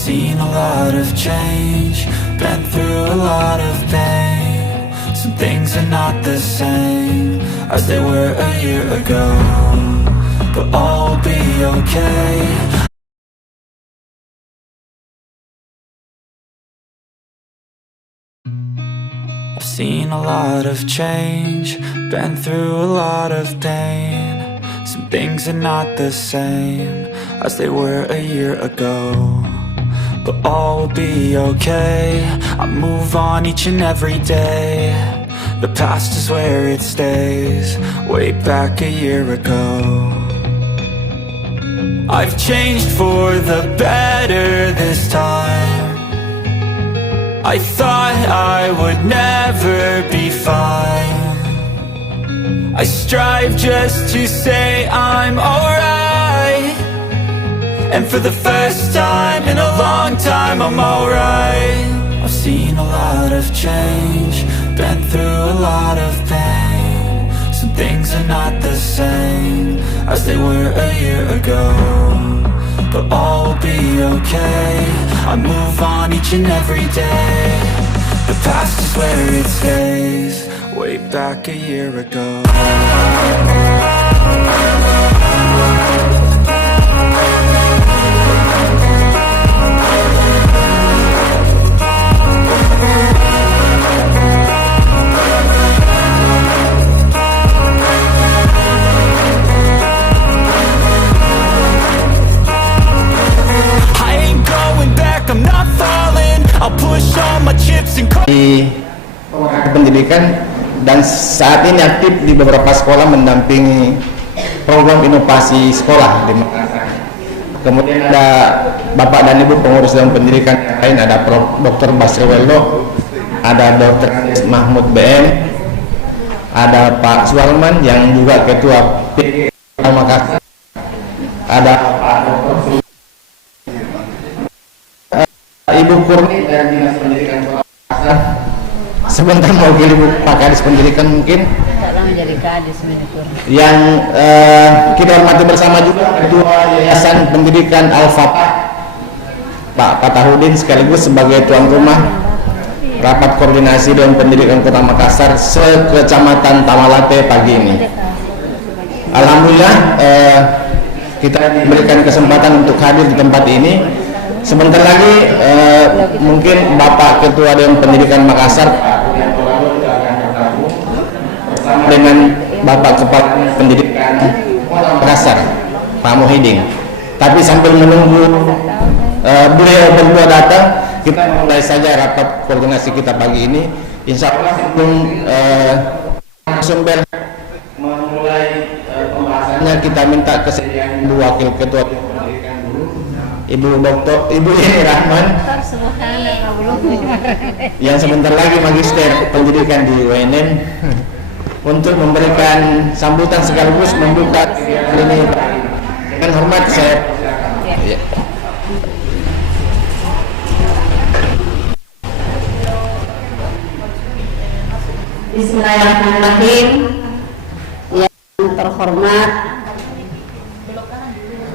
seen a lot of change, been through a lot of pain. Some things are not the same as they were a year ago, but all will be okay. I've seen a lot of change, been through a lot of pain. Some things are not the same as they were a year ago, but all will be okay. I move on each and every day. The past is where it stays, way back a year ago. I've changed for the better this time. I thought I would never be fine. I strive just to say I'm alright, and for the first time in a long time I'm alright. I've seen a lot of change, been through a lot of pain. Some things are not the same as they were a year ago, but all will be okay. I move on each and every day. The past is where it stays, way back a year ago. I'm not falling, I'll push all my chips and di pendidikan, dan saat ini aktif di beberapa sekolah mendampingi program inovasi sekolah di Makassar. Kemudian ada Bapak dan Ibu pengurus dalam pendidikan yang lain, ada Prof. Dr. Basrewello, ada Dr. Mahmud BM, ada Pak Suarman yang juga Ketua PK Makassar, ada Pak Dr. Ibu Kurni dari Dinas Pendidikan Kota Makassar. Sebentar mewakili Pak Kadis Pendidikan mungkin. Jadi Kadis yang kita hormati bersama juga Ketua Yayasan Pendidikan Al-Fatah, Pak Fatahudin, sekaligus sebagai tuan rumah rapat koordinasi Dewan Pendidikan Kota Makassar se-Kecamatan Tamalate pagi ini. Alhamdulillah kita diberikan kesempatan untuk hadir di tempat ini. Sebentar lagi mungkin Bapak Ketua Dewan Pendidikan Makassar bersama dengan Bapak Kepala Pendidikan Makassar, Pak Muhyiddin. Tapi sambil menunggu beliau berdua datang, kita mulai saja rapat koordinasi kita pagi ini. Insya Allah sebelum sumber memulai pembahasannya, kita minta kesediaan Ibu Wakil Ketua Ibu Dr. Ibu Yeni Rahman yang sebentar lagi Magister Pendidikan di UNN untuk memberikan sambutan sekaligus membuka ini. Dengan hormat saya ya. Bismillahirrahmanirrahim. Yang terhormat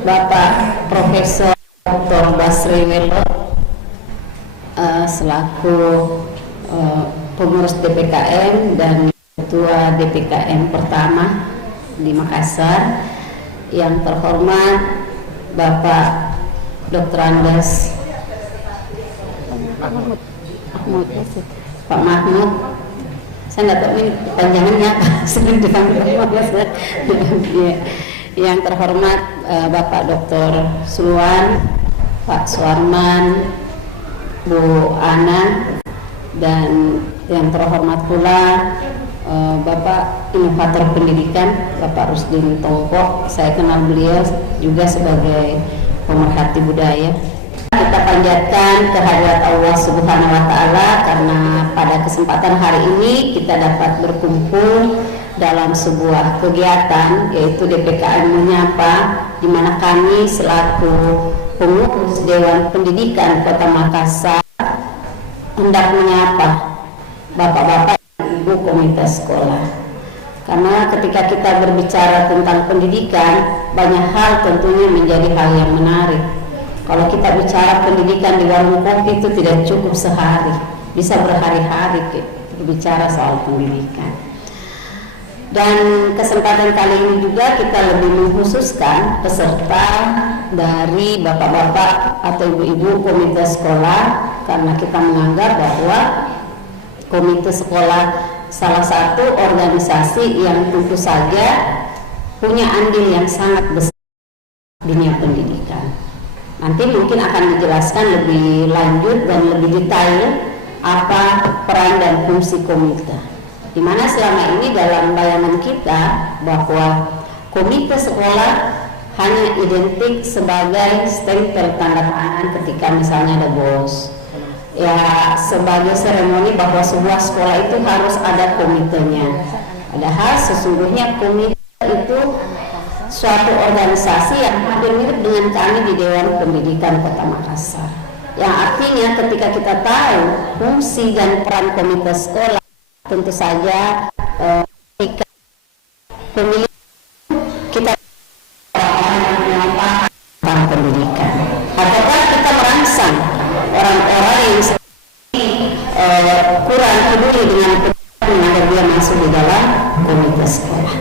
Bapak Profesor Dr. Basrewello selaku pengurus DPKM dan Ketua DPKM pertama di Makassar, yang terhormat Bapak Dr. Andes Pak Mahmud, saya nggak tahu ini panjangannya apa, sering dipanggil yang terhormat Bapak Dr. Sulwan, Pak Suarman, Bu Ana, dan yang terhormat pula Bapak Inovator Pendidikan, Bapak Rusdin Tongkok. Saya kenal beliau juga sebagai pemerhati budaya. Kita panjatkan kehadirat Allah Subhanahu wa Ta'ala karena pada kesempatan hari ini kita dapat berkumpul dalam sebuah kegiatan, yaitu DPKM Menyapa, di mana kami selaku pengurus Dewan Pendidikan Kota Makassar hendak menyapa bapak-bapak dan ibu komite sekolah. Karena ketika kita berbicara tentang pendidikan, banyak hal tentunya menjadi hal yang menarik. Kalau kita bicara pendidikan di warung kopi itu tidak cukup sehari, bisa berhari-hari kita bicara soal pendidikan. Dan kesempatan kali ini juga kita lebih mengkhususkan peserta dari bapak-bapak atau ibu-ibu komite sekolah, karena kita menganggap bahwa komite sekolah salah satu organisasi yang tentu saja punya andil yang sangat besar di dunia pendidikan. Nanti mungkin akan dijelaskan lebih lanjut dan lebih detail apa peran dan fungsi komite. Di mana selama ini dalam bayangan kita bahwa komite sekolah hanya identik sebagai stempel tanda tangan ketika misalnya ada bos. Ya, sebagai seremoni bahwa sebuah sekolah itu harus ada komitenya. Padahal sesungguhnya komite itu suatu organisasi yang hampir mirip dengan kami di Dewan Pendidikan Kota Makassar. Yang artinya ketika kita tahu fungsi dan peran komite sekolah, tentu saja ketika pemilih kita tentang pendidikan, apakah kita merangsang orang-orang yang kurang peduli dengan pendidikan agar dia masuk di dalam komite sekolah.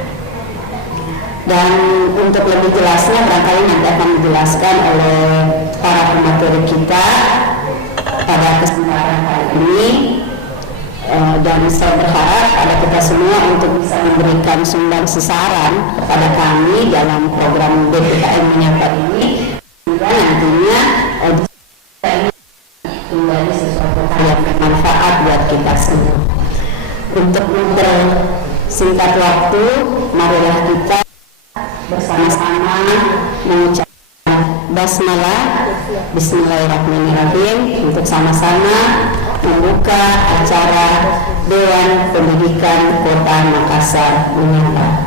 Dan untuk lebih jelasnya barangkali nanti akan dijelaskan oleh para pemateri kita pada kesempatan kali ini. Dan saya berharap pada kita semua untuk bisa memberikan sumbangsi saran kepada kami dalam program BPKM Menyapa ini, sehingga nantinya menjadi sesuatu hal yang bermanfaat buat kita semua. Untuk mempersingkat waktu, marilah kita bersama-sama mengucapkan basmalah, Bismillahirrahmanirrahim, untuk sama-sama membuka acara Dewan Pendidikan Kota Makassar Menyapa.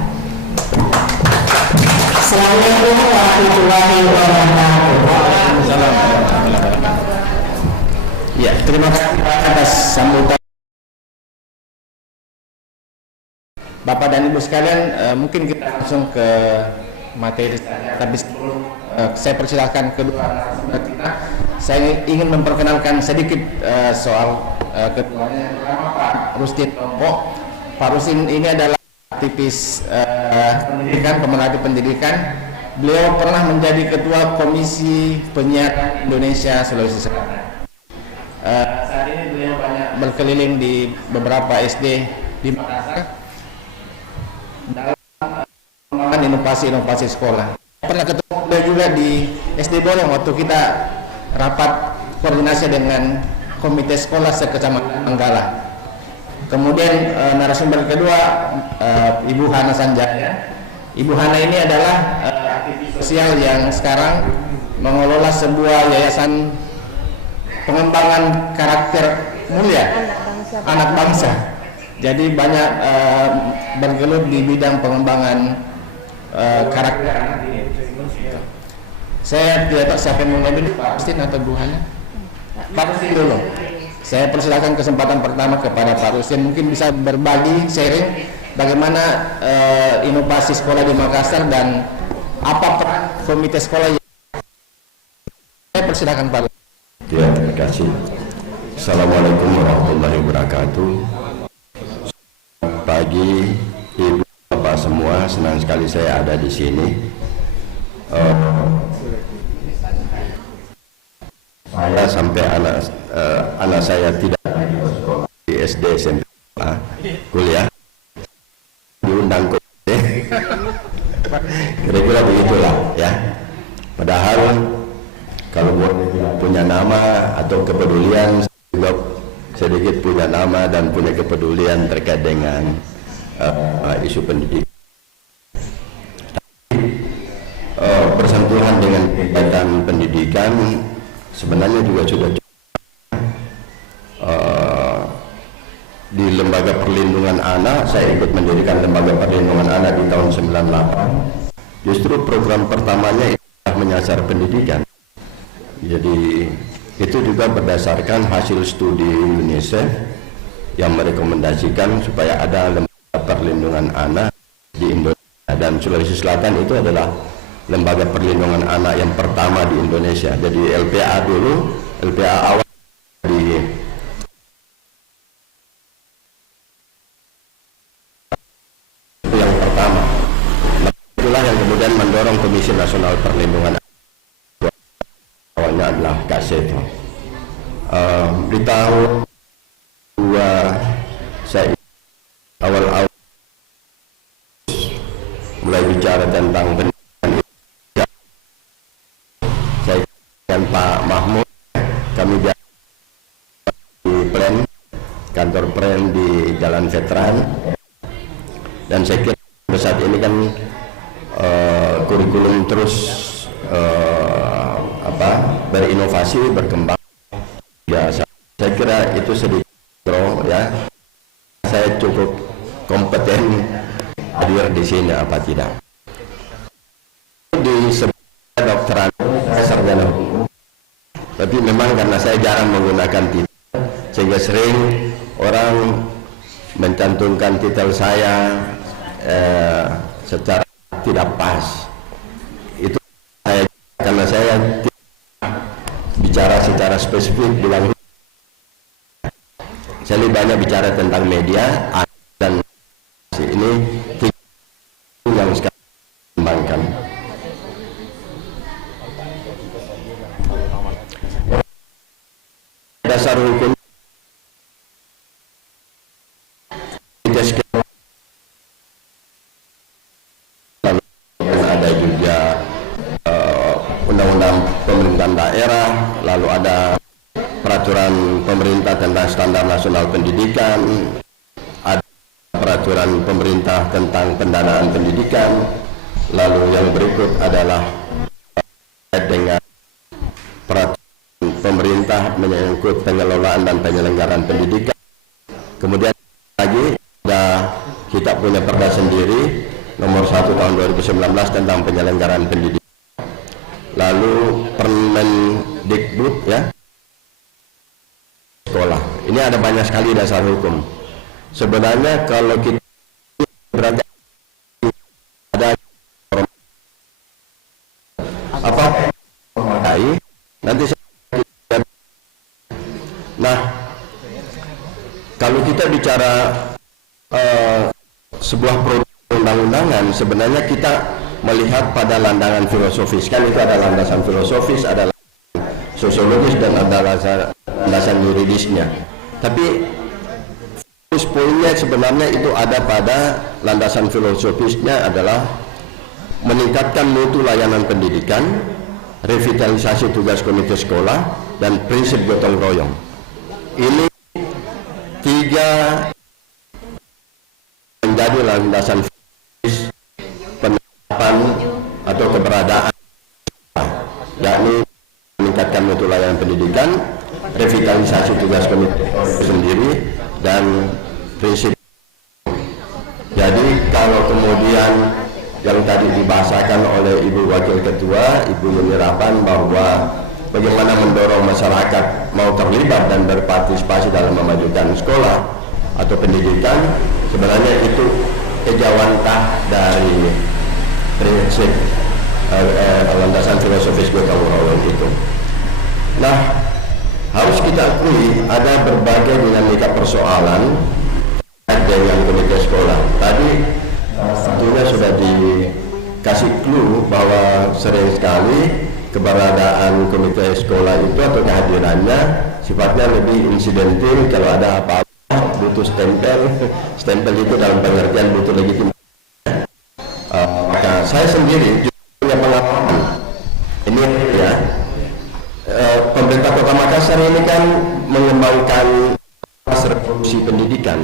Assalamualaikum warahmatullahi wabarakatuh. Ya, terima kasih atas sambutan Bapak dan Ibu sekalian. Mungkin kita langsung ke materi, tapi saya persilahkan kedua narasumber kita. Saya ingin memperkenalkan sedikit soal ketuanya, Pak Rusdi Tompo. Pak Rusdi ini adalah aktivis pendidikan, pemerhati pendidikan. Beliau pernah menjadi ketua Komisi Penyiaran Indonesia Sulawesi Selatan. Saat ini beliau banyak berkeliling di beberapa SD di Makassar dalam pengembangan inovasi sekolah. Pernah ketemu beliau juga di SD Bolong waktu kita rapat koordinasi dengan komite sekolah sekecamatan Manggala. Kemudian narasumber kedua Ibu Hana Sanjaya. Ibu Hana ini adalah aktivis sosial yang sekarang mengelola sebuah yayasan pengembangan karakter mulia anak bangsa. Jadi banyak bergelut di bidang pengembangan karakter anak. Saya tidak tahu siapa yang mulai dulu, Pak Rustin atau Bu Hana? Pak Rustin dulu. Saya persilakan kesempatan pertama kepada Pak Rustin, mungkin bisa berbagi, sharing bagaimana inovasi sekolah di Makassar dan apa peran komite sekolah. Saya persilakan Pak Rustin. Ya, terima kasih. Assalamualaikum warahmatullahi wabarakatuh. Pagi, Ibu, Bapak semua, senang sekali saya ada di sini. Saya sampai anak saya tidak di SD SMP kuliah diundang ke kira-kira begitulah ya. Padahal kalau punya nama atau kepedulian, juga sedikit punya nama dan punya kepedulian terkait dengan isu pendidikan. Bersentuhan dengan kegiatan pendidikan sebenarnya juga sudah di Lembaga Perlindungan Anak. Saya ikut mendirikan Lembaga Perlindungan Anak di tahun 98. Justru program pertamanya itu menyasar pendidikan. Jadi itu juga berdasarkan hasil studi UNICEF yang merekomendasikan supaya ada Lembaga Perlindungan Anak di Indonesia, dan Sulawesi Selatan itu adalah lembaga perlindungan anak yang pertama di Indonesia. Jadi LPA dulu, LPA awal di yang pertama. Itulah yang kemudian mendorong Komisi Nasional Perlindungan Anak. Awalnya adalah Kak Seto. Di tahun 2 saya awal-awal mulai bicara tentang pendidikan. Saya dengan Pak Mahmud, kami di kantor Pren di Jalan Veteran, dan saya kira saat ini kan kurikulum terus berinovasi, berkembang. Ya, saya kira itu sedikit ya. Saya cukup kompeten hadir di sini apa tidak. Di sebuah dokteran sarjana hukum, tapi memang karena saya jarang menggunakan titel, sehingga sering orang mencantumkan titel saya secara tidak pas. Itu saya, karena saya bicara secara spesifik bilang, saya lebih banyak bicara tentang media dan ini yang sekarang dikembangkan. Dasar hukum ada juga undang-undang pemerintahan daerah, lalu ada peraturan pemerintah tentang standar nasional pendidikan, ada peraturan pemerintah tentang pendanaan pendidikan, lalu yang berikut adalah dengan peraturan pemerintah menyangkut pengelolaan dan penyelenggaraan pendidikan. Kemudian lagi ada kita punya perda sendiri nomor 1 tahun 2019 tentang penyelenggaraan pendidikan. Lalu Permendikbud ya, sekolah. Ini ada banyak sekali dasar hukum. Sebenarnya kalau kita berada ada apa nanti nah, kalau kita bicara sebuah produk undang-undangan, sebenarnya kita melihat pada landasan filosofis. Kan itu ada landasan filosofis, ada landasan sosiologis, dan ada landasan yuridisnya. Tapi poinnya sebenarnya itu ada pada landasan filosofisnya adalah meningkatkan mutu layanan pendidikan, revitalisasi tugas komite sekolah, dan prinsip gotong royong. Ini tiga menjadi landasan filosofis penerapan atau keberadaan, yakni meningkatkan mutu layanan pendidikan, revitalisasi tugas komite sendiri, dan prinsip. Jadi kalau kemudian yang tadi dibahasakan oleh Ibu Wakil Ketua, Ibu Yuni Rapan, bahwa bagaimana mendorong masyarakat mau terlibat dan berpartisipasi dalam memajukan sekolah atau pendidikan, sebenarnya itu kejawantah dari prinsip landasan filosofis gotong royong itu. Nah, harus kita akui ada berbagai dinamika persoalan dengan komite sekolah. Tadi tentunya sudah dikasih clue bahwa sering sekali keberadaan komite sekolah itu atau kehadirannya sifatnya lebih insidentil. Kalau ada apa-apa butuh stempel itu dalam pengertian butuh legitimasi. Maka saya sendiri juga punya pengalaman ini ya. Pemerintah Kota Makassar ini kan mengembangkan revolusi pendidikan.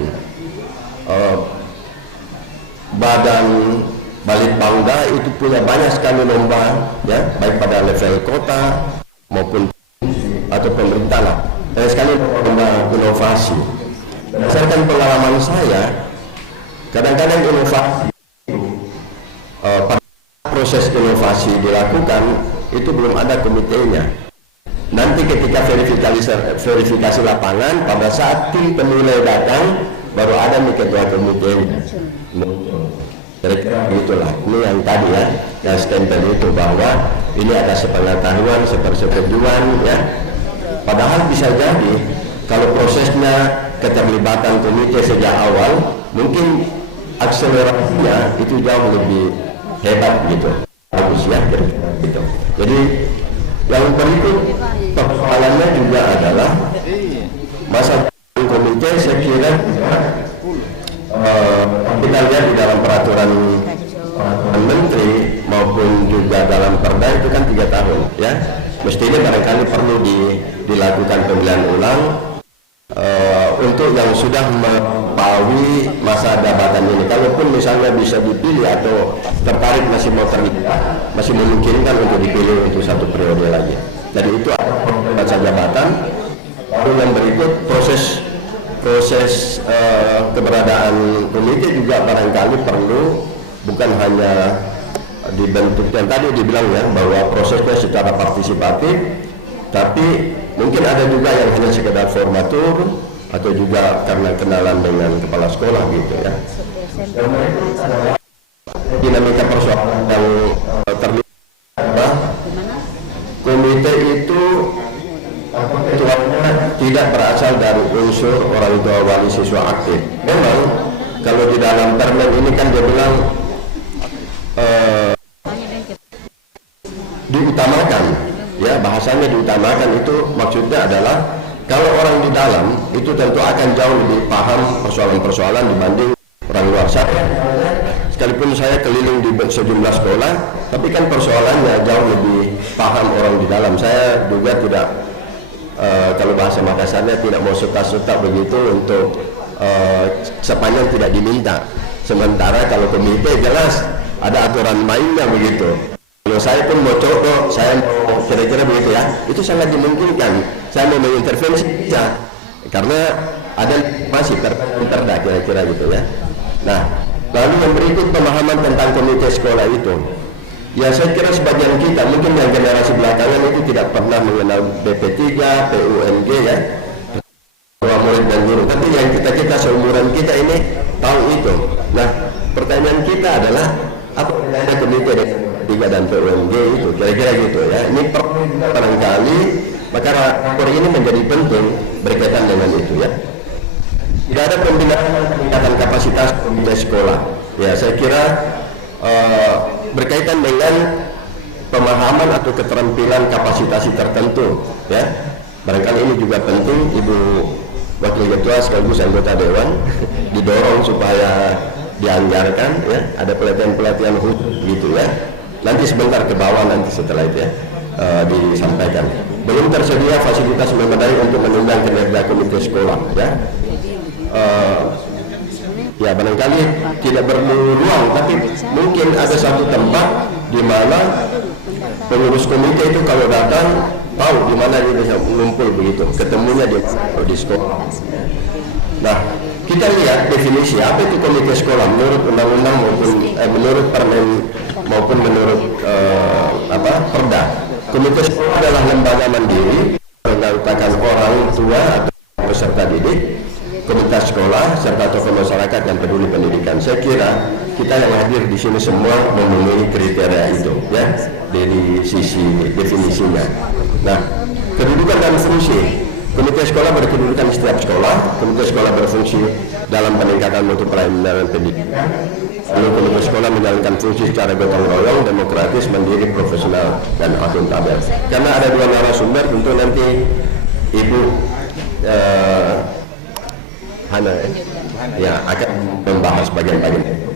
Badan Balitbangda itu punya banyak sekali lomba ya, baik pada level kota maupun atau pemerintah lah. Banyak sekali lomba inovasi. Berdasarkan pengalaman saya, kadang-kadang inovasi proses inovasi dilakukan itu belum ada komitenya. Nanti ketika verifikasi lapangan, pada saat tim penilai datang, baru ada nih ketua komite. Kira-kira begitulah. Ini yang tadi ya, yang stempel itu, bahwa ini ada sepengetahuan, sepersetujuan ya. Padahal bisa jadi kalau prosesnya keterlibatan komite sejak awal, mungkin akselerasinya itu jauh lebih hebat gitu, bagus ya kira-kira gitu. Jadi yang berikut persoalannya juga adalah masa komite. Saya kira kita lihat di dalam peraturan menteri maupun juga dalam perda itu kan 3 tahun ya. Mestinya barangkali perlu dilakukan pemilihan ulang untuk yang sudah melampaui masa jabatan ini. Kalaupun misalnya bisa dipilih atau tertarik masih mau terlibat, masih memungkinkan untuk dipilih untuk 1 periode lagi. Jadi itu masa jabatan. Lalu yang berikut proses keberadaan komite juga barangkali perlu bukan hanya dibentuk yang tadi dibilang ya, bahwa prosesnya secara partisipatif, tapi mungkin ada juga yang hanya sekedar formatur atau juga karena kenalan dengan kepala sekolah gitu ya. Dinamika persoalan yang terlibat, komite itu ketuanya tidak berasal dari unsur orang tua wali siswa aktif. Memang kalau di dalam permen ini kan dia bilang diutamakan ya, bahasanya diutamakan, itu maksudnya adalah kalau orang di dalam itu tentu akan jauh lebih paham persoalan-persoalan dibanding orang luar. Sekalipun saya keliling di sejumlah sekolah, tapi kan persoalannya jauh lebih paham orang di dalam. Saya juga tidak kalau bahasa Makassarnya tidak mau suka-suka begitu untuk sepanjang tidak diminta. Sementara kalau komite jelas ada aturan mainnya begitu. Kalau saya pun mau coba, saya mau kira-kira begitu ya, itu sangat dimungkinkan. Saya mau mengintervensi ya, karena ada masih perda kira-kira gitu ya. Nah, lalu yang berikut pemahaman tentang komite sekolah itu. Ya saya kira sebagian kita, mungkin yang generasi belakangan itu tidak pernah mengenal BP3, PUNG ya, murid dan guru. Tapi yang kita seumuran kita ini tahu itu. Nah, pertanyaan kita adalah apa bedanya komite BP3 dan PUNG itu? Kira-kira gitu ya. Ini barangkali maka rapor ini menjadi penting berkaitan dengan itu ya. Tidak ada peningkatan kapasitas komite sekolah. Ya saya kira berkaitan dengan pemahaman atau keterampilan kapasitasi tertentu ya. Barangkali ini juga penting Ibu Wakil Ketua sekaligus anggota Dewan didorong supaya dianggarkan ya, ada pelatihan-pelatihan khusus gitu ya. Nanti sebentar ke bawah, nanti setelah itu ya disampaikan. Belum tersedia fasilitas memadai untuk menunjang kinerja komite sekolah ya. Ya barangkali tidak perlu ruang, tapi mungkin ada satu tempat di mana pengurus komite itu kalau datang tahu di mana dia bisa mengumpul begitu, ketemunya di sekolah. Nah, kita lihat definisi apa itu komite sekolah menurut undang-undang maupun menurut permen maupun menurut perda. Komite sekolah adalah lembaga mandiri menganggotakan orang tua atau peserta didik, komunitas sekolah serta tokoh masyarakat yang peduli pendidikan. Saya kira kita yang hadir di sini semua memenuhi kriteria itu ya dari sisi definisinya. Nah, kedudukan dan fungsi komite sekolah berkedudukan di setiap sekolah. Komite sekolah berfungsi dalam peningkatan mutu pelayanan pendidikan. Lalu komite sekolah menjalankan fungsi secara gotong royong, demokratis, mandiri, profesional, dan akuntabel. Karena ada 2 narasumber, tentu nanti Ibu Hana ya akan membahas bagian-bagian.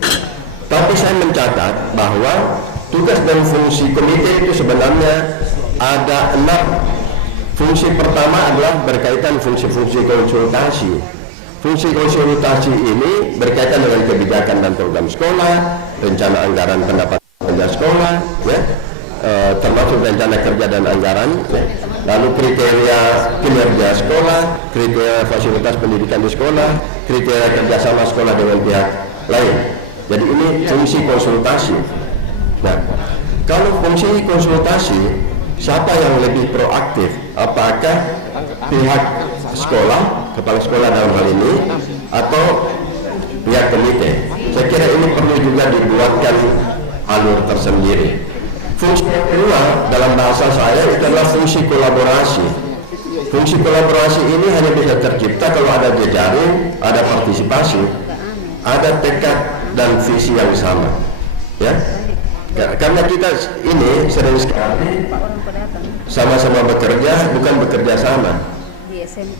Tapi saya mencatat bahwa tugas dan fungsi komite itu sebenarnya ada 6. Fungsi pertama adalah berkaitan fungsi-fungsi konsultasi. Fungsi konsultasi ini berkaitan dengan kebijakan dan program sekolah, rencana anggaran pendapatan belanja sekolah, ya, termasuk rencana kerja dan anggaran, ya. Lalu kriteria kinerja sekolah, kriteria fasilitas pendidikan di sekolah, kriteria kerjasama sekolah dengan pihak lain. Jadi ini fungsi konsultasi. Nah, kalau fungsi konsultasi, siapa yang lebih proaktif? Apakah pihak sekolah, kepala sekolah dalam hal ini, atau pihak komite? Saya kira ini perlu juga juga dibuatkan alur tersendiri. Fungsi kedua dalam bahasa saya itu adalah fungsi kolaborasi. Fungsi kolaborasi ini hanya bisa tercipta kalau ada jejaring, ada partisipasi, ada tekad dan visi yang sama. Ya, karena kita ini sering sekali sama-sama bekerja, bukan bekerja sama.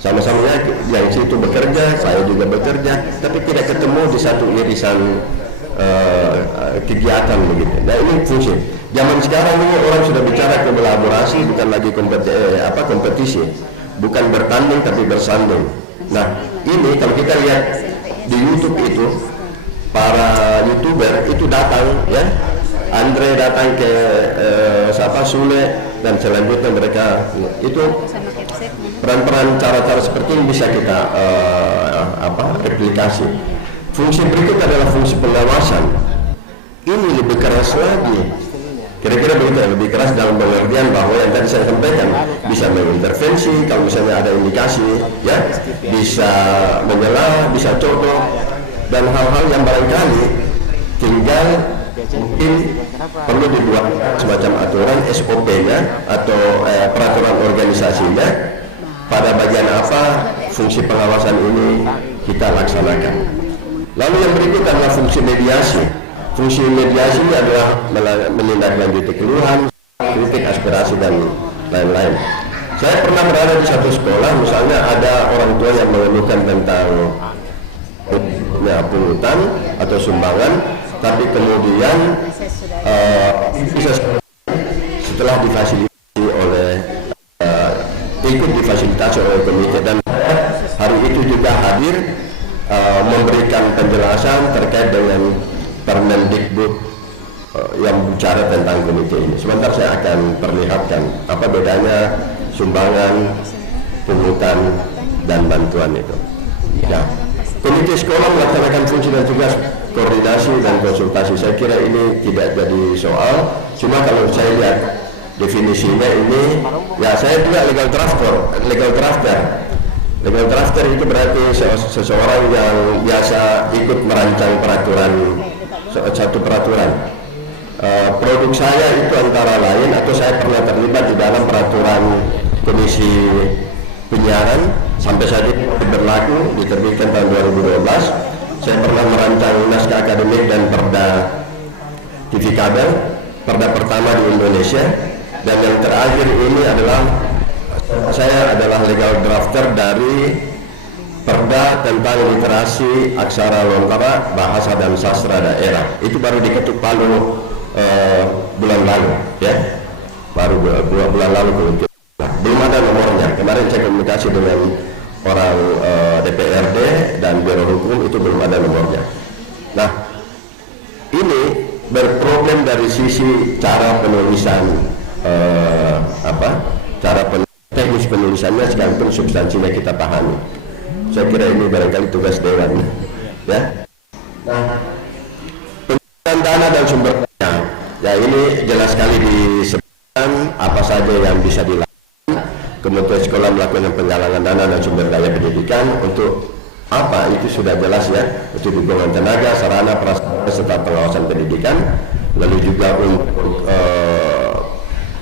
Sama-sama yang situ bekerja, saya juga bekerja, tapi tidak ketemu di satu irisan kegiatan begitu. Nah ini fungsi. Zaman sekarang ini orang sudah bicara kolaborasi, bukan lagi kompetisi, bukan bertanding tapi bersanding. Nah ini kalau kita lihat di YouTube itu, para YouTuber itu datang, ya, Andre datang ke Sule, dan selanjutnya mereka itu peran-peran cara-cara seperti ini bisa kita replikasi. Fungsi berikut adalah fungsi pengawasan. Ini lebih keras lagi. Kira-kira begitu, lebih keras dalam pengertian bahwa yang tadi saya sampaikan bisa mengintervensi kalau misalnya ada indikasi, ya, bisa menyela, bisa contoh, dan hal-hal yang barangkali tinggal mungkin perlu dibuat semacam aturan SOP-nya atau peraturan organisasinya, pada bagian apa fungsi pengawasan ini kita laksanakan. Lalu yang berikut adalah fungsi mediasi. Fungsi mediasi ini adalah menindaklanjuti keluhan, kritik, aspirasi, dan lain-lain. Saya pernah berada di satu sekolah, misalnya ada orang tua yang mengeluhkan tentang pungutan atau sumbangan, tapi kemudian bisa setelah difasilitasi oleh ikut difasilitasi oleh komite, dan hari itu juga hadir memberikan penjelasan terkait dengan Permendikbud yang bicara tentang komite ini. Sebentar saya akan perlihatkan apa bedanya sumbangan, pungutan, dan bantuan itu. Ya. Komite sekolah melaksanakan fungsi dan tugas koordinasi dan konsultasi. Saya kira ini tidak jadi soal. Cuma kalau saya lihat definisinya ini, ya saya juga legal drafter. Legal drafter itu berarti seseorang yang biasa ikut merancang satu peraturan. Produk saya itu antara lain, atau saya pernah terlibat di dalam peraturan Komisi Penyiaran sampai saat ini berlaku, diterbitkan tahun 2012. Saya pernah merancang naskah akademik dan perda TV kabel, perda pertama di Indonesia, dan yang terakhir ini adalah saya adalah legal drafter dari perda tentang literasi aksara lontara, bahasa dan sastra daerah. Itu baru diketuk Palu bulan lalu, ya, baru 2 bulan lalu. Belum ada nomornya. Kemarin saya komunikasi dengan orang DPRD dan Biro Hukum, itu belum ada nomornya. Nah, ini berproblem dari sisi cara penulisan, teknis penulisannya, sekalipun substansinya kita pahami. Saya kira ini barangkali tugas dewan, ya. Nah, penggunaan dana dan sumber daya, ya ini jelas sekali disebutkan apa saja yang bisa dilakukan. Kementerian Sekolah melakukan penggalangan dana dan sumber daya pendidikan untuk apa, itu sudah jelas, ya, untuk dukungan tenaga, sarana, prasarana, serta pengawasan pendidikan. Lalu juga untuk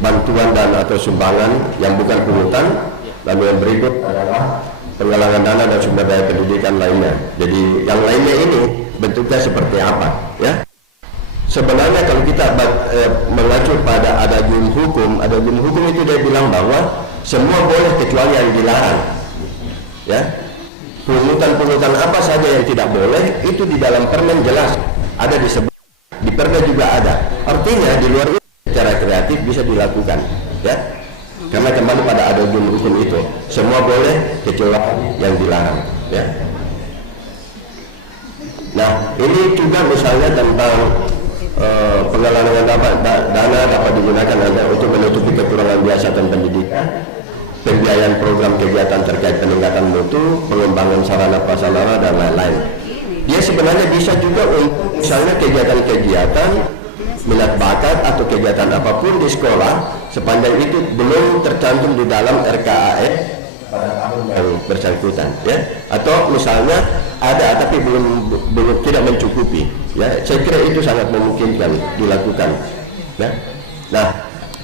bantuan dan atau sumbangan yang bukan pungutan. Lalu yang berikut adalah penggalangan dana dan sumber daya pendidikan lainnya. Jadi yang lainnya ini bentuknya seperti apa, ya? Sebenarnya kalau kita mengacu pada adagum hukum itu dia bilang bahwa semua boleh kecuali yang dilarang, ya. Pungutan apa saja yang tidak boleh itu di dalam permen jelas ada disebut, di perda juga ada. Artinya di luar itu secara kreatif bisa dilakukan, ya. Karena kembali pada adagum hukum itu semua boleh kecuali yang dilarang, ya. Nah ini juga misalnya tentang penggalangan dana dapat digunakan untuk menutupi kekurangan biasa dan pendidikan, pembiayaan program kegiatan terkait peningkatan mutu, pengembangan sarana prasarana, dan lain-lain. Dia sebenarnya bisa juga untuk misalnya kegiatan-kegiatan minat bakat atau kegiatan apapun di sekolah, sepanjang itu belum tercantum di dalam RKAE pada tahun yang bersangkutan, ya. Atau misalnya ada tapi belum tidak mencukupi, Ya, saya kira itu sangat memungkinkan dilakukan. Ya. Nah,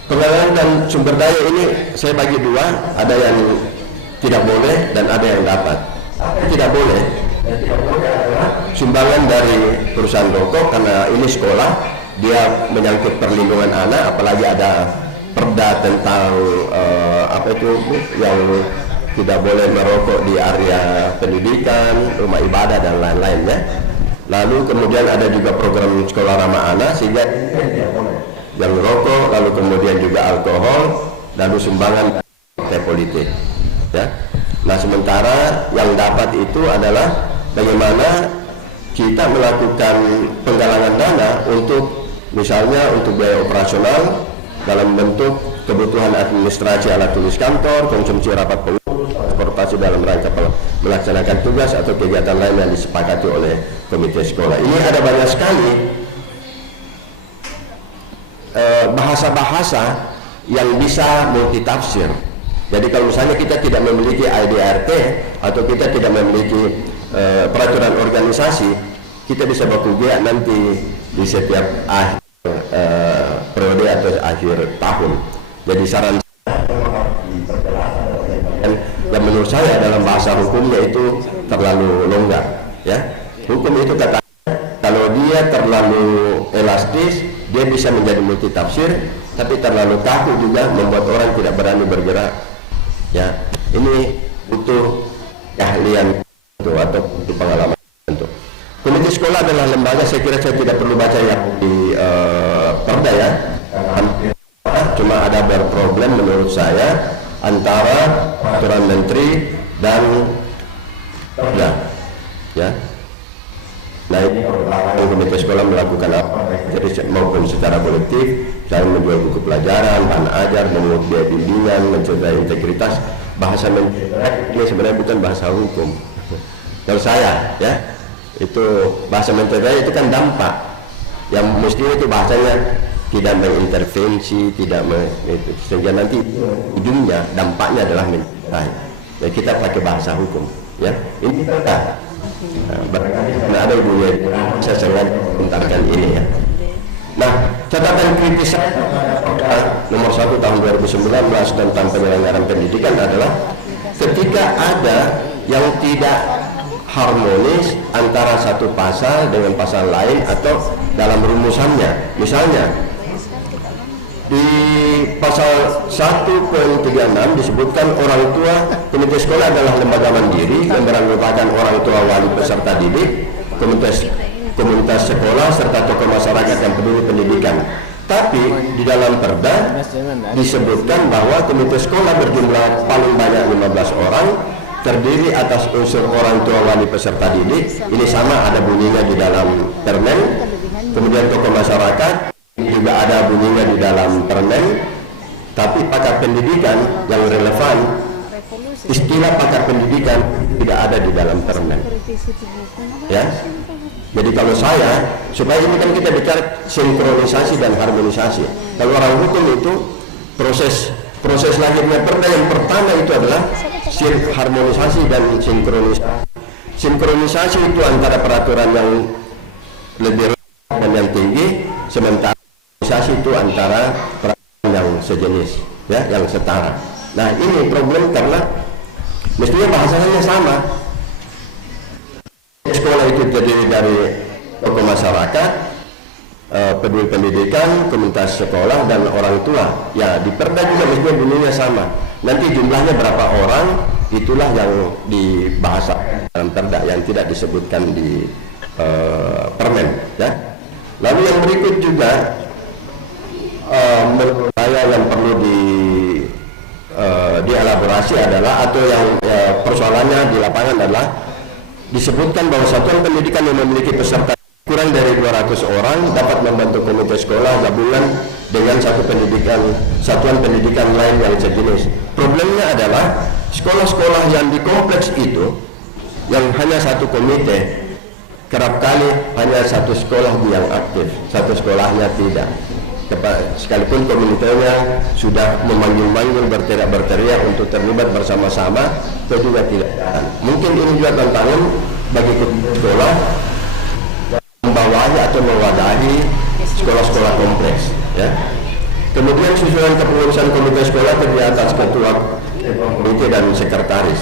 pengalaman dan sumber daya ini saya bagi dua, ada yang tidak boleh dan ada yang dapat. Tidak boleh adalah sumbangan dari perusahaan rokok, karena ini sekolah, dia menyangkut perlindungan anak, apalagi ada perda tentang apa itu yang tidak boleh merokok di area pendidikan, rumah ibadah dan lain-lainnya. Lalu kemudian ada juga program sekolah ramah anak, sehingga yang rokok, lalu kemudian juga alkohol, lalu sumbangan partai politik. Ya. Nah, sementara yang dapat itu adalah bagaimana kita melakukan penggalangan dana untuk misalnya untuk biaya operasional dalam bentuk kebutuhan administrasi, alat tulis kantor, konsumsi rapat pengurus, transportasi dalam rangka melaksanakan tugas atau kegiatan lain yang disepakati oleh komite sekolah. Ini ada banyak sekali bahasa-bahasa yang bisa multitafsir. Jadi kalau misalnya kita tidak memiliki IDRT atau kita tidak memiliki peraturan organisasi, kita bisa berkugia nanti di setiap akhir periode atau akhir tahun. Jadi saran yang menurut saya dalam bahasa hukumnya itu terlalu longgar. Ya, hukum itu kata kalau dia terlalu elastis, dia bisa menjadi multitafsir, tapi terlalu kaku juga membuat orang tidak berani bergerak. Ya, ini butuh keahlian atau butuh pengalaman tentu. Komite sekolah adalah lembaga, saya kira saya tidak perlu baca yang di perda ya. Cuma ada berproblem menurut saya antara peraturan menteri dan perda. Ya. Nah, ini komite sekolah melakukan apa? Jadi maupun secara kolektif, saya menjual buku pelajaran, bahan ajar, memungut biaya bimbingan, mencederai integritas. Bahasa menteri ini sebenarnya bukan bahasa hukum. Kalau saya, ya, itu bahasa menteri itu kan dampak. Yang mestinya itu bahasanya tidak mengintervensi, tidak sehingga nanti ujungnya dampaknya adalah mencerai. Jadi kita pakai bahasa hukum, ya. Ini perda. Nah, ada ibunya, saya sangat mentarkan ini ya. Nah, catatan kritis nomor 1 tahun 2019 tentang penyelenggaraan pendidikan adalah ketika ada yang tidak harmonis antara satu pasal dengan pasal lain atau dalam rumusannya. Misalnya di pasal 1.36 disebutkan orang tua komite sekolah adalah lembaga mandiri yang beranggotakan orang tua, wali peserta didik, komunitas sekolah serta tokoh masyarakat yang peduli pendidikan. Tapi di dalam perda disebutkan bahwa komite sekolah berjumlah paling banyak 15 orang, terdiri atas unsur orang tua, wali peserta didik. Ini sama ada bunyinya di dalam permen. Kemudian tokoh masyarakat juga ada bunyinya di dalam permen. Tapi pakar pendidikan yang relevan, istilah pakar pendidikan tidak ada di dalam permen. Ya. Jadi kalau saya, supaya ini kan kita bicara sinkronisasi dan harmonisasi. Kalau orang hukum itu proses lahirnya perda yang pertama itu adalah harmonisasi dan sinkronisasi. Sinkronisasi itu antara peraturan yang lebih rendah dan yang tinggi, sementara harmonisasi itu antara peraturan yang sejenis, ya, yang setara. Nah, ini problem karena mestinya bahasanya sama. Sekolah itu terdiri dari tokoh masyarakat, peduli pendidikan, komunitas sekolah, dan orang tua. Ya, di perda juga mestinya bunyinya sama. Nanti jumlahnya berapa orang, itulah yang dibahas dalam perda yang tidak disebutkan di permen. Ya. Lalu yang berikut juga menurut saya yang perlu dielaborasi adalah, atau yang persoalannya di lapangan adalah disebutkan bahwa satuan pendidikan yang memiliki peserta kurang dari 200 orang dapat membentuk komite sekolah gabungan dengan satuan pendidikan lain yang sejenis. Problemnya adalah sekolah-sekolah yang di kompleks itu yang hanya satu komite, kerap kali hanya satu sekolah yang aktif, satu sekolahnya tidak. Sekalipun komunitenya sudah memanggil-manggil, berteriak untuk terlibat bersama-sama, itu juga tidak. Mungkin ini juga tantangan bagi sekolah membawa membawahi atau mewadahi sekolah-sekolah kompleks, ya. Kemudian susunan kepengurusan komite sekolah terdiri atas ketua komite dan sekretaris.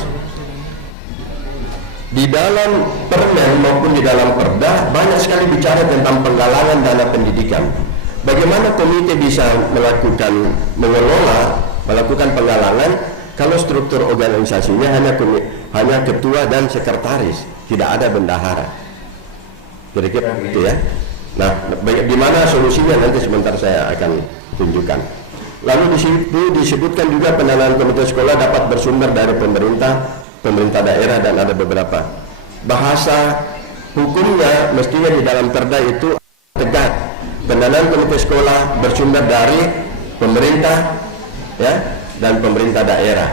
Di dalam permen maupun di dalam perda banyak sekali bicara tentang penggalangan dana pendidikan. Bagaimana komite bisa melakukan penggalangan kalau struktur organisasinya hanya ketua dan sekretaris, tidak ada bendahara. Kira-kira gitu ya. Nah, di mana solusinya nanti sebentar saya akan tunjukkan. Lalu di situ disebutkan juga pendanaan komite sekolah dapat bersumber dari pemerintah daerah, dan ada beberapa bahasa hukumnya mestinya di dalam perda itu tegas. Pendanaan komite sekolah bersumber dari pemerintah, ya, dan pemerintah daerah.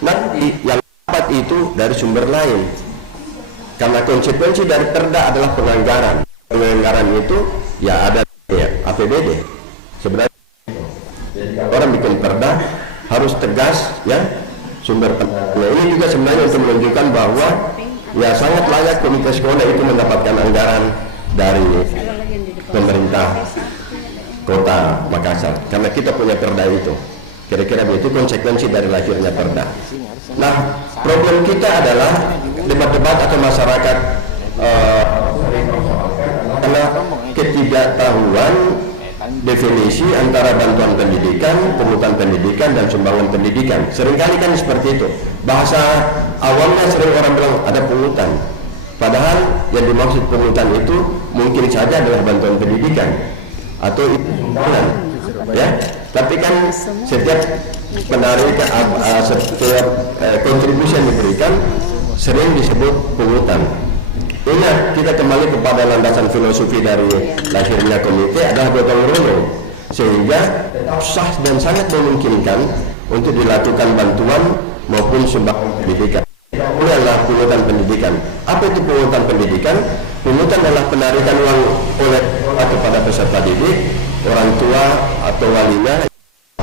Nanti yang dapat itu dari sumber lain, karena konsekuensi dari perda adalah penganggaran. Penganggaran itu ya ada ya, APBD. Sebenarnya orang bikin perda harus tegas, ya, sumber pendanaan. Ini juga sebenarnya untuk menunjukkan bahwa ya sangat layak komite sekolah itu mendapatkan anggaran dari pemerintah Kota Makassar, karena kita punya perda itu. Kira-kira begitu konsekuensi dari lahirnya perda. Nah, problem kita adalah debat-debat atau masyarakat karena ketidaktahuan definisi antara bantuan pendidikan, pungutan pendidikan, dan sumbangan pendidikan. Seringkali kan seperti itu. Bahasa awamnya sering orang bilang ada pungutan. Padahal yang dimaksud pungutan itu mungkin saja adalah bantuan pendidikan atau itu sumbangan, ya. Tapi kan setiap penarikan, setiap kontribusi yang diberikan sering disebut pungutan. Ingat, kita kembali kepada landasan filosofi dari lahirnya komite adalah gotong royong, sehingga sah dan sangat memungkinkan untuk dilakukan bantuan maupun sumbangan pendidikan. Ini adalah pungutan pendidikan. Apa itu pungutan pendidikan? Pungutan adalah penarikan uang oleh kepada peserta didik, orang tua atau walinya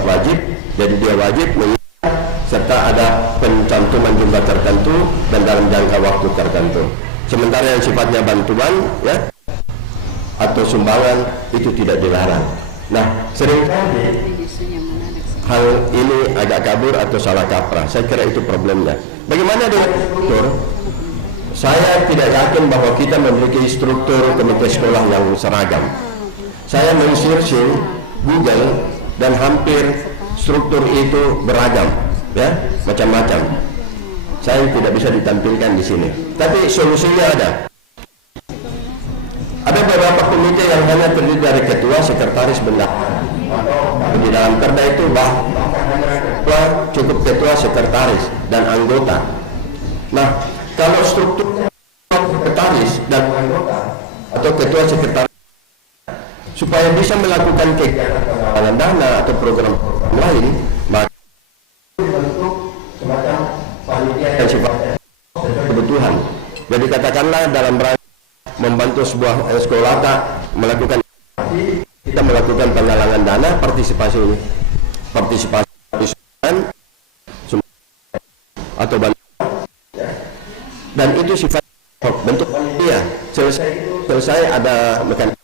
wajib, jadi dia wajib mengingat, serta ada pencantuman jumlah tertentu dan dalam jangka waktu tertentu. Sementara yang sifatnya bantuan, ya, atau sumbangan itu tidak dilarang. Nah, seringkali hal ini agak kabur atau salah kaprah. Saya kira itu problemnya. Bagaimana dengan struktur? Saya tidak yakin bahwa kita memiliki struktur komite sekolah yang seragam. Saya men-searching Google dan hampir struktur itu beragam, ya, macam-macam. Saya tidak bisa ditampilkan di sini. Tapi solusinya ada. Ada beberapa komite yang hanya terdiri dari ketua, sekretaris, bendahara. Di dalam perda itu bahwa cukup ketua, sekretaris, dan anggota. Nah, kalau struktur sekretaris dan anggota atau ketua, sekretaris supaya bisa melakukan kegiatan dana atau program lain, maka semacam panitia yang sifatnya kebutuhan. Jadi katakanlah dalam rangka membantu sebuah sekolah melakukan, kita melakukan penggalangan dana, partisipasi atau bantuan, dan itu sifat bentuk panitia. Selesai ada mekanisme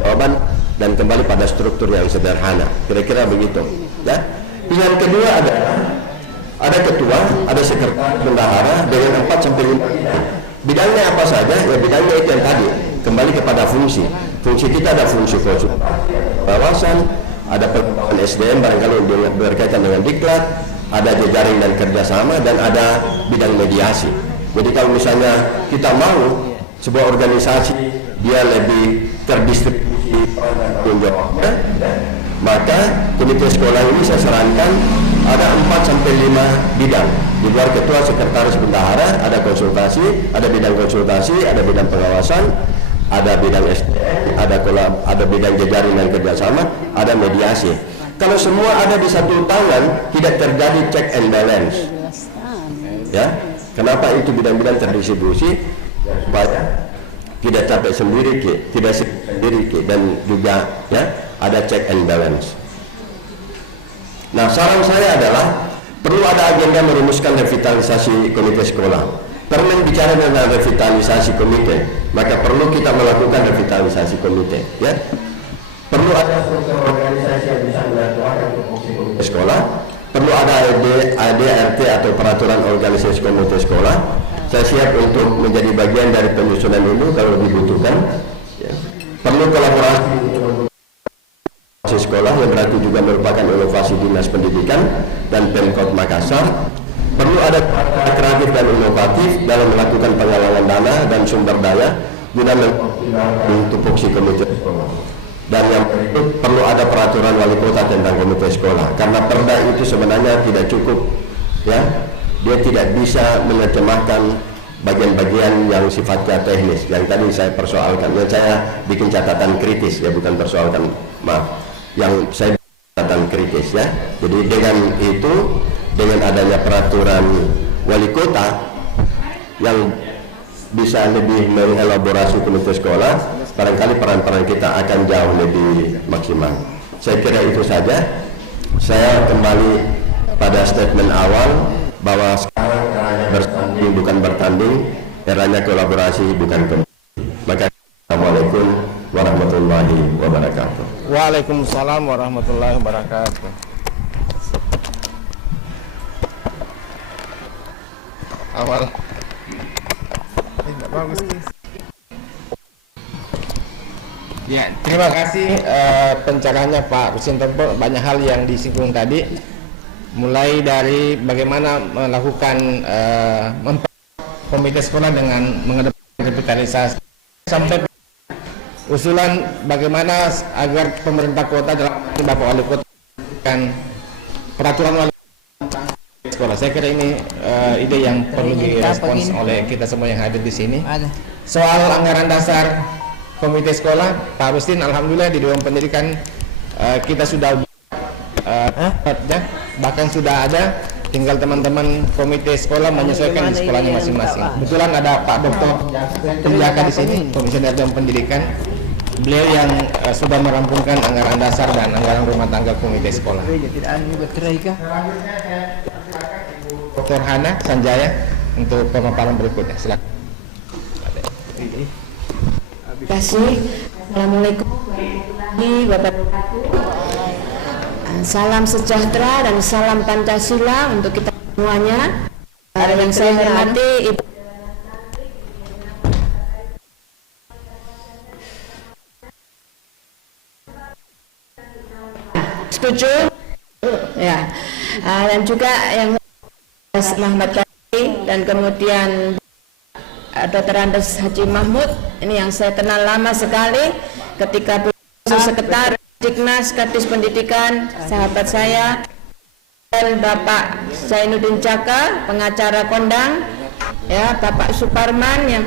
jawaban dan kembali pada struktur yang sederhana. Kira-kira begitu, ya. Yang kedua ada ketua, ada sekretaris, bendahara dengan 4 sampai 5 bidang. Bidangnya apa saja? Ya, bidangnya itu yang tadi, kembali kepada fungsi. Fungsi kita ada fungsi konsultasi, pengawasan, ada pengembangan SDM barangkali berkaitan dengan diklat, ada jejaring dan kerjasama, dan ada bidang mediasi. Jadi kalau misalnya kita mau sebuah organisasi dia lebih terdistribusi tanggung jawabnya, maka komite sekolah ini saya sarankan ada 4 sampai 5 bidang. Di luar ketua, sekretaris, bendahara, ada konsultasi, ada bidang konsultasi, ada bidang pengawasan, ada bidang SDM, ada bidang jejaring dan kerjasama, ada mediasi. Kalau semua ada di satu tangan, tidak terjadi check and balance. Ya, kenapa itu bidang-bidang terdistribusi? Supaya tidak capek sendiri, tidak sendiri, dan juga ya ada check and balance. Nah, saran saya adalah perlu ada agenda merumuskan revitalisasi komite sekolah. Permen bicara tentang revitalisasi komite. maka perlu kita melakukan revitalisasi komite, ya. Perlu ada struktur organisasi yang bisa mengatur komite sekolah, perlu ada ADRT atau peraturan organisasi komite sekolah. Saya siap untuk menjadi bagian dari penyusunan itu kalau dibutuhkan, ya. Perlu kolaborasi sekolah yang berarti juga merupakan inovasi Dinas Pendidikan dan Pemkot Makassar. Perlu ada kreatif dan inovatif dalam melakukan penggalangan dana dan sumber daya guna mengoptimalkan tupoksi komite sekolah. Dan yang perlu ada peraturan wali kota tentang komite sekolah, karena perda itu sebenarnya tidak cukup, ya. Dia tidak bisa menerjemahkan bagian-bagian yang sifatnya teknis yang tadi saya persoalkan, yang saya bikin catatan kritis, ya, bukan persoalkan, maaf, yang saya catatan kritis, ya. Jadi dengan itu, dengan adanya peraturan wali kota yang bisa lebih mengelaborasi komite sekolah, barangkali peran-peran kita akan jauh lebih maksimal. Saya kira itu saja. Saya kembali pada statement awal bahwa sekarang eranya bertanding bukan bertanding, eranya kolaborasi bukan kompetisi. Maka Assalamualaikum warahmatullahi wabarakatuh. Waalaikumsalam warahmatullahi wabarakatuh. Awal. Tidak bagus. Ya, terima kasih pencerahannya Pak Rusintompo. Banyak hal yang disinggung tadi, mulai dari bagaimana melakukan komite sekolah dengan mengedepankan revitalisasi, sampai usulan bagaimana agar pemerintah kota dalam Bapak Wali Kota dan peraturan wali sekolah. Saya kira ini ide yang perlu direspons oleh kita semua yang hadir di sini. Soal anggaran dasar komite sekolah, Pak Rustin, alhamdulillah di Dewan Pendidikan kita sudah bahkan sudah ada, tinggal teman-teman komite sekolah menyesuaikan di sekolahnya masing-masing. Kebetulan ada Pak Dr. Penjaka di sini, Komisioner Dewan Pendidikan. Beliau yang sudah merampungkan anggaran dasar dan anggaran rumah tangga komite sekolah. Dr. Hana Sanjaya untuk pemaparan berikutnya. Silakan. Terima kasih. Assalamualaikum warahmatullahi wabarakatuh. Salam sejahtera dan salam Pancasila untuk kita semuanya. Yang saya hormati Ibu setuju? Ya. Dan juga yang Muhammad Tari dan kemudian Dr. Andes Haji Mahmud, ini yang saya kenal lama sekali ketika sekretaris Diknas Kadis Pendidikan, sahabat saya, dan Bapak Zainuddin Jaka, pengacara kondang, ya, Bapak Suparman, yang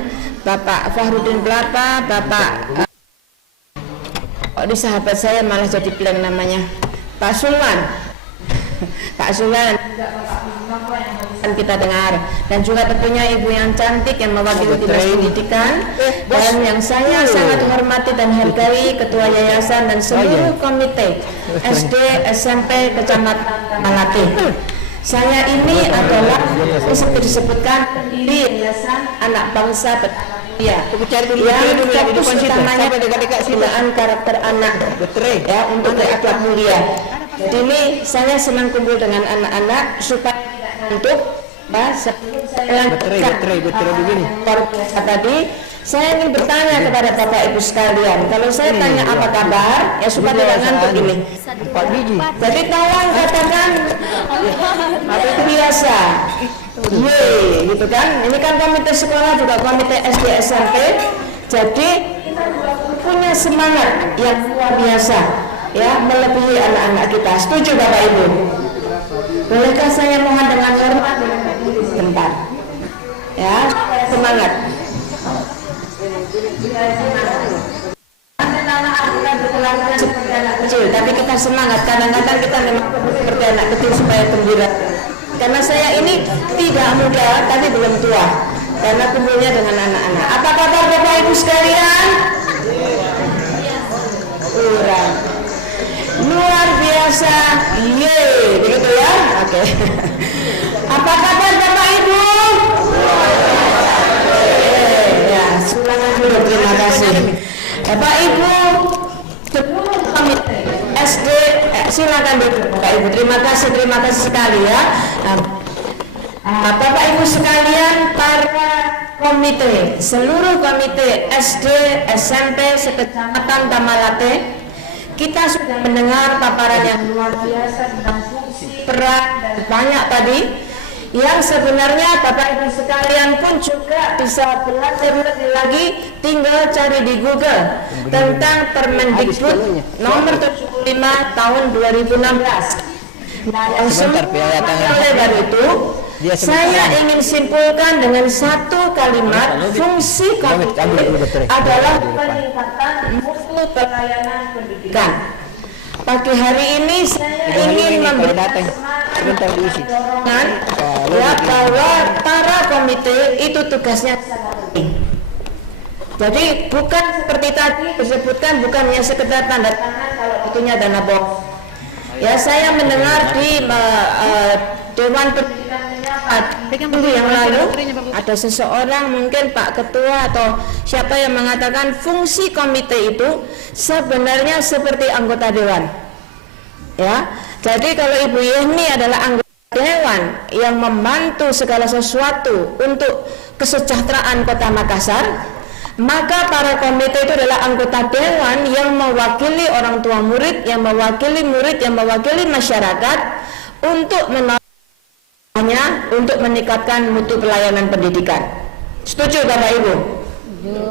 Bapak Fahrudin Belapa, Bapak ini sahabat saya malah jadi blank namanya, Pak Sulwan. Pak Sulwan kita dengar, dan juga tentunya ibu yang cantik yang mewakili Dinas Pendidikan, dan yang saya sangat hormati dan hargai Ketua Yayasan dan seluruh komite SD SMP Kecamatan Malati. Saya ini adalah seperti disebutkan di Yayasan Anak Bangsa Batavia yang fokus utamanya penggunaan karakter anak, ya, untuk berakhlak mulia. Jadi ini saya senang kumpul dengan anak-anak supaya untuk begini. Tadi saya ingin bertanya kepada Bapak Ibu sekalian. Kalau saya tanya apa kabar, ya supaya tidak ngantuk ini. Jadi tolong katakan biasa. Yeay, gitu kan? Ini kan komite sekolah juga komite SD SMP. Jadi punya semangat yang luar biasa, ya, melebihi anak-anak kita. Setuju Bapak Ibu? Bolehkah saya mohon dengan hormat sebentar, ya, semangat. Kecil, tapi kita semangat. Kadang-kadang kita memang seperti anak kecil supaya gembira. Karena saya ini tidak muda, tapi belum tua. Karena kumpulnya dengan anak-anak. Apa kabar Bapak Ibu sekalian? Luar biasa, yeay, begitu ya. Oke. Apa kabar Bapak Ibu? Ya, silakan dulu. Terima kasih. Bapak Ibu seluruh komite SD, silakan dulu Bapak Ibu. Terima kasih sekali ya. Bapak Ibu sekalian, para komite, seluruh komite SD, SMP, sekecamatan Tamalate, kita sudah mendengar paparan yang luar biasa tentang fungsi, peran, dan banyak tadi yang sebenarnya Bapak Ibu sekalian pun juga bisa belajar lebih lagi, tinggal cari di Google tentang Permendikbud nomor 75 tahun 2016. Nah, yang semua dari itu saya ingin simpulkan dengan satu kalimat, fungsi komite adalah peningkatan mutu pelayanan pendidikan. Pagi hari ini saya ingin memberikan dorongan ya, bahwa para komite itu tugasnya sangat penting. Jadi bukan seperti tadi disebutkan, bukan hanya sekedar tanda tangan kalau itunya dana bos. Ya, saya mendengar di Dewan Pendidikan minggu yang lalu ada seseorang, mungkin Pak Ketua atau siapa yang mengatakan fungsi komite itu sebenarnya seperti anggota dewan. Ya, jadi kalau Ibu Yeni adalah anggota dewan yang membantu segala sesuatu untuk kesejahteraan Kota Makassar, maka para komite itu adalah anggota dewan yang mewakili orang tua murid, yang mewakili murid, yang mewakili masyarakat untuk untuk meningkatkan mutu pelayanan pendidikan. Setuju Bapak Ibu?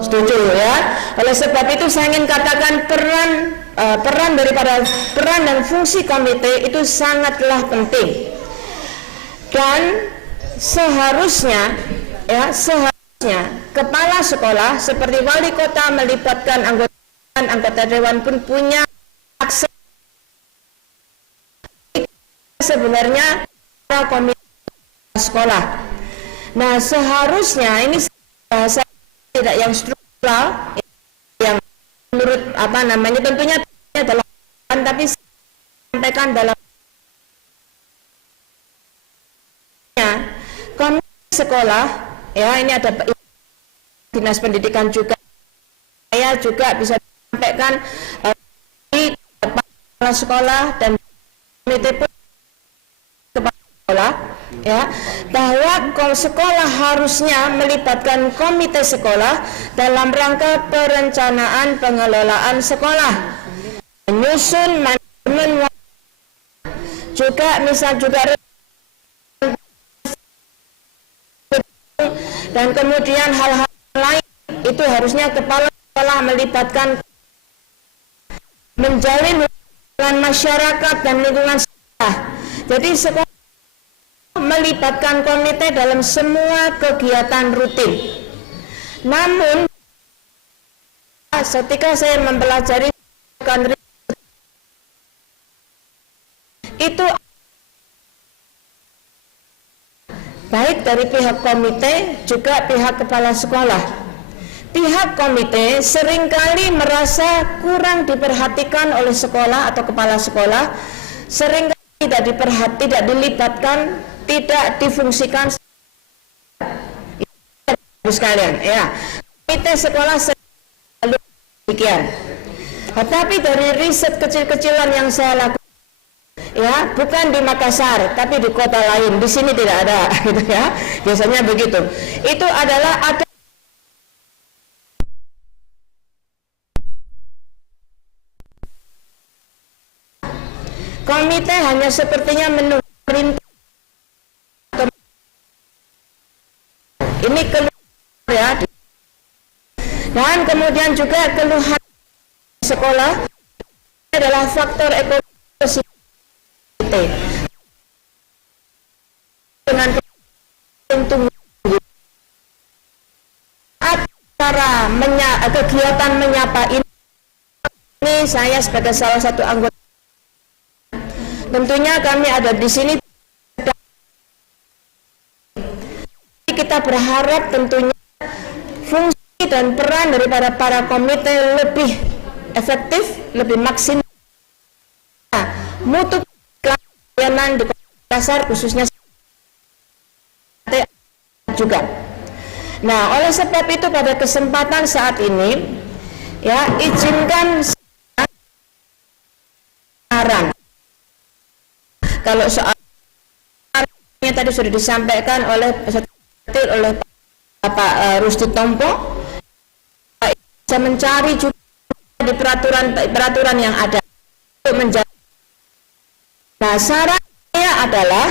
Setuju ya. Oleh sebab itu saya ingin katakan peran dan fungsi komite itu sangatlah penting. Dan seharusnya kepala sekolah seperti wali kota melibatkan anggota dewan pun punya akses sebenarnya komite sekolah. Nah, seharusnya ini bahasa tidak yang struktural, yang menurut tentunya dalam, tapi sampaikan dalam komite sekolah ya. Ini ada dinas pendidikan juga, saya juga bisa sampaikan di kepala sekolah dan komite pun kepala sekolah ya, bahwa sekolah harusnya melibatkan komite sekolah dalam rangka perencanaan pengelolaan sekolah, menyusun manajemen, juga dan kemudian hal-hal lain itu harusnya kepala sekolah melibatkan, menjalin hubungan masyarakat dan lingkungan sekolah. Jadi sekolah melibatkan komite dalam semua kegiatan rutin. Namun ketika saya mempelajari itu baik dari pihak komite juga pihak kepala sekolah. Pihak komite seringkali merasa kurang diperhatikan oleh sekolah atau kepala sekolah, seringkali tidak dilibatkan, tidak difungsikan sekalian ya. Komite sekolah selalu demikian. Tetapi dari riset kecil-kecilan yang saya lakukan ya, bukan di Makassar tapi di kota lain, di sini tidak ada gitu ya. Biasanya begitu. Itu adalah ada komite hanya sepertinya menunggu perintah. Ini keluhan ya. Dan kemudian juga keluhan sekolah adalah faktor ekonomi dengan cara kegiatan menyapa ini saya sebagai salah satu anggota, tentunya kami ada di sini. Kita berharap tentunya fungsi dan peran daripada para komite lebih efektif, lebih maksimal, mutu pelayanan di Makassar khususnya juga. Nah, oleh sebab itu pada kesempatan saat ini, ya, izinkan saran. Kalau soalnya tadi sudah disampaikan oleh Bapak Rusdi Tompo, bisa mencari juga di peraturan yang ada untuk menjadi. Nah, sarannya adalah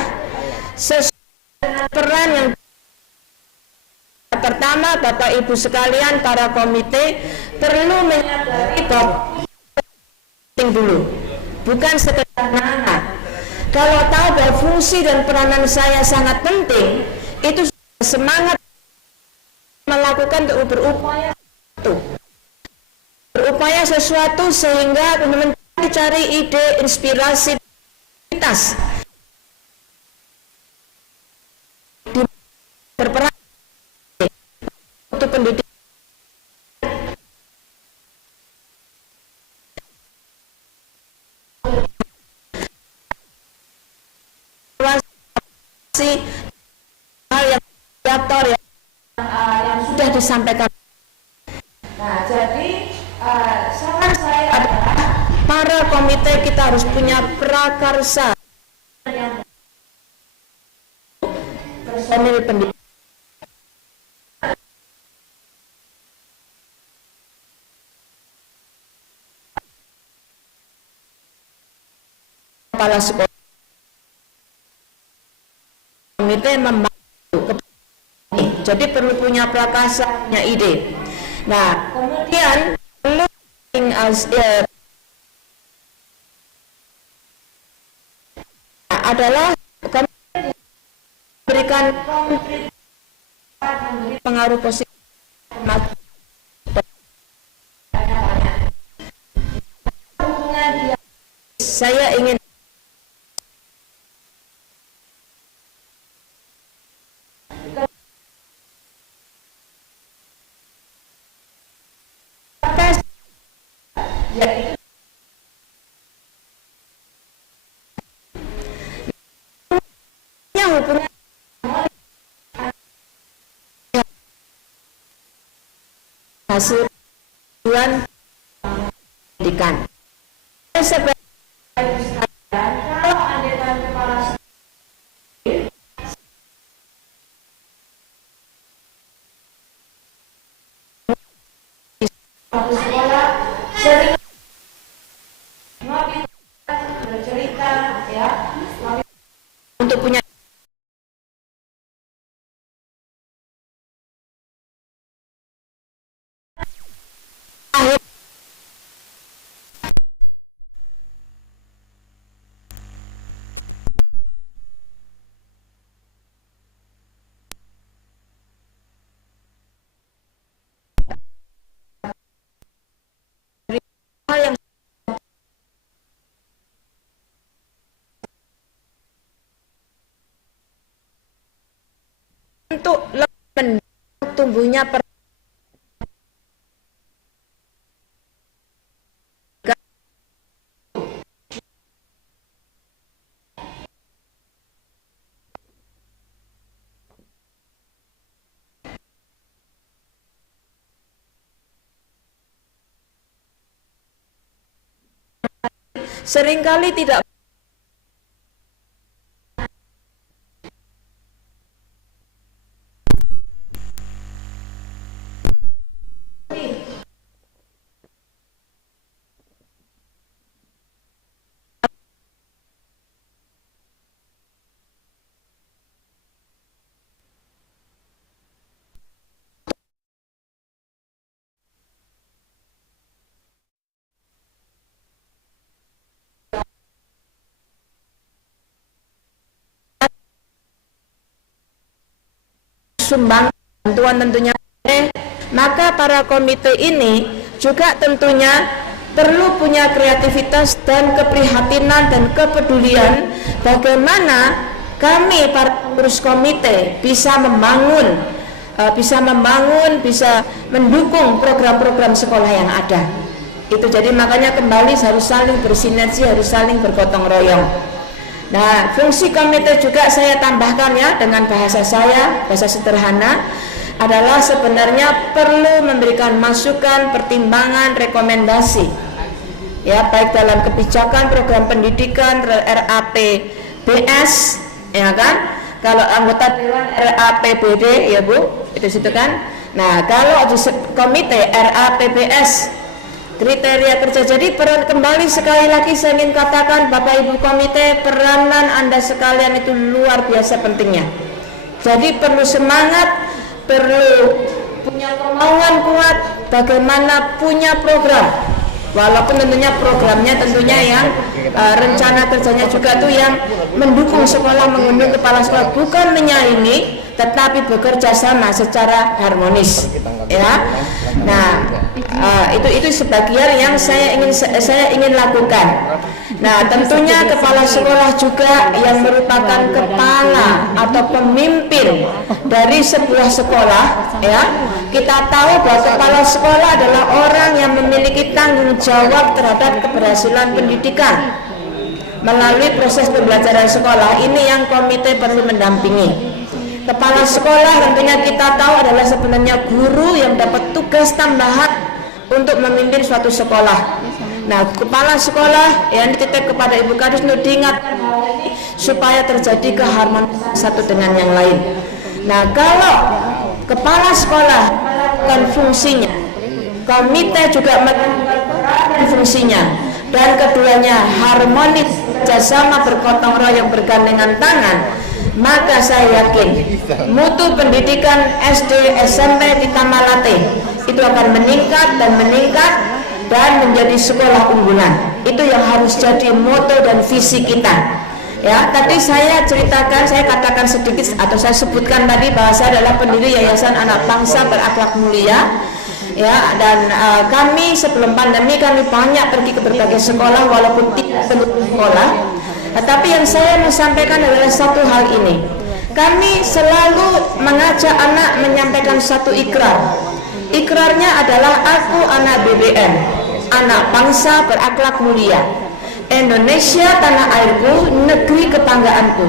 sesuai peran yang pertama, Bapak Ibu sekalian, para komite perlu menyadari bahwa penting dulu, bukan sekedar nama. Kalau tahu bahwa fungsi dan peranan saya sangat penting, itu semangat melakukan untuk berupaya sesuatu sehingga teman-teman cari ide, inspirasi, berperan untuk pendidikan. Hal yang sudah disampaikan. Nah, jadi saran saya adalah para komite kita harus punya prakarsa personil pendidikan. Kepala sekolah komite membantu, jadi perlu punya prakarsa, punya ide. Nah, kemudian perlu adalah kami berikan pengaruh positif. Saya ingin hubungan hasil pendidikan. Kalau andekan kepala sekolah sering bercerita, ya, untuk punya hal yang untuk tumbuhnya seringkali tidak sumbang bantuan tentunya, maka para komite ini juga tentunya perlu punya kreativitas dan keprihatinan dan kepedulian bagaimana kami para pengurus komite bisa membangun, bisa mendukung program-program sekolah yang ada. Itu jadi makanya kembali harus saling bersinergi, harus saling bergotong royong. Nah, fungsi komite juga saya tambahkan ya dengan bahasa saya, bahasa sederhana adalah sebenarnya perlu memberikan masukan, pertimbangan, rekomendasi, ya, baik dalam kebijakan program pendidikan RAPBS, ya kan? Kalau anggota dewan RAPBD, ya Bu, itu situ kan. Nah, kalau di komite RAPBS kriteria kerja, jadi kembali sekali lagi saya ingin katakan Bapak Ibu komite, peranan Anda sekalian itu luar biasa pentingnya. Jadi perlu semangat, perlu punya kemauan kuat, bagaimana punya program, walaupun tentunya programnya tentunya yang rencana kerjanya juga tuh yang mendukung sekolah, mengundang kepala sekolah, bukan menyaingi tetapi bekerja sama secara harmonis, ya. Nah, itu sebagian yang saya ingin lakukan. Nah, tentunya kepala sekolah juga yang merupakan kepala atau pemimpin dari sebuah sekolah, ya. Kita tahu bahwa kepala sekolah adalah orang yang memiliki tanggung jawab terhadap keberhasilan pendidikan melalui proses pembelajaran sekolah. Ini yang komite perlu mendampingi. Kepala sekolah tentunya kita tahu adalah sebenarnya guru yang dapat tugas tambahan untuk memimpin suatu sekolah. Nah, kepala sekolah yang dititip kepada Ibu Kadis untuk diingatkan supaya terjadi keharmonisan satu dengan yang lain. Nah, kalau kepala sekolah melakukan fungsinya, komite juga melakukan fungsinya, dan keduanya harmonis, kerjasama, bergotong royong, bergandengan tangan, maka saya yakin mutu pendidikan SD, SMP di Tamalate itu akan meningkat dan menjadi sekolah unggulan. Itu yang harus jadi moto dan visi kita. Ya, tadi saya katakan sedikit atau saya sebutkan tadi bahwa saya adalah pendiri Yayasan Anak Bangsa Berakhlak Mulia. Ya, dan kami sebelum pandemi kami banyak pergi ke berbagai sekolah walaupun tidak seluruh sekolah. Tetapi yang saya mau sampaikan adalah satu hal ini. Kami selalu mengajak anak menyampaikan satu ikrar. Ikrarnya adalah aku anak BBM, anak bangsa berakhlak mulia. Indonesia tanah airku, negeri kebanggaanku.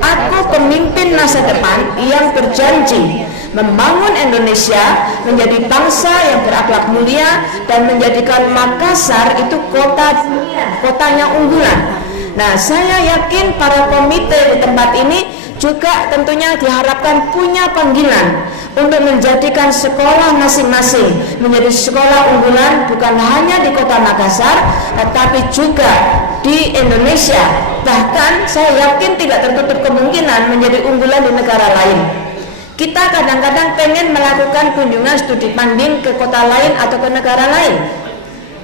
Aku pemimpin masa depan yang berjanji membangun Indonesia menjadi bangsa yang berakhlak mulia dan menjadikan Makassar itu kotanya unggulan. Nah, saya yakin para komite di tempat ini juga tentunya diharapkan punya panggilan untuk menjadikan sekolah masing-masing menjadi sekolah unggulan bukan hanya di Kota Makassar tetapi juga di Indonesia. Bahkan saya yakin tidak tertutup kemungkinan menjadi unggulan di negara lain. Kita kadang-kadang pengen melakukan kunjungan studi banding ke kota lain atau ke negara lain.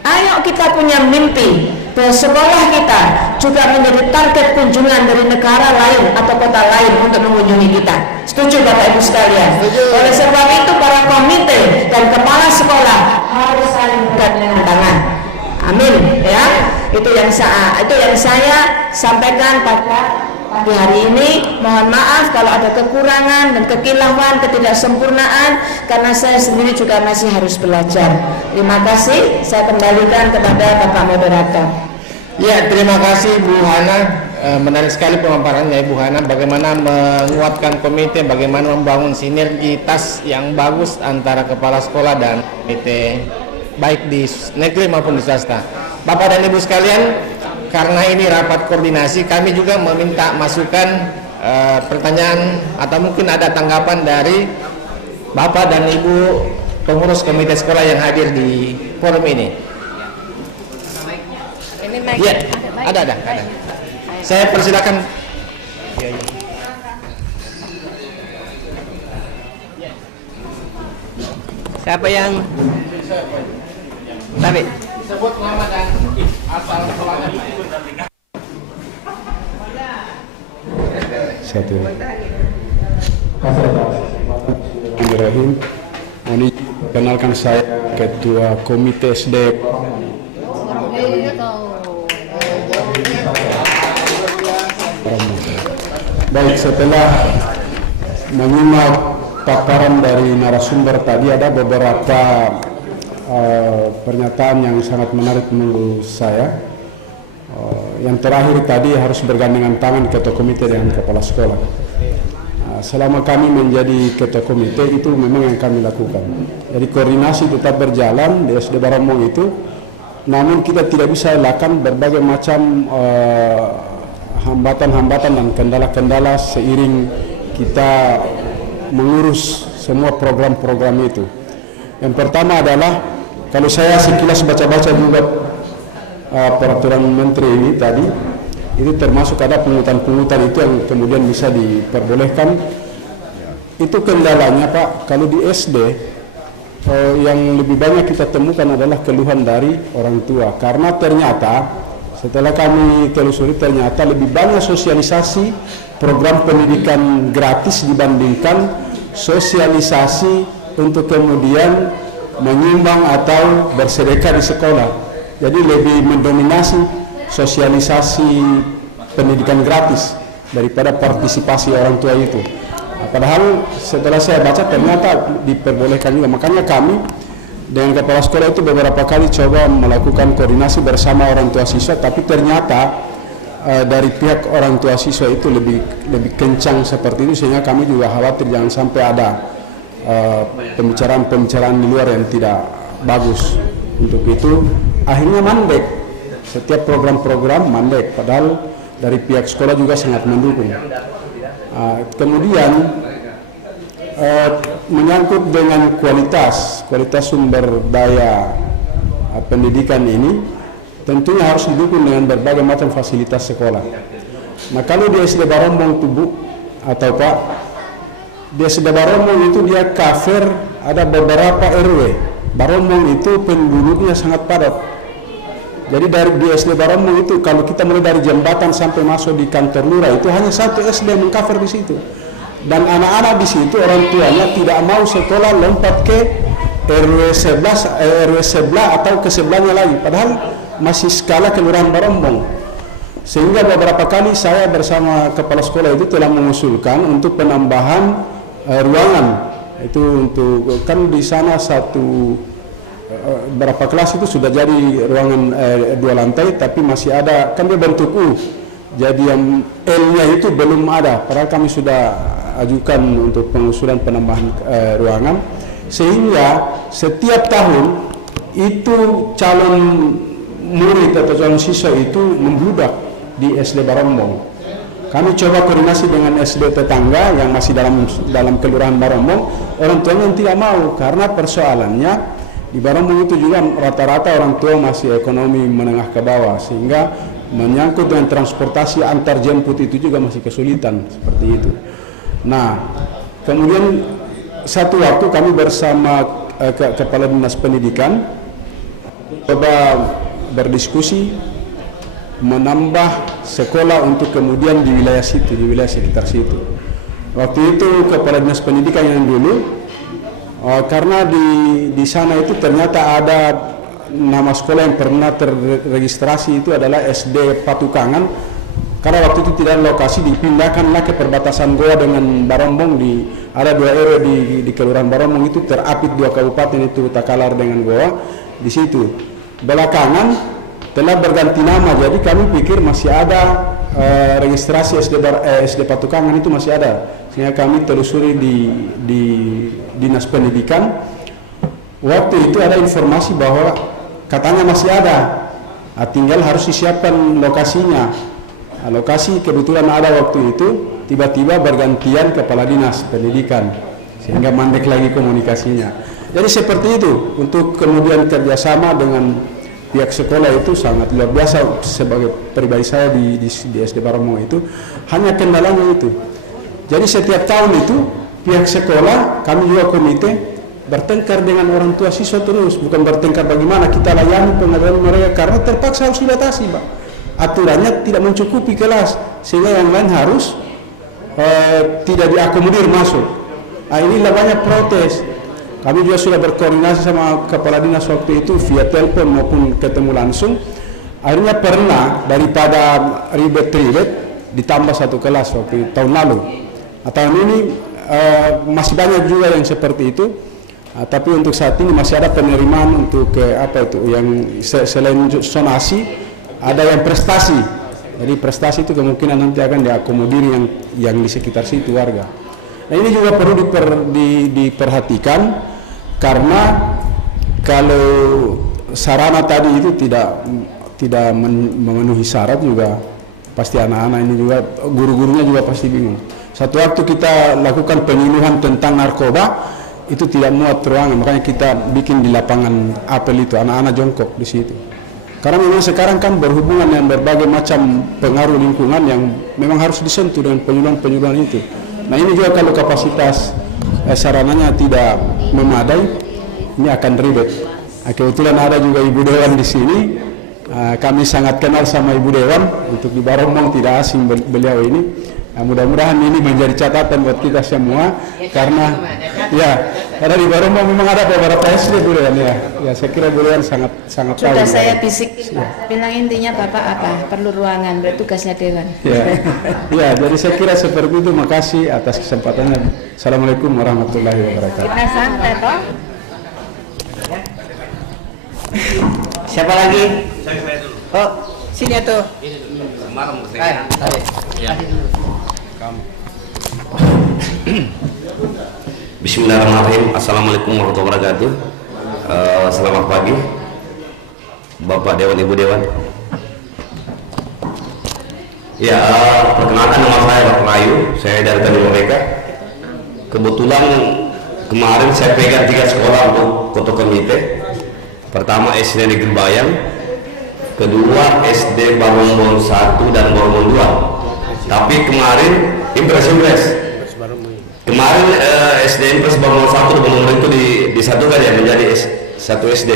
Ayo kita punya mimpi bahwa sekolah kita juga menjadi target kunjungan dari negara lain atau kota lain untuk mengunjungi kita. Setuju Bapak Ibu sekalian? Oleh sebab itu para komite dan kepala sekolah harus saling bergandengan tangan. Amin, ya. Itu yang saya sampaikan pada pagi hari ini. Mohon maaf kalau ada kekurangan dan kekilafan, ketidaksempurnaan, karena saya sendiri juga masih harus belajar. Terima kasih. Saya kembalikan kepada Bapak Moderator. Ya, terima kasih Bu Hana. Menarik sekali pemaparannya Ibu Hana, bagaimana menguatkan komite, bagaimana membangun sinergitas yang bagus antara kepala sekolah dan komite baik di negeri maupun di swasta. Bapak dan Ibu sekalian, karena ini rapat koordinasi, kami juga meminta masukan, pertanyaan atau mungkin ada tanggapan dari Bapak dan Ibu pengurus komite sekolah yang hadir di forum ini. Ya, ada. Saya persilakan. Siapa yang tapi Sebut nama dan asal sekolahnya. Satu. Bismillahirrahmanirrahim. Ini kenalkan saya Ketua Komite SD. Baik, setelah menyimak paparan dari narasumber tadi, ada beberapa pernyataan yang sangat menarik menurut saya. Yang terakhir tadi harus bergandengan tangan ketua komite dengan kepala sekolah. selama kami menjadi ketua komite itu memang yang kami lakukan. Jadi koordinasi tetap berjalan di SD Baromong itu, namun kita tidak bisa lakukan berbagai macam hambatan-hambatan dan kendala-kendala seiring kita mengurus semua program-program itu. Yang pertama adalah, kalau saya sekilas baca-baca juga peraturan menteri ini tadi, itu termasuk ada pungutan-pungutan itu yang kemudian bisa diperbolehkan. Itu kendalanya Pak, kalau di SD yang lebih banyak kita temukan adalah keluhan dari orang tua, karena ternyata setelah kami telusuri ternyata lebih banyak sosialisasi program pendidikan gratis dibandingkan sosialisasi untuk kemudian menyumbang atau bersedekah di sekolah. Jadi lebih mendominasi sosialisasi pendidikan gratis daripada partisipasi orang tua itu. Padahal setelah saya baca ternyata diperbolehkan juga. Makanya kami dengan kepala sekolah itu beberapa kali coba melakukan koordinasi bersama orang tua siswa, tapi ternyata dari pihak orang tua siswa itu lebih kencang seperti itu, sehingga kami juga khawatir jangan sampai ada pembicaraan di luar yang tidak bagus. Untuk itu akhirnya mandek, setiap program-program mandek, padahal dari pihak sekolah juga sangat mendukung. Kemudian menyangkut dengan kualitas sumber daya pendidikan ini tentunya harus didukung dengan berbagai macam fasilitas sekolah. Nah, kalau di SD Baromong itu Bu, atau Pak, di SD Baromong itu dia cover ada beberapa RW. Baromong itu penduduknya sangat padat. Jadi di SD Baromong itu kalau kita mulai dari jembatan sampai masuk di kantor lurah itu hanya satu SD yang mengcover di situ. Dan anak-anak di situ orang tuanya tidak mau sekolah lompat ke RW 11, RW sebelah atau ke sebelahnya lagi. Padahal masih skala kelurahan Baromong. Sehingga beberapa kali saya bersama kepala sekolah itu telah mengusulkan untuk penambahan ruangan. Itu untuk kan di sana berapa kelas itu sudah jadi ruangan 2 lantai, tapi masih ada, kan dia bentuk U, jadi yang L-nya itu belum ada, padahal kami sudah ajukan untuk pengusulan penambahan ruangan, sehingga setiap tahun itu calon murid atau calon siswa itu membludak di SD Baromong. Kami coba koordinasi dengan SD tetangga yang masih dalam kelurahan Baromong, orang tuanya yang tidak mau, karena persoalannya di Baromong itu juga rata-rata orang tua masih ekonomi menengah ke bawah, sehingga menyangkut dengan transportasi antar jemput itu juga masih kesulitan seperti itu. Nah, kemudian satu waktu kami bersama Kepala Dinas Pendidikan coba berdiskusi menambah sekolah untuk kemudian di wilayah situ, di wilayah sekitar situ. Waktu itu Kepala Dinas Pendidikan yang dulu, karena di sana itu ternyata ada nama sekolah yang pernah terregistrasi itu adalah SD Patukangan, karena waktu itu tidak ada lokasi, dipindahkanlah ke perbatasan Goa dengan Baromong, ada 2 RW di kelurahan Baromong itu terapit 2 kabupaten itu Takalar dengan Goa di situ. Belakangan telah berganti nama, jadi kami pikir masih ada registrasi SD Patukangan itu masih ada, sehingga kami telusuri di Dinas Pendidikan. Waktu itu ada informasi bahwa katanya masih ada, tinggal harus disiapkan lokasinya. Lokasi kebetulan ada waktu itu, tiba-tiba bergantian Kepala Dinas Pendidikan, sehingga mandek lagi komunikasinya. Jadi seperti itu, untuk kemudian kerjasama dengan pihak sekolah itu sangat luar biasa. Sebagai pribadi saya di SD Baromong itu, hanya kendalanya itu. Jadi setiap tahun itu pihak sekolah, kami juga komite bertengkar dengan orang tua siswa terus. Bukan bertengkar bagaimana kita layani pengaduan mereka, karena terpaksa harus dibatasi Pak. Aturannya tidak mencukupi kelas, sehingga yang lain harus tidak diakomodir masuk. Nah, inilah banyak protes. Kami juga sudah berkoordinasi sama Kepala Dinas waktu itu via telepon maupun ketemu langsung. Akhirnya pernah daripada ribet-ribet ditambah 1 kelas waktu tahun lalu. Tahun ini masih banyak juga yang seperti itu. Tapi untuk saat ini masih ada penerimaan untuk yang selain sonasi ada yang prestasi. Jadi prestasi itu kemungkinan nanti akan diakomodir yang di sekitar situ warga. Nah, ini juga perlu diperhatikan, karena kalau sarana tadi itu tidak memenuhi syarat juga pasti anak-anak ini juga, guru-gurunya juga pasti bingung. Satu waktu kita lakukan penyuluhan tentang narkoba itu tidak muat ruangan, makanya kita bikin di lapangan apel itu anak-anak jongkok di situ. Karena memang sekarang kan berhubungan dengan berbagai macam pengaruh lingkungan yang memang harus disentuh dengan penyuluhan-penyuluhan itu. Nah, ini juga kalau kapasitas sarananya tidak memadai, ini akan ribet. Kebetulan ada juga Ibu Dewan di sini. Kami sangat kenal sama Ibu Dewan, untuk di Barombong tidak asing beliau ini. Mudah-mudahan ini menjadi catatan buat kita semua, karena di Barombong memang ada beberapa SD Bu Dewan ya. Saya kira Bu Dewan sangat tahu. Sudah saya bisikin, bilang intinya Bapak apa? Perlu ruangan, berarti tugasnya Dewan. Ya, jadi saya kira seperti itu. Makasih atas kesempatannya. Assalamualaikum warahmatullahi wabarakatuh. Kita santai toh. Siapa lagi? Saya dulu. Oh, Sini tuh. Bismillahirrahmanirrahim. Assalamualaikum warahmatullahi wabarakatuh. Selamat pagi Bapak Dewan, Ibu Dewan. Ya, perkenalkan nama saya Bapak Rayu. Saya dari Tanjung Mereka. Kebetulan kemarin saya pegang 3 sekolah untuk ketua komite. Pertama SD Negeri Bayang, kedua SD Barombong 1 dan Barombong 2. Tapi kemarin impres. Kemarin SD Impres Barombong 1 dan Barombong itu disatukan ya menjadi satu SD.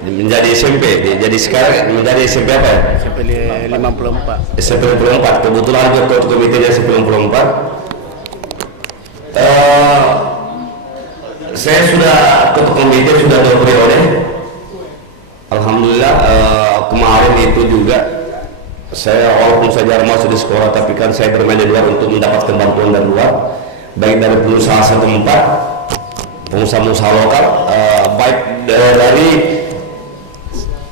Menjadi SMP. Jadi sekarang menjadi SMP apa ya? SMP 54. SMP 54. Kebetulan ketua komitenya SMP 54. Saya sudah ketua komite sudah 2 periode. Alhamdulillah kemarin itu juga saya walaupun saya jarang masuk di sekolah, tapi kan saya bermain di luar untuk mendapatkan bantuan dari luar, baik dari pengusaha setempat, pengusaha-pengusaha lokal, baik dari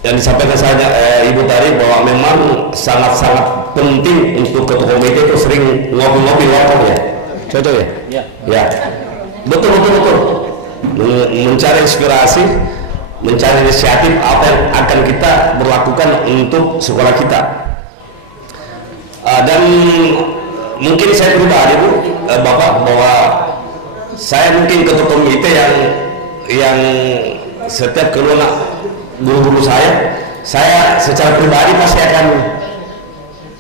yang disampaikan saya Ibu tadi bahwa memang sangat-sangat penting untuk ketua komite itu sering ngopi-ngopi warkop ya, cocok ya? Ya, betul. Mencari inspirasi, mencari inisiatif apa yang akan kita berlakukan untuk sekolah kita. Dan mungkin saya pribadi Bu, Bapak, bahwa saya mungkin ketua komite yang setiap keluar guru-guru saya secara pribadi pasti akan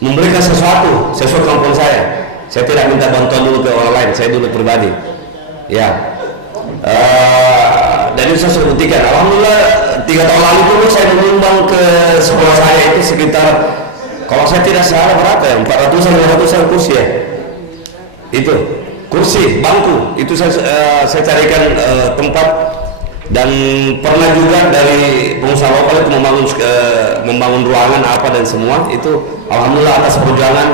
memberikan sesuatu sesuai kemampuan saya. Saya tidak minta bantuan dulu ke orang lain, saya dulu pribadi. Ya. Dan itu saya buktikan. Alhamdulillah 3 tahun lalu dulu saya menyumbang ke sekolah saya itu sekitar, kalau saya tidak salah berapa ya, 400-500 kursi ya. Itu kursi, bangku itu saya carikan tempat. Dan pernah juga dari pengusaha lokal itu membangun ruangan apa dan semua itu, alhamdulillah atas perjuangan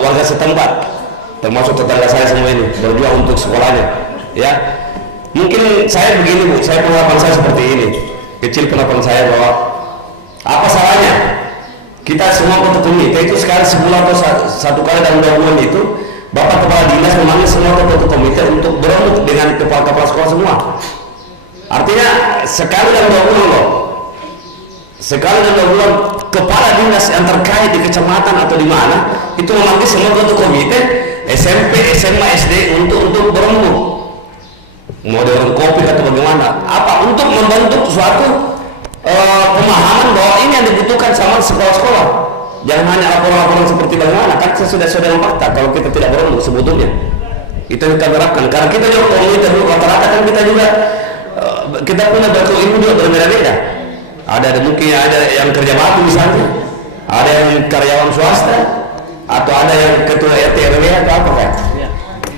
warga setempat, termasuk tetangga saya semua ini berjuang untuk sekolahnya. Ya, mungkin saya begini Bu, saya pengalaman saya seperti ini, kecil pengalaman saya bahwa apa salahnya kita semua ketua komite itu sekali sebulan atau 1 kali dalam 2 bulan itu Bapak Kepala Dinas memanggil semua ketua komite untuk berembuk dengan kepala-kepala sekolah semua. Artinya sekali dalam 2 bulan loh, sekali dalam 2 bulan kepala dinas yang terkait di kecamatan atau di mana itu memanggil semua ketua komite SMP, SMA, SD untuk berembuk. Mau dengan kopi atau bagaimana, apa untuk membentuk suatu pemahaman bahwa ini yang dibutuhkan sama sekolah-sekolah. Jangan hanya laporan-laporan seperti bagaimana, kan sudah fakta kalau kita tidak berembuk sebetulnya. Itu yang kita terapkan, karena kita juga komunitas rata-rata kan kita juga kita punya berkelompok ilmu juga berbeda-beda. Ada mungkin ada yang kerja bakti misalnya, ada yang karyawan swasta, atau ada yang ketua RT RW atau apa kan?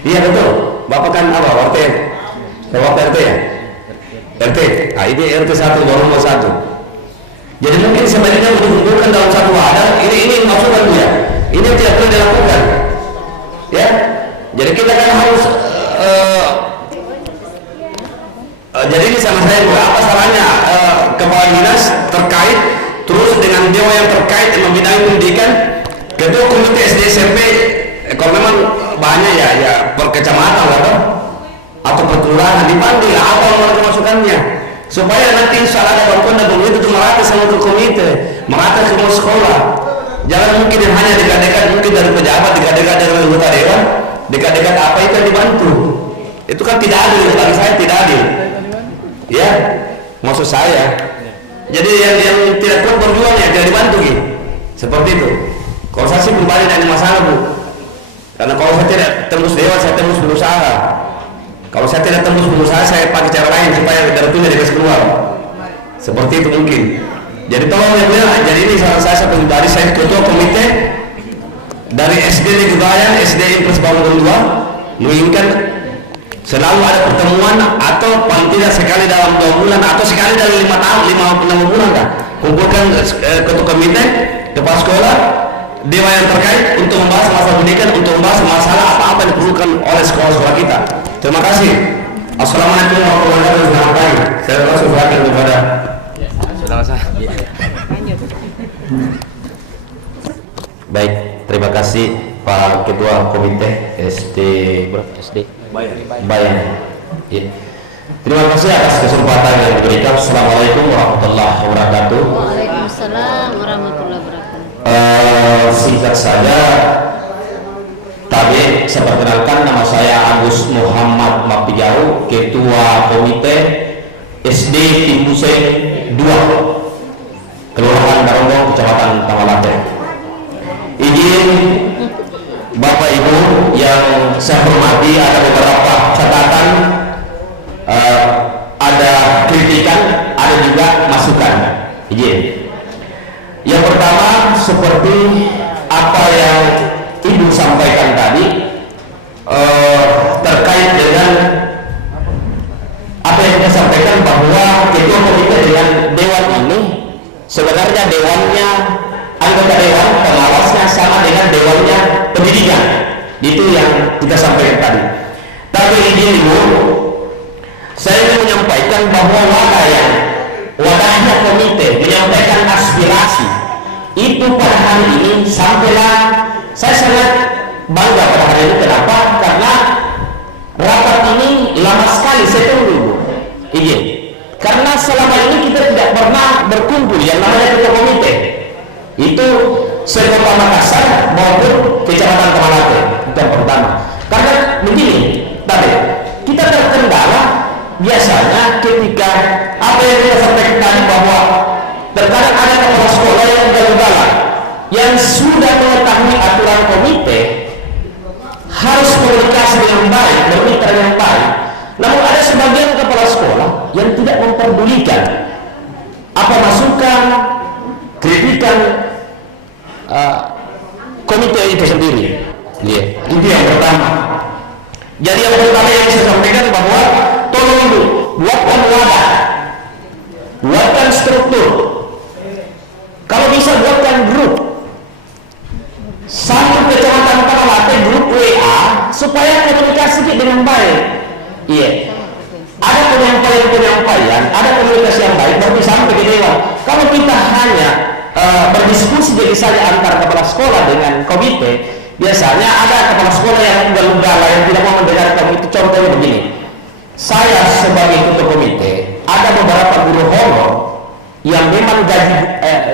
Iya betul. Bapak kan apa? RT. Bapak RT ya? RT. Nah ini RT 1 Barombong 1. Jadi mungkin sebenarnya untuk dikumpulkan dalam satu wadah, ini masukan dia. Ini tidak perlu dilakukan. Ya. Jadi kita kan harus jadi ini sama saya juga, apa salahnya kepala dinas terkait terus dengan dewan yang terkait yang membidang pendidikan, ketua komite SD SMP, kalau memang banyak ya per kecamatan atau per kelurahan dipanggil apa nomor kemasukannya, supaya nanti insya Allah ada bantuan dan komite itu merata sama ke komite, merata ke semua sekolah. Jangan mungkin yang hanya dekat-dekat mungkin dari pejabat, dekat-dekat dari anggota dewan, dekat-dekat apa itu yang dibantu. Itu kan tidak adil, bagi saya tidak adil. Ya, maksud saya. Jadi yang tidak kuat berjuang ya tidak dibantu gitu. Seperti itu. Kalau saya sih pribadi tidak ada masalah Bu. Karena kalau saya tidak tembus dewan, saya tembus berusaha. Kalau saya tidak tembus berusaha, saya pakai cara lain supaya darahnya dikasih keluar. Seperti itu mungkin. Jadi tolong ya bilang, jadi ini saran saya pribadi, saya ketua komite dari SD Negeri Bayan, SD Impres Bangun 2, menginginkan selalu ada pertemuan atau paling tidak sekali dalam 2 bulan atau sekali dalam 5 tahun, 5 bulan kan, kumpulkan ketua komite, kepala sekolah, dewan yang terkait untuk membahas masalah pendidikan, untuk membahas masalah apa-apa yang diperlukan oleh sekolah-sekolah kita. Terima kasih. Assalamualaikum warahmatullahi wabarakatuh. Saya langsung berikan kepada Baik, terima kasih Pak Ketua Komite SD Bayan. Ya. Terima kasih atas kesempatan yang diberikan. Assalamualaikum warahmatullahi wabarakatuh. Waalaikumsalam warahmatullahi wabarakatuh. Singkat saja, tadi saya perkenalkan, nama saya Agus Muhammad Mapijau, Ketua Komite SD Timbuseng 2, Kelurahan Daronggong, Kecamatan Tamalate. Izin Bapak Ibu yang saya hormati, ada beberapa catatan, ada kritikan, ada juga masukan. Izin. Yang pertama, seperti apa yang Ibu sampaikan tadi, terkait dengan apa yang kita sampaikan bahwa ketua komite dengan dewan ini sebenarnya dewannya, anggota dewan pengawasnya sama dengan dewannya pendidikan. Itu yang kita sampaikan tadi. Tapi izin Ibu, saya ingin menyampaikan bahwa wadahnya komite menyampaikan aspirasi itu pada hari ini sampailah saya sangat bangga pada hari ini. Kenapa? Karena rapat ini lama sekali saya tunggu. Izin. Karena selama ini kita tidak pernah berkumpul yang namanya ketua komite. Itu sekota Makassar maupun Kecamatan Tamalate. Itu yang pertama. Karena begini, tadi kita terkendala biasanya ketika apa yang kita sampaikan tadi bahwa terkadang ada kepala sekolah yang gagal-gagal yang sudah mengetahui aturan komite harus komunikasi dengan baik, bermitra yang baik. Namun ada sebagian kepala sekolah yang tidak memperdulikan apa masukan, kritikan komite itu sendiri. Yeah. Itu yang pertama. Jadi yang pertama yang saya sampaikan bahwa tolong Ibu buatkan wadah, buatkan struktur. Kalau bisa buatkan grup. Satu kecamatan Tamalate grup WA supaya komunikasi dengan baik. Iya. Ada penyampaian, ada komunikasi yang baik baru sampai ke dewan. Kalau kita hanya berdiskusi jadi saja antar kepala sekolah dengan komite, biasanya ada kepala sekolah yang ugal-ugal yang tidak mau mendengarkan itu. Contohnya begini, saya sebagai ketua komite ada beberapa guru honor yang memang gaji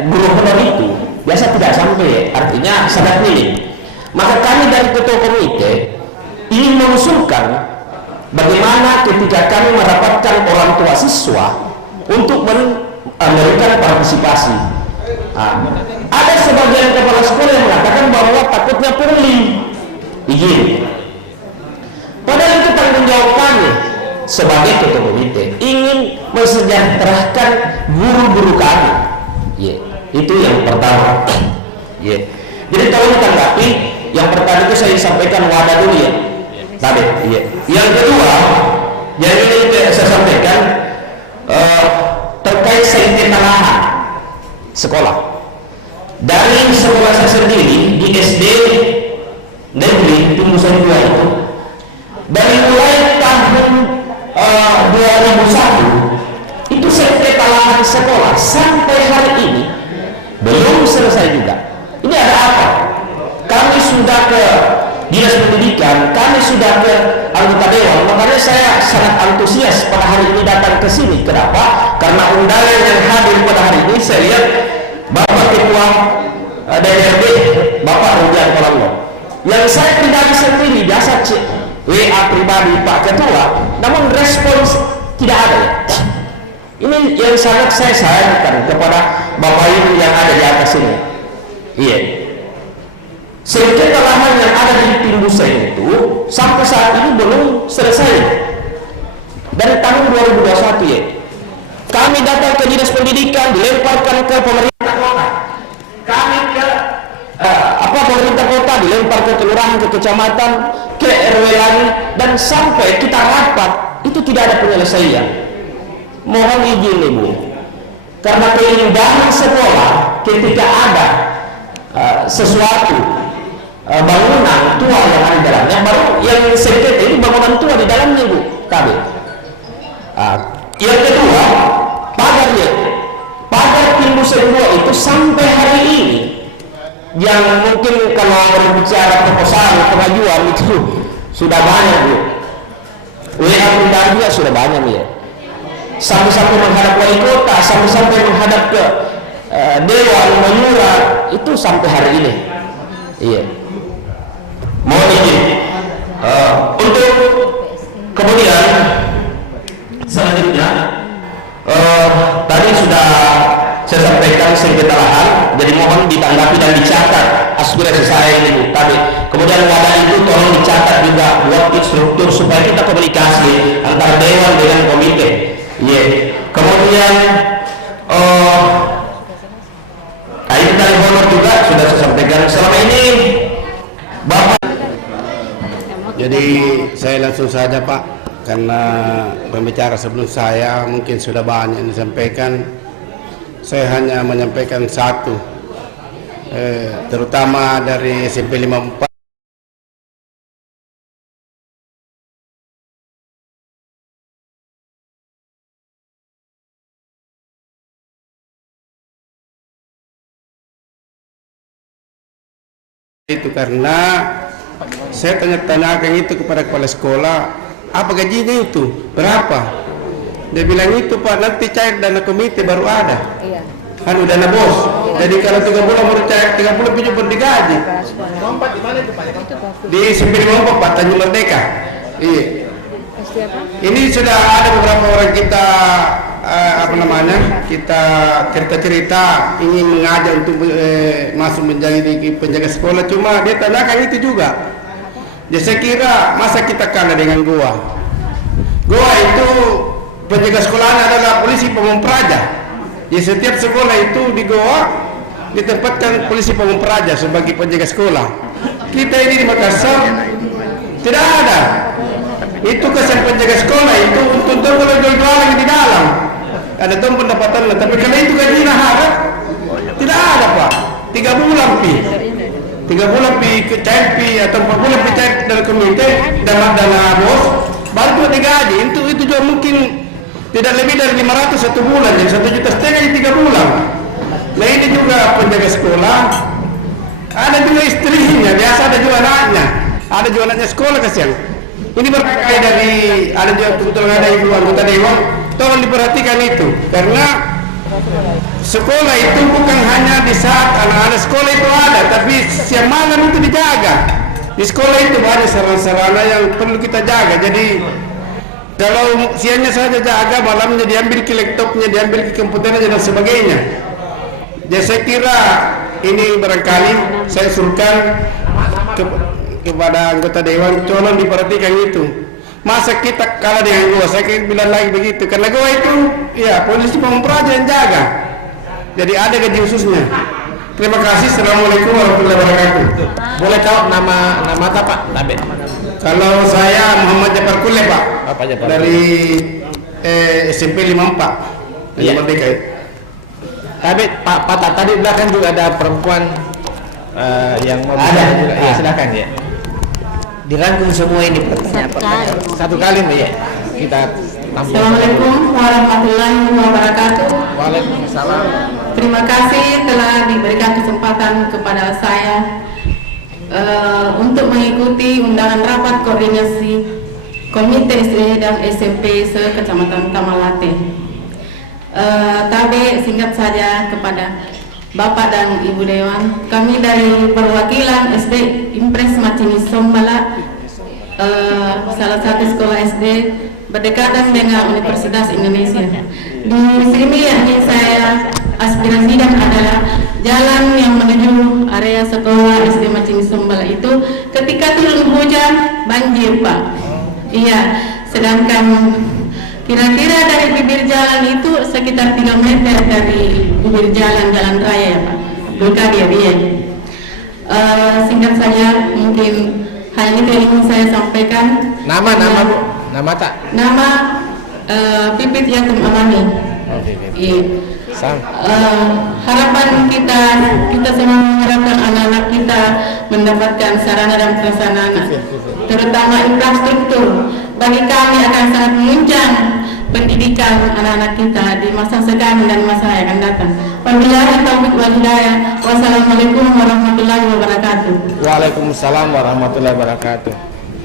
guru honor itu biasa tidak sampai, artinya sangat minim. Maka kami dari ketua komite ingin mengusulkan bagaimana ketika kami mendapatkan orang tua siswa untuk memberikan partisipasi. Ada sebagian kepala sekolah yang mengatakan bahwa takutnya pungli. Izin. Padahal itu tanggung jawab kami sebagai ketua komite ingin mensejahterakan guru-guru kami. Itu yang pertama. Jadi tolong ditanggapi. Yang pertama itu saya sampaikan wadah dulu ya. Tadi. Yang kedua, yang ini saya sampaikan terkait sengketa lahan sekolah. Dari sekolah saya sendiri di SD Negeri Timbuseng 2 itu, dari mulai tahun 2001 itu sengketa lahan sekolah sampai hari ini belum selesai juga. Ini ada apa? Kami sudah ke Dinas Pendidikan, kami sudah ke anggota dewan. Makanya saya sangat antusias pada hari ini datang ke sini. Kenapa? Karena undangan yang hadir pada hari ini saya lihat Bapak Ketua DPRD, Bapak Rudian Kolombo. Yang saya pribadi sendiri biasa WA pribadi Pak Ketua, namun respons tidak ada ya. Ini yang sangat saya sayangkan kepada Bapak Ibu yang ada di atas ini. Iya. Sengketa lahan yang ada di Timbusen itu sampai saat ini belum selesai. Dari tahun 2021 ya. Kami datang ke Dinas Pendidikan, dilemparkan ke pemerintah kota. Kami ke pemerintah kota, dilempar ke kelurahan, ke kecamatan, ke RW lain, dan sampai kita rapat itu tidak ada penyelesaian. Mohon izin Ibu, karena keindahan sekolah ketika ada sesuatu bangunan tua yang ada di dalamnya, baru yang sengketa ini bangunan tua di dalamnya Ibu. Yang kedua, pagar Timbusen 2 itu sampai hari ini, yang mungkin kalau berbicara proposal pengajuan itu sudah banyak Bu. WA pribadi juga sudah banyak ya. Sampai-sampai menghadap wali kota, sampai-sampai menghadap ke dewan menyurat, itu sampai hari ini. Iya. Mohon izin. Untuk kemudian selanjutnya, tadi sudah saya sampaikan sengketa lahan, jadi mohon ditanggapi dan dicatat aspirasi saya ini Bu. Tapi kemudian wadah itu tolong dicatat juga buat struktur supaya kita komunikasi antara dewan dengan komite. Kemudian itu dari honor juga sudah saya sampaikan. Selama ini Bapak. Jadi saya langsung saja Pak, karena pembicara sebelum saya mungkin sudah banyak yang disampaikan. Saya hanya menyampaikan satu, terutama dari SMP 54. Itu karena saya tanya-tanyakan itu kepada kepala sekolah, apa gajinya itu, berapa? Dia bilang itu Pak, nanti cair dana komite baru ada. Iya. Kan udah dana bos. Jadi kalau 3 bulan baru cair, 3 bulan pinjam baru digaji. Di SMP 54 Pak, Tanjung Merdeka. Iya. Ini sudah ada beberapa orang kita kita cerita-cerita ingin mengajak untuk masuk menjadi penjaga sekolah, cuma dia tanyakan itu juga. Jadi saya kira masa kita kalah dengan Goa itu penjaga sekolahnya adalah polisi pamong praja. Di setiap sekolah itu di Goa ditempatkan polisi pamong praja sebagai penjaga sekolah. Kita ini di Makassar tidak ada. Itu kesan penjaga sekolah itu untuk kalau jual-jualan di dalam ada tuh pendapatan, tapi kalau itu gajinya harap tidak ada Pak. 3 bulan ke cair atau 4 bulan cair dari komite dana bos baru digaji. Itu juga mungkin tidak lebih dari 500 1 bulan, jadi 1,5 juta di 3 bulan. Nah ini juga penjaga sekolah, ada juga istrinya, biasa ada juga anaknya, sekolah kasihan. Ini berkait dari ada juga kebetulan ada ibu anggota dewan, tolong diperhatikan itu, karena sekolah itu bukan hanya di saat anak-anak sekolah itu ada, tapi siang malam itu dijaga. Di sekolah itu ada sarana-sarana yang perlu kita jaga. Jadi kalau siangnya saja jaga, malamnya diambil ke laptopnya, diambil ke komputernya dan sebagainya. Jadi saya kira ini barangkali saya usulkan kepada anggota dewan, tolong diperhatikan itu. Masa kita kalah dengan Goa? Saya bilang lagi begitu, karena Goa itu ya polisi pamong praja yang jaga, jadi ada gaji khususnya. Terima kasih. Assalamualaikum warahmatullahi wabarakatuh. Boleh tahu nama apa Pak? Kalau saya Muhammad Jafar Kule Pak, dari SMP 54 Iya. Merdeka. Tapi Pak tadi belakang juga ada perempuan yang mau bicara juga. Ya, silakan ya. Dirangkum semua ini pertanyaan. Satu kali ya. Kita Assalamualaikum warahmatullahi wabarakatuh. Waalaikumsalam. Terima kasih telah diberikan kesempatan kepada saya untuk mengikuti undangan rapat koordinasi Komite SD dan SMP se-Kecamatan Tamalate. Tabe singkat saja kepada Bapak dan Ibu Dewan, kami dari perwakilan SD Impres Macini Sombala, salah satu sekolah SD berdekatan dengan Universitas Indonesia. Di sini yang ingin saya aspirasikan adalah jalan yang menuju area sekolah SD Macini Sombala itu ketika turun hujan banjir, Pak. Iya, sedangkan kira-kira dari bibir jalan itu sekitar 3 meter dari bibir jalan raya ya Pak, Bulkadir ya. Singkat saja mungkin hal itu yang ingin saya sampaikan. Nama Bu, nama tak? Nama Pipit Yatum Amani. Iya. Harapan kita semua mengharapkan anak-anak kita mendapatkan sarana dan prasarana, terutama infrastruktur. Bagi kami akan sangat menunjang pendidikan anak-anak kita di masa sekarang dan masa yang akan datang. Wabillahi taufiq wal hidayah. Wassalamualaikum warahmatullahi wabarakatuh. Waalaikumsalam warahmatullahi wabarakatuh.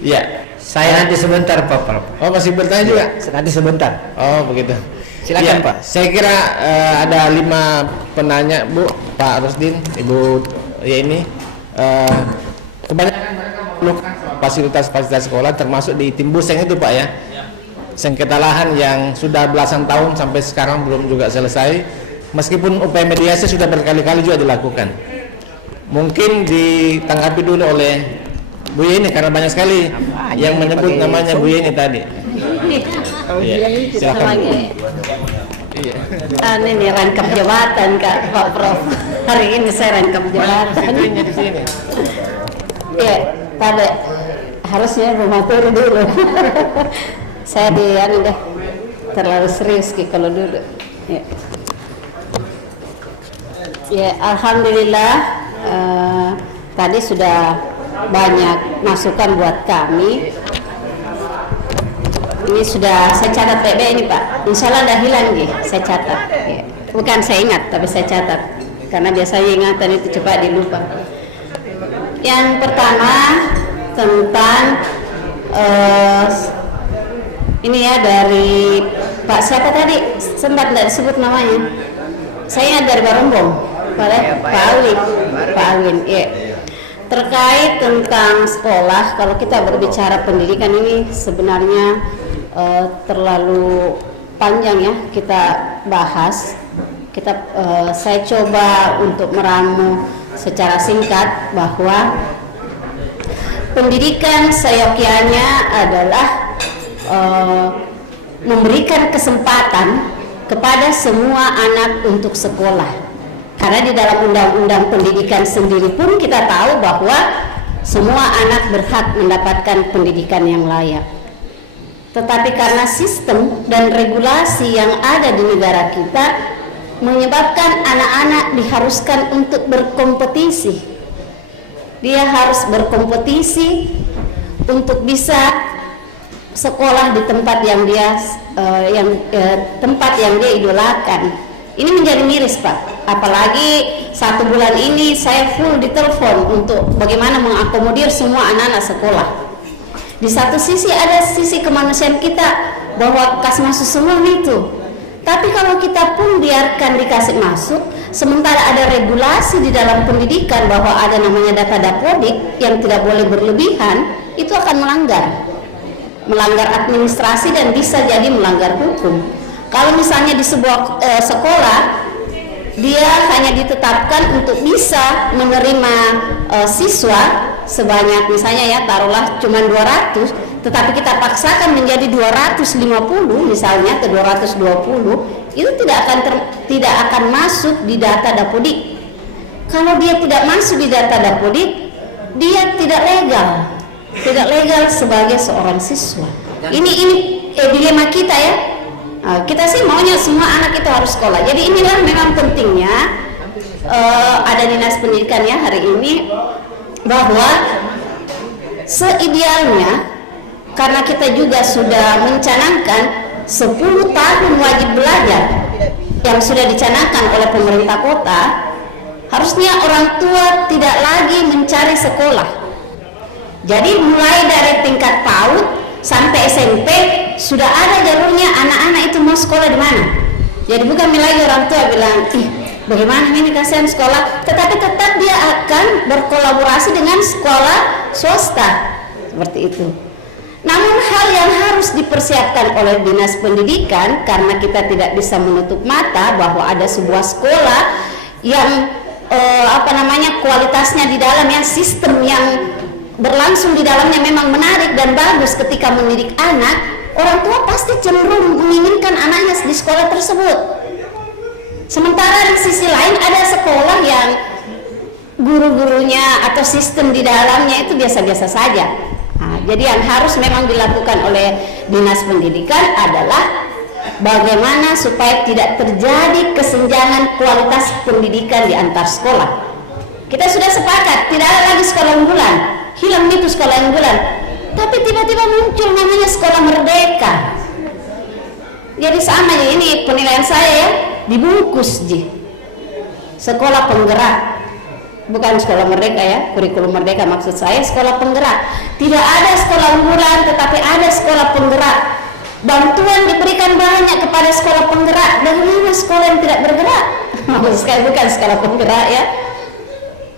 Ya, Saya nanti sebentar Pak. oh masih bertanya juga? Nanti sebentar. Oh begitu. Silakan Ya, Pak. Saya kira ada 5 penanya Bu, Pak Rusdin, Ibu ya ini kebanyakan mereka memerlukan fasilitas-fasilitas sekolah termasuk di Timbuseng itu Pak ya. Sengketa lahan yang sudah belasan tahun sampai sekarang belum juga selesai, meskipun upaya mediasi sudah berkali-kali juga dilakukan. Mungkin ditanggapi dulu oleh Bu Yeni karena banyak sekali yang menyebut namanya Bu Yeni tadi. Ya, silakan. Ini rangkap jabatan Kak Pak Prof. Hari ini saya rangkap jabatan. Di sini. Ya, tadi harusnya rumah turun dulu. Saya deh terlalu serius kalau duduk. Ya. Ya, alhamdulillah tadi sudah banyak masukan buat kami. Ini sudah saya catat PB ini Pak. Insya Allah dah hilang nih, saya catat. Ya. Bukan saya ingat, tapi saya catat. Karena biasanya ingatan itu cepat dilupa. Yang pertama tentang ini ya dari Pak siapa tadi? Sempat tidak disebut namanya. Saya ingat dari Barombong, Pak Alwin. Ya. Terkait tentang sekolah, kalau kita berbicara pendidikan ini sebenarnya terlalu panjang ya kita bahas. Saya coba untuk meramu secara singkat bahwa pendidikan seyogyanya adalah memberikan kesempatan kepada semua anak untuk sekolah. Karena di dalam undang-undang pendidikan sendiri pun kita tahu bahwa semua anak berhak mendapatkan pendidikan yang layak. Tetapi karena sistem dan regulasi yang ada di negara kita menyebabkan anak-anak diharuskan untuk berkompetisi. Dia harus berkompetisi untuk bisa sekolah di tempat yang dia idolakan. Ini menjadi miris Pak. Apalagi 1 bulan ini saya full ditelepon untuk bagaimana mengakomodir semua anak-anak sekolah. Di satu sisi ada sisi kemanusiaan kita bahwa kasih masuk semua itu. Tapi kalau kita pun biarkan dikasih masuk, sementara ada regulasi di dalam pendidikan bahwa ada namanya data dapodik yang tidak boleh berlebihan, itu akan melanggar administrasi dan bisa jadi melanggar hukum. Kalau misalnya di sebuah sekolah dia hanya ditetapkan untuk bisa menerima siswa sebanyak misalnya ya taruhlah cuma 200, tetapi kita paksakan menjadi 250 misalnya ke 220, itu tidak akan masuk di data dapodik. Kalau dia tidak masuk di data dapodik, dia tidak legal sebagai seorang siswa. Ini dilema kita ya. Kita sih maunya semua anak itu harus sekolah. Jadi inilah memang pentingnya ada dinas pendidikan ya hari ini, bahwa seidealnya karena kita juga sudah mencanangkan 10 tahun wajib belajar yang sudah dicanangkan oleh pemerintah kota, Harusnya orang tua tidak lagi mencari sekolah. Jadi mulai dari tingkat PAUD sampai SMP sudah ada jalurnya anak-anak itu mau sekolah di mana. Jadi bukan lagi orang tua bilang, bagaimana ini kasihan sekolah, tetapi tetap dia akan berkolaborasi dengan sekolah swasta seperti itu. Namun hal yang harus dipersiapkan oleh Dinas Pendidikan, karena kita tidak bisa menutup mata bahwa ada sebuah sekolah yang kualitasnya di dalamnya, sistem yang berlangsung di dalamnya memang menarik dan bagus ketika mendidik anak, orang tua pasti cenderung menginginkan anaknya di sekolah tersebut. Sementara di sisi lain ada sekolah yang guru-gurunya atau sistem di dalamnya itu biasa-biasa saja. Nah, jadi yang harus memang dilakukan oleh Dinas Pendidikan adalah bagaimana supaya tidak terjadi kesenjangan kualitas pendidikan di antar sekolah. Kita sudah sepakat tidak ada lagi sekolah unggulan, hilang itu sekolah unggulan, tapi tiba-tiba muncul namanya sekolah merdeka. Jadi sama ya, ini penilaian saya ya, dibungkus sekolah penggerak, bukan sekolah merdeka ya, kurikulum merdeka maksud saya sekolah penggerak. Tidak ada sekolah unggulan tetapi ada sekolah penggerak. Bantuan diberikan banyak kepada sekolah penggerak. Bagaimana sekolah yang tidak bergerak? Maksud saya bukan sekolah penggerak ya.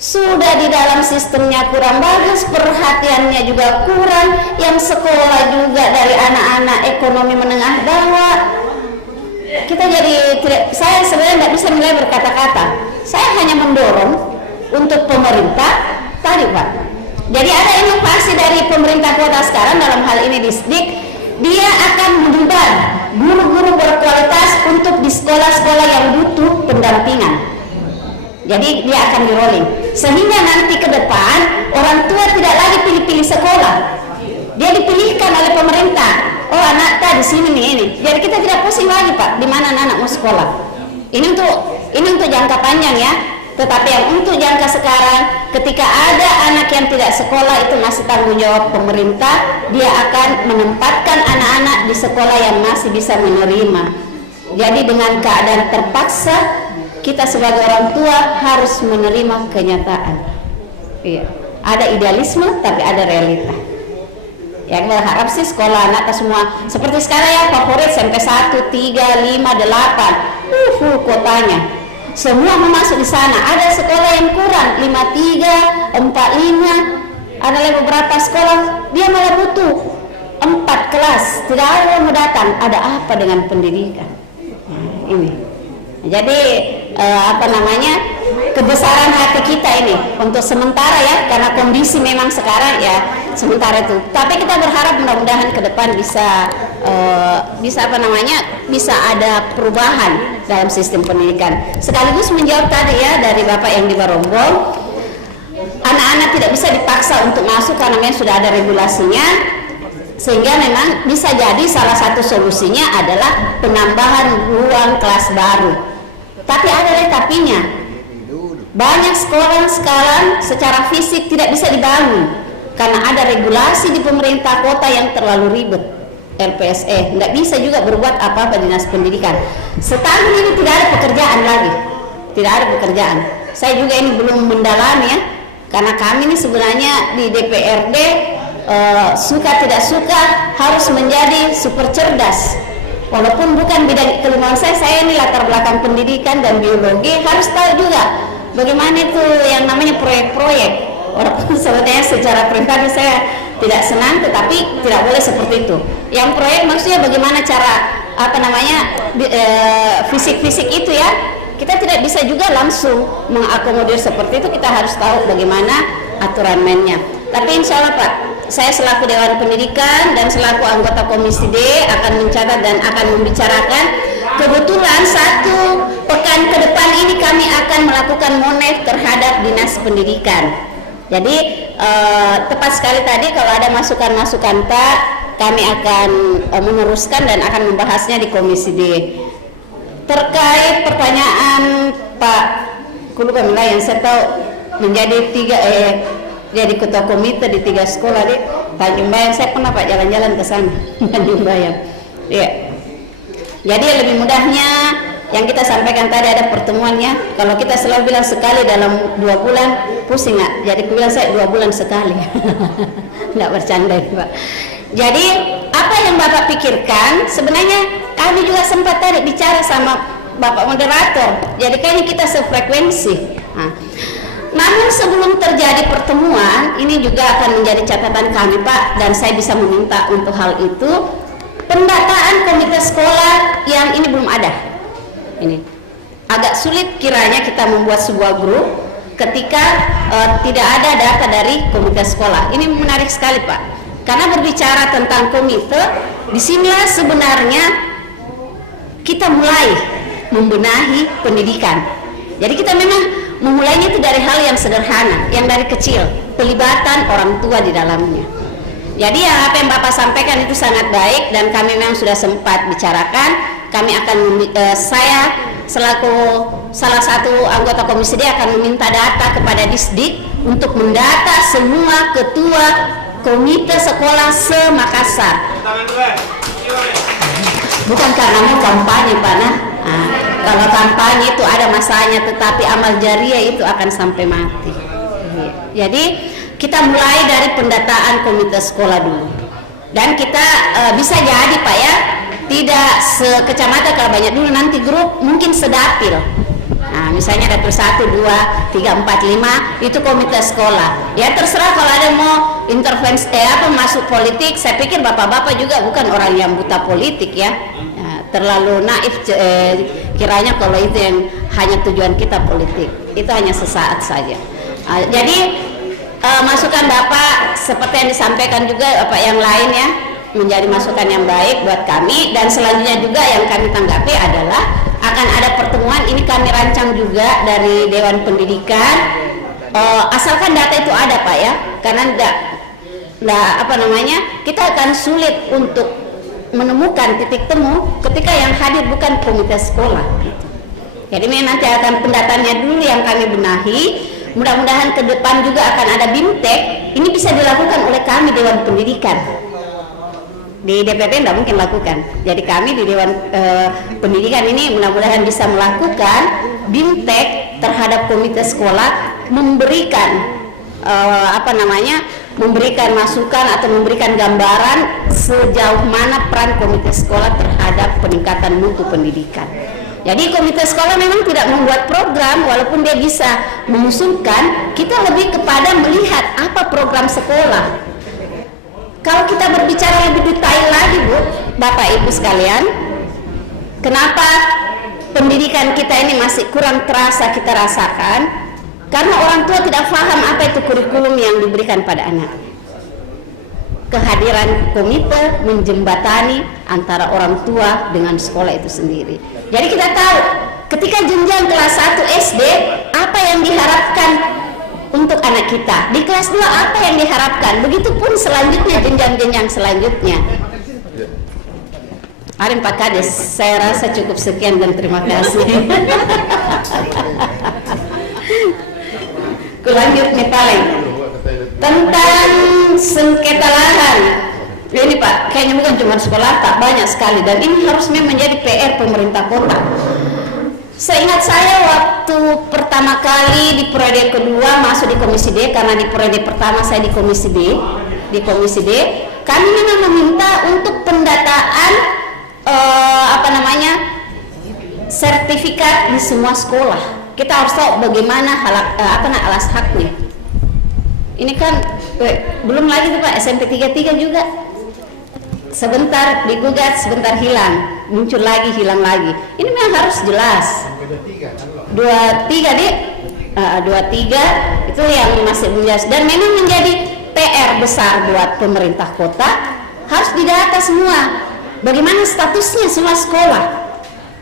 Sudah di dalam sistemnya kurang bagus, perhatiannya juga kurang, yang sekolah juga dari anak-anak ekonomi menengah bawah. Kita jadi tidak, saya sebenarnya tidak bisa mulai berkata-kata. Saya hanya mendorong untuk pemerintah tadi Pak. Jadi ada inovasi dari pemerintah kota sekarang dalam hal ini Disdik. Dia akan menumbar guru-guru berkualitas untuk di sekolah-sekolah yang butuh pendampingan. Jadi dia akan di rolling sehingga nanti ke depan orang tua tidak lagi pilih-pilih sekolah, dia dipilihkan oleh pemerintah. Oh anak di sini nih ini. Jadi kita tidak pusing lagi Pak di mana anak mau sekolah. Ini untuk jangka panjang ya. Tetapi yang untuk jangka sekarang, ketika ada anak yang tidak sekolah, itu masih tanggung jawab pemerintah. Dia akan menempatkan anak-anak di sekolah yang masih bisa menerima. Jadi dengan keadaan terpaksa, kita sebagai orang tua harus menerima kenyataan. Iya, ada idealisme tapi ada realita. Yang berharap sih sekolah anak semua seperti sekarang ya, favorit sampai 1, 3, 5, 8 full kotanya. Semua mau masuk di sana. Ada sekolah yang kurang 5, 3, 4, 5. Ada beberapa sekolah dia malah butuh 4 kelas. Tidak ada yang mau datang. Ada apa dengan pendidikan? Nah, ini. Jadi kebesaran hati kita ini untuk sementara ya, karena kondisi memang sekarang ya sementara itu. Tapi kita berharap mudah-mudahan ke depan bisa bisa ada perubahan dalam sistem pendidikan. Sekaligus menjawab tadi ya dari Bapak yang di Barombong, anak-anak tidak bisa dipaksa untuk masuk karena memang sudah ada regulasinya, sehingga memang bisa jadi salah satu solusinya adalah penambahan ruang kelas baru. Tapi ada tapinya. Banyak sekolah sekarang secara fisik tidak bisa dibangun karena ada regulasi di pemerintah kota yang terlalu ribet. LPSE nggak bisa juga berbuat apa-apa Dinas Pendidikan. Setahun ini tidak ada pekerjaan lagi, tidak ada pekerjaan. Saya juga ini belum mendalami ya, karena kami ini sebenarnya di DPRD suka tidak suka harus menjadi super cerdas. Walaupun bukan bidang keilmuan saya ini latar belakang pendidikan dan biologi, harus tahu juga bagaimana itu yang namanya proyek-proyek. Walaupun sebenarnya secara pribadi saya tidak senang, tetapi tidak boleh seperti itu. Yang proyek maksudnya bagaimana cara fisik-fisik itu ya. Kita tidak bisa juga langsung mengakomodir seperti itu. Kita harus tahu bagaimana aturan mainnya. Tapi insya Allah Pak, saya selaku Dewan Pendidikan dan selaku anggota Komisi D akan mencatat dan akan membicarakan. Kebetulan 1 pekan ke depan ini kami akan melakukan monet terhadap Dinas Pendidikan. Jadi tepat sekali tadi kalau ada masukan-masukan Pak, kami akan meneruskan dan akan membahasnya di Komisi D. Terkait pertanyaan Pak Kulupamila yang saya tahu menjadi jadi ketua komite di 3 sekolah di Tanjung Bayam. Saya pernah Pak jalan-jalan ke sana Tanjung Bayam. Ya. Jadi lebih mudahnya Yang kita sampaikan tadi ada pertemuannya. Kalau kita selalu bilang sekali dalam 2 bulan, pusing nggak? Jadi aku bilang saya 2 bulan sekali. Nggak bercanda Pak. Jadi apa yang Bapak pikirkan, sebenarnya kami juga sempat tadi bicara sama Bapak moderator. Jadi kayaknya kita sefrekuensi. Namun sebelum terjadi pertemuan, ini juga akan menjadi catatan kami Pak, dan saya bisa meminta untuk hal itu, pendataan komite sekolah yang ini belum ada. Ini agak sulit kiranya kita membuat sebuah grup ketika tidak ada data dari komite sekolah. Ini menarik sekali Pak, karena berbicara tentang komite, disinilah sebenarnya kita mulai membenahi pendidikan. Jadi kita memang memulainya itu dari hal yang sederhana, yang dari kecil, pelibatan orang tua di dalamnya. Jadi apa yang Bapak sampaikan itu sangat baik, dan kami memang sudah sempat bicarakan. Kami akan, saya selaku salah satu anggota komisi D akan meminta data kepada Disdik untuk mendata semua ketua komite sekolah se-Makassar. Bukan karena mau kampanye Pak, kalau kampanye itu ada masanya, tetapi amal jariah itu akan sampai mati. Jadi kita mulai dari pendataan komite sekolah dulu, dan kita bisa jadi Pak ya, tidak sekecamatan kalau banyak dulu, nanti grup mungkin sedapil. Nah, misalnya dapil 1, 2, 3, 4, 5 itu komite sekolah. Ya terserah kalau ada mau intervensi masuk politik. Saya pikir bapak-bapak juga bukan orang yang buta politik ya. Terlalu naif kiranya kalau itu yang hanya tujuan kita politik. Itu hanya sesaat saja. Jadi masukan Bapak seperti yang disampaikan juga Bapak yang lain ya, menjadi masukan yang baik buat kami. Dan selanjutnya juga yang kami tanggapi adalah akan ada pertemuan, ini kami rancang juga dari Dewan Pendidikan, asalkan data itu ada Pak ya, karena kita akan sulit untuk menemukan titik temu ketika yang hadir bukan komite sekolah. Jadi nanti akan pendataannya dulu yang kami benahi. Mudah-mudahan ke depan juga akan ada BIMTEK. Ini bisa dilakukan oleh kami Dewan Pendidikan. Di DPP tidak mungkin lakukan. Jadi kami di Dewan Pendidikan ini mudah-mudahan bisa melakukan BIMTEK terhadap komite sekolah, memberikan memberikan masukan atau memberikan gambaran sejauh mana peran komite sekolah terhadap peningkatan mutu pendidikan. Jadi komite sekolah memang tidak membuat program, walaupun dia bisa mengusulkan, kita lebih kepada melihat apa program sekolah. Kalau kita berbicara lebih detail lagi Bu, Bapak Ibu sekalian, kenapa pendidikan kita ini masih kurang terasa kita rasakan? Karena orang tua tidak paham apa itu kurikulum yang diberikan pada anak. Kehadiran komite menjembatani antara orang tua dengan sekolah itu sendiri. Jadi kita tahu ketika jenjang kelas 1 SD apa yang diharapkan untuk anak kita, di kelas 2 apa yang diharapkan, begitupun selanjutnya jenjang-jenjang selanjutnya. Arin Pak Kades, saya rasa cukup sekian dan terima kasih. Kulanjut nih paling tentang sengketa lahan. Ini Pak, kayaknya bukan cuma sekolah, tak banyak sekali, dan ini harusnya menjadi PR pemerintah kota. Seingat saya waktu pertama kali di periode kedua masuk di Komisi D, karena di periode pertama saya di Komisi D, kami memang meminta untuk pendataan sertifikat di semua sekolah. Kita harus tahu bagaimana alas haknya. Ini kan belum lagi tuh Pak, SMP 33 juga sebentar digugat, sebentar hilang, muncul lagi, hilang lagi. Ini memang harus jelas. 23 deh, 23 itu yang masih belum jelas, dan memang menjadi PR besar buat pemerintah kota, harus didata semua. Bagaimana statusnya semua sekolah?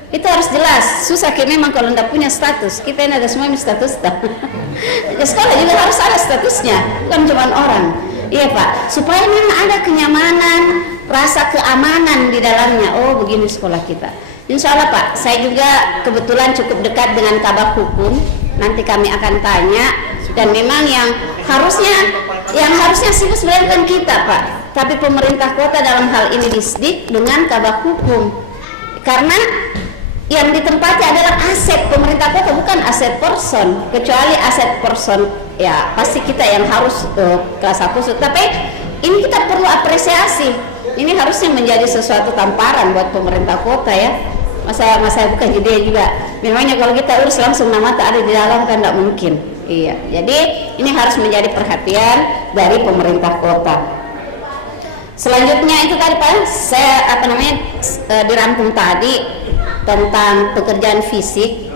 Itu harus jelas. Susah memang kalau tidak punya status. Kita ini ada semua status. Ya, sekolah juga harus ada statusnya, bukan cuma orang. Iya Pak, supaya memang ada kenyamanan, rasa keamanan di dalamnya. Oh begini sekolah kita. Insya Allah Pak, saya juga kebetulan cukup dekat dengan Kabak Hukum. Nanti kami akan tanya. Dan memang yang harusnya sih sebenarnya bukan kita Pak, tapi pemerintah kota dalam hal ini Disdik dengan Kabak Hukum. Karena yang ditempati adalah aset pemerintah kota, bukan aset person. Kecuali aset person ya pasti kita yang harus kelas khusus. Tapi ini kita perlu apresiasi. Ini harusnya menjadi sesuatu tamparan buat pemerintah kota ya. Masa bukan jadi juga. Memangnya kalau kita urus langsung nama tak ada di dalam kan tidak mungkin. Iya. Jadi ini harus menjadi perhatian dari pemerintah kota. Selanjutnya itu tadi Pak, saya dirampung tadi tentang pekerjaan fisik.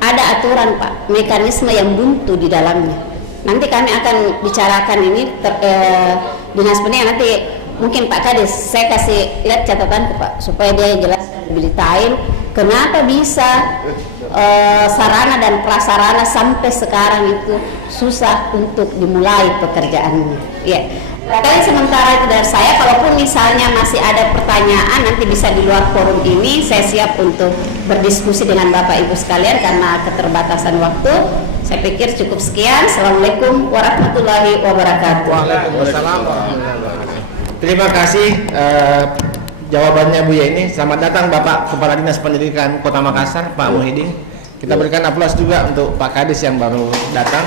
Ada aturan Pak, mekanisme yang buntu di dalamnya. Nanti kami akan bicarakan ini dinas pendidikan nanti mungkin Pak Kades saya kasih lihat catatan Pak supaya dia jelas detail kenapa bisa sarana dan prasarana sampai sekarang itu susah untuk dimulai pekerjaannya. Ya. Kali sementara itu dari saya, kalaupun misalnya masih ada pertanyaan nanti bisa di luar forum ini, saya siap untuk berdiskusi dengan Bapak Ibu sekalian karena keterbatasan waktu. Saya pikir cukup sekian. Assalamualaikum warahmatullahi wabarakatuh. Waalaikumsalam. Terima kasih jawabannya Bu Yeni. Selamat datang Bapak Kepala Dinas Pendidikan Kota Makassar, Pak Muhyiddin. Kita berikan aplaus juga untuk Pak Kades yang baru datang.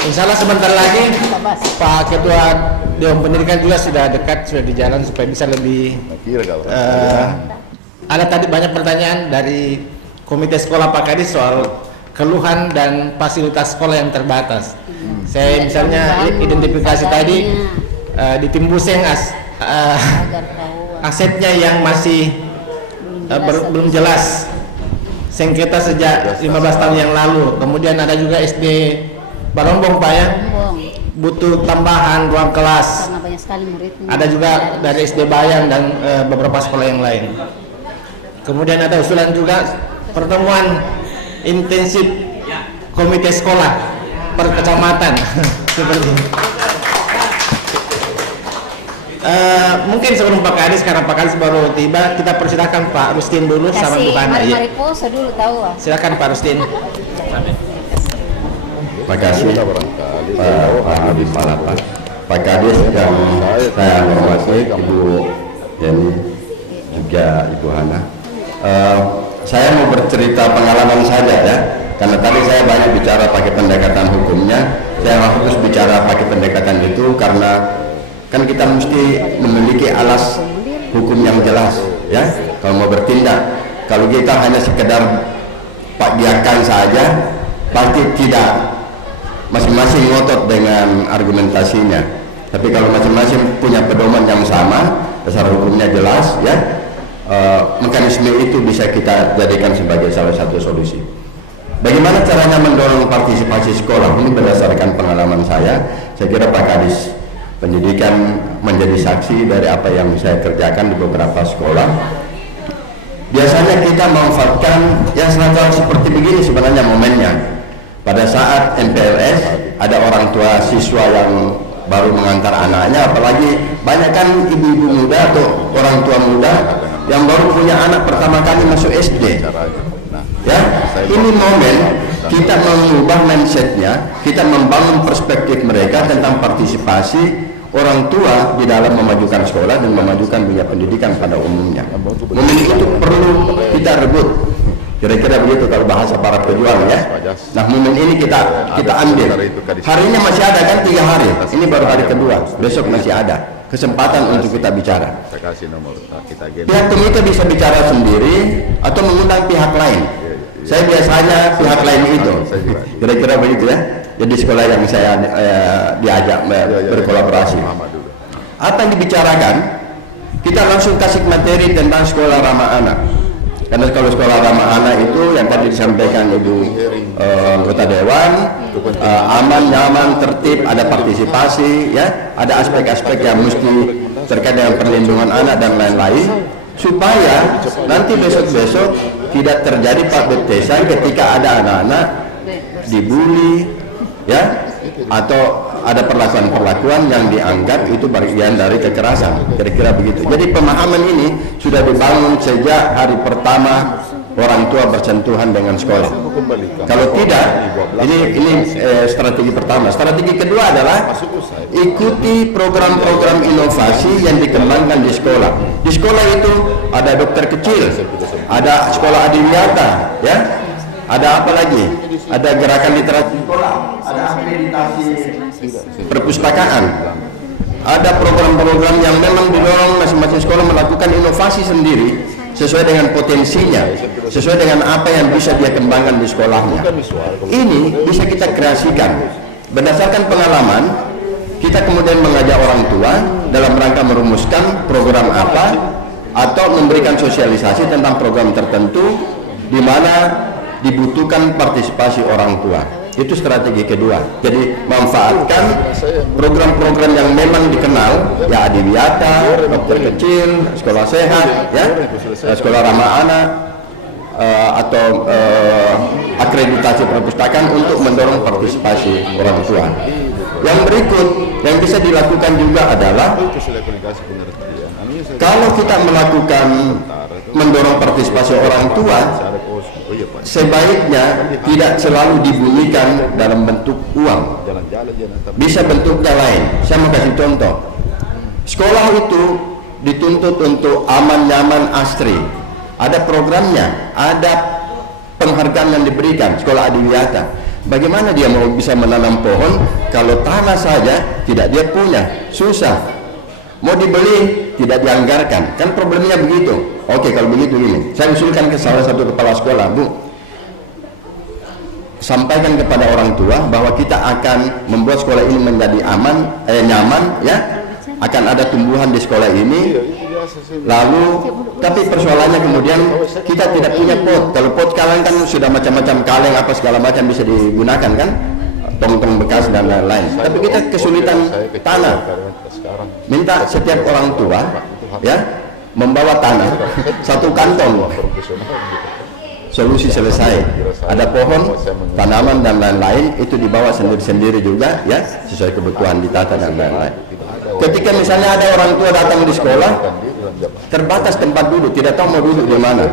Insya Allah sebentar lagi Pak Ketua Dewan Pendidikan juga sudah dekat, sudah di jalan supaya bisa lebih ada tadi banyak pertanyaan dari Komite Sekolah Pak Kades soal keluhan dan fasilitas sekolah yang terbatas. Saya misalnya identifikasi tadi di Tim Buseng asetnya yang masih belum jelas, sengketa sejak 15 tahun yang lalu. Kemudian ada juga SD Barombong Pak ya, butuh tambahan ruang kelas. Karena banyak sekali muridnya. Ada juga dari SD Bayan dan beberapa sekolah yang lain. Kemudian ada usulan juga pertemuan intensif komite sekolah per kecamatan seperti ini. Mungkin sebelum Pak Kades, karena Pak Kades baru tiba, kita persilakan Pak Rustin dulu sama Bu Hana. Mari pose dulu tahu. Silakan Pak Rustin. Terima kasih Pak Habib Palapa, Pak Kades yang saya hormati, Ibu Yeni juga Ibu Hana. Saya mau bercerita pengalaman saja ya, karena tadi saya banyak bicara pakai pendekatan hukumnya. Saya harus bicara pakai pendekatan itu karena kan kita mesti memiliki alas hukum yang jelas ya kalau mau bertindak. Kalau kita hanya sekedar biarkan saja pasti tidak, masing-masing ngotot dengan argumentasinya. Tapi kalau masing-masing punya pedoman yang sama, dasar hukumnya jelas ya, mekanisme itu bisa kita jadikan sebagai salah satu solusi. Bagaimana caranya mendorong partisipasi sekolah? Ini berdasarkan pengalaman saya kira Pak Kadis Pendidikan menjadi saksi dari apa yang saya kerjakan di beberapa sekolah. Biasanya kita memanfaatkan yang seperti begini sebenarnya momennya. Pada saat MPLS ada orang tua siswa yang baru mengantar anaknya, apalagi banyak kan ibu-ibu muda atau orang tua muda yang baru punya anak pertama kali masuk SD. Ya, ini momen kita mengubah mindsetnya, kita membangun perspektif mereka tentang partisipasi orang tua di dalam memajukan sekolah dan memajukan dunia pendidikan pada umumnya. Momen itu perlu kita rebut. Kira-kira begitu kalau bahasa para pejuang ya. Nah, momen ini kita ambil. Harinya masih ada kan 3 hari. Ini baru hari kedua. Besok masih ada kesempatan untuk kita bicara. Pihak komite bisa bicara sendiri atau mengundang pihak lain. Saya biasanya pihak lain itu. Kira-kira begitu ya. Jadi sekolah yang saya diajak berkolaborasi. Apa yang dibicarakan? Kita langsung kasih materi tentang sekolah ramah anak. Karena kalau sekolah ramah anak itu yang tadi disampaikan Ibu anggota Dewan, aman, nyaman, tertib, ada partisipasi, ya, ada aspek-aspek yang mesti terkait dengan perlindungan anak dan lain-lain, supaya nanti besok-besok tidak terjadi Pak Betesa ketika ada anak-anak dibully, ya, atau ada perlakuan-perlakuan yang dianggap itu bagian dari kekerasan. Kira-kira begitu. Jadi pemahaman ini sudah dibangun sejak hari pertama orang tua bersentuhan dengan sekolah. Kalau tidak, ini strategi pertama. Strategi kedua adalah ikuti program-program inovasi yang dikembangkan di sekolah. Di sekolah itu ada dokter kecil, ada sekolah adiwiyata, ya. Ada apa lagi? Ada gerakan literasi sekolah, ada akreditasi perpustakaan. Ada program-program yang memang didorong masing-masing sekolah melakukan inovasi sendiri sesuai dengan potensinya, sesuai dengan apa yang bisa dia kembangkan di sekolahnya. Ini bisa kita kreasikan berdasarkan pengalaman. Kita kemudian mengajak orang tua dalam rangka merumuskan program apa atau memberikan sosialisasi tentang program tertentu di mana dibutuhkan partisipasi orang tua. Itu strategi kedua. Jadi manfaatkan program-program yang memang dikenal, ya adiwiyata, dokter kecil, sekolah sehat, ya, sekolah ramah anak, atau akreditasi perpustakaan untuk mendorong partisipasi orang tua. Yang berikut yang bisa dilakukan juga adalah kalau kita melakukan mendorong partisipasi orang tua, sebaiknya tidak selalu dibunyikan dalam bentuk uang, bisa bentuknya lain. Saya mau kasih contoh. Sekolah itu dituntut untuk aman, nyaman, asri. Ada programnya, ada penghargaan yang diberikan. Sekolah adiwiyata, bagaimana dia mau bisa menanam pohon kalau tanah saja tidak dia punya, susah. Mau dibeli tidak dianggarkan, kan problemnya begitu. Oke, kalau begitu ini saya usulkan ke salah satu kepala sekolah, Bu, sampaikan kepada orang tua bahwa kita akan membuat sekolah ini menjadi aman, nyaman, ya, akan ada tumbuhan di sekolah ini. Lalu tapi persoalannya kemudian kita tidak punya pot. Kalau pot kaleng kan sudah macam-macam kaleng apa segala macam bisa digunakan kan, tong-tong bekas dan lain-lain. Tapi kita kesulitan tanah. Minta setiap orang tua, ya, membawa tanah satu kantong. Solusi selesai. Ada pohon, tanaman dan lain-lain itu dibawa sendiri-sendiri juga, ya, sesuai kebutuhan ditata dan lain-lain. Ketika misalnya ada orang tua datang di sekolah, terbatas tempat duduk, tidak tahu mau duduk di mana.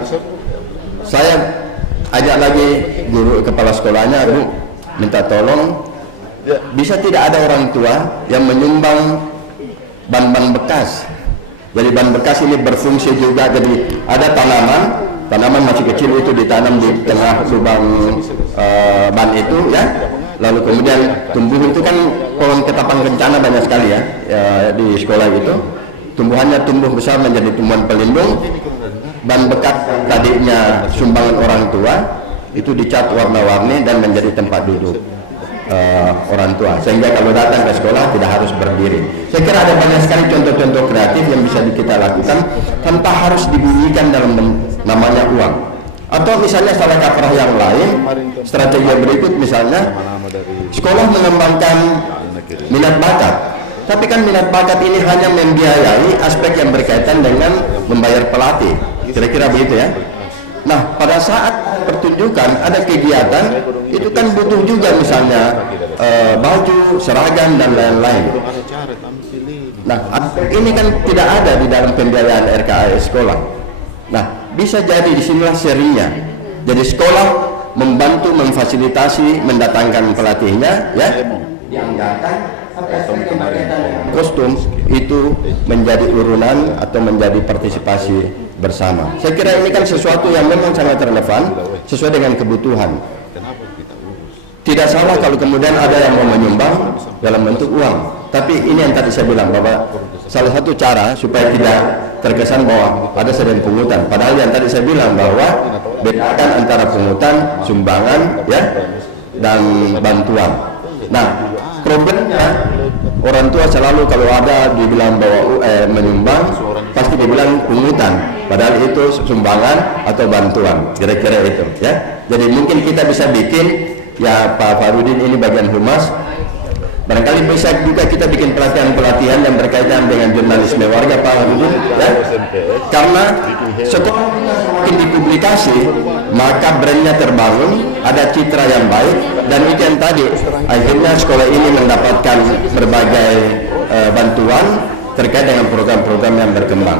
Saya ajak lagi guru kepala sekolahnya, Bu, minta tolong, bisa tidak ada orang tua yang menyumbang ban-ban bekas. Jadi ban bekas ini berfungsi juga, jadi ada tanaman masih kecil itu ditanam di tengah lubang ban itu, ya. Lalu kemudian tumbuh itu kan pohon ketapang kencana banyak sekali, ya, di sekolah itu. Tumbuhannya tumbuh besar menjadi tumbuhan pelindung. Ban bekas tadinya sumbangan orang tua itu dicat warna-warni dan menjadi tempat duduk orang tua, sehingga kalau datang ke sekolah tidak harus berdiri. Saya kira ada banyak sekali contoh-contoh kreatif yang bisa kita lakukan tanpa harus dibunyikan dalam namanya uang. Atau misalnya salah kaprah yang lain, strategi berikut misalnya sekolah mengembangkan minat bakat, tapi kan minat bakat ini hanya membiayai aspek yang berkaitan dengan membayar pelatih, kira-kira begitu, ya. Nah, pada saat pertunjukan ada kegiatan itu kan butuh juga misalnya baju, seragam dan lain-lain. Nah, ini kan tidak ada di dalam pembiayaan RKAS sekolah. Nah, bisa jadi disinilah serinya. Jadi sekolah membantu memfasilitasi mendatangkan pelatihnya, ya, yang datang kostum itu menjadi urunan atau menjadi partisipasi bersama. Saya kira ini kan sesuatu yang memang sangat relevan sesuai dengan kebutuhan. Tidak salah kalau kemudian ada yang mau menyumbang dalam bentuk uang. Tapi ini yang tadi saya bilang bahwa salah satu cara supaya tidak terkesan bahwa ada sedang pungutan. Padahal yang tadi saya bilang bahwa bedakan antara pungutan, sumbangan, ya, dan bantuan. Nah, problemnya orang tua selalu kalau ada dibilang bahwa menyumbang pasti dibilang pungutan, padahal itu sumbangan atau bantuan, kira-kira itu, ya. Jadi mungkin kita bisa bikin, ya, Pak Farudin ini bagian humas, barangkali bisa juga kita bikin pelatihan-pelatihan yang berkaitan dengan jurnalisme warga, Pak Farudin, ya. Karena sekolah mungkin dipublikasi, maka brandnya terbangun, ada citra yang baik, dan itu yang tadi akhirnya sekolah ini mendapatkan berbagai bantuan terkait dengan program-program yang berkembang.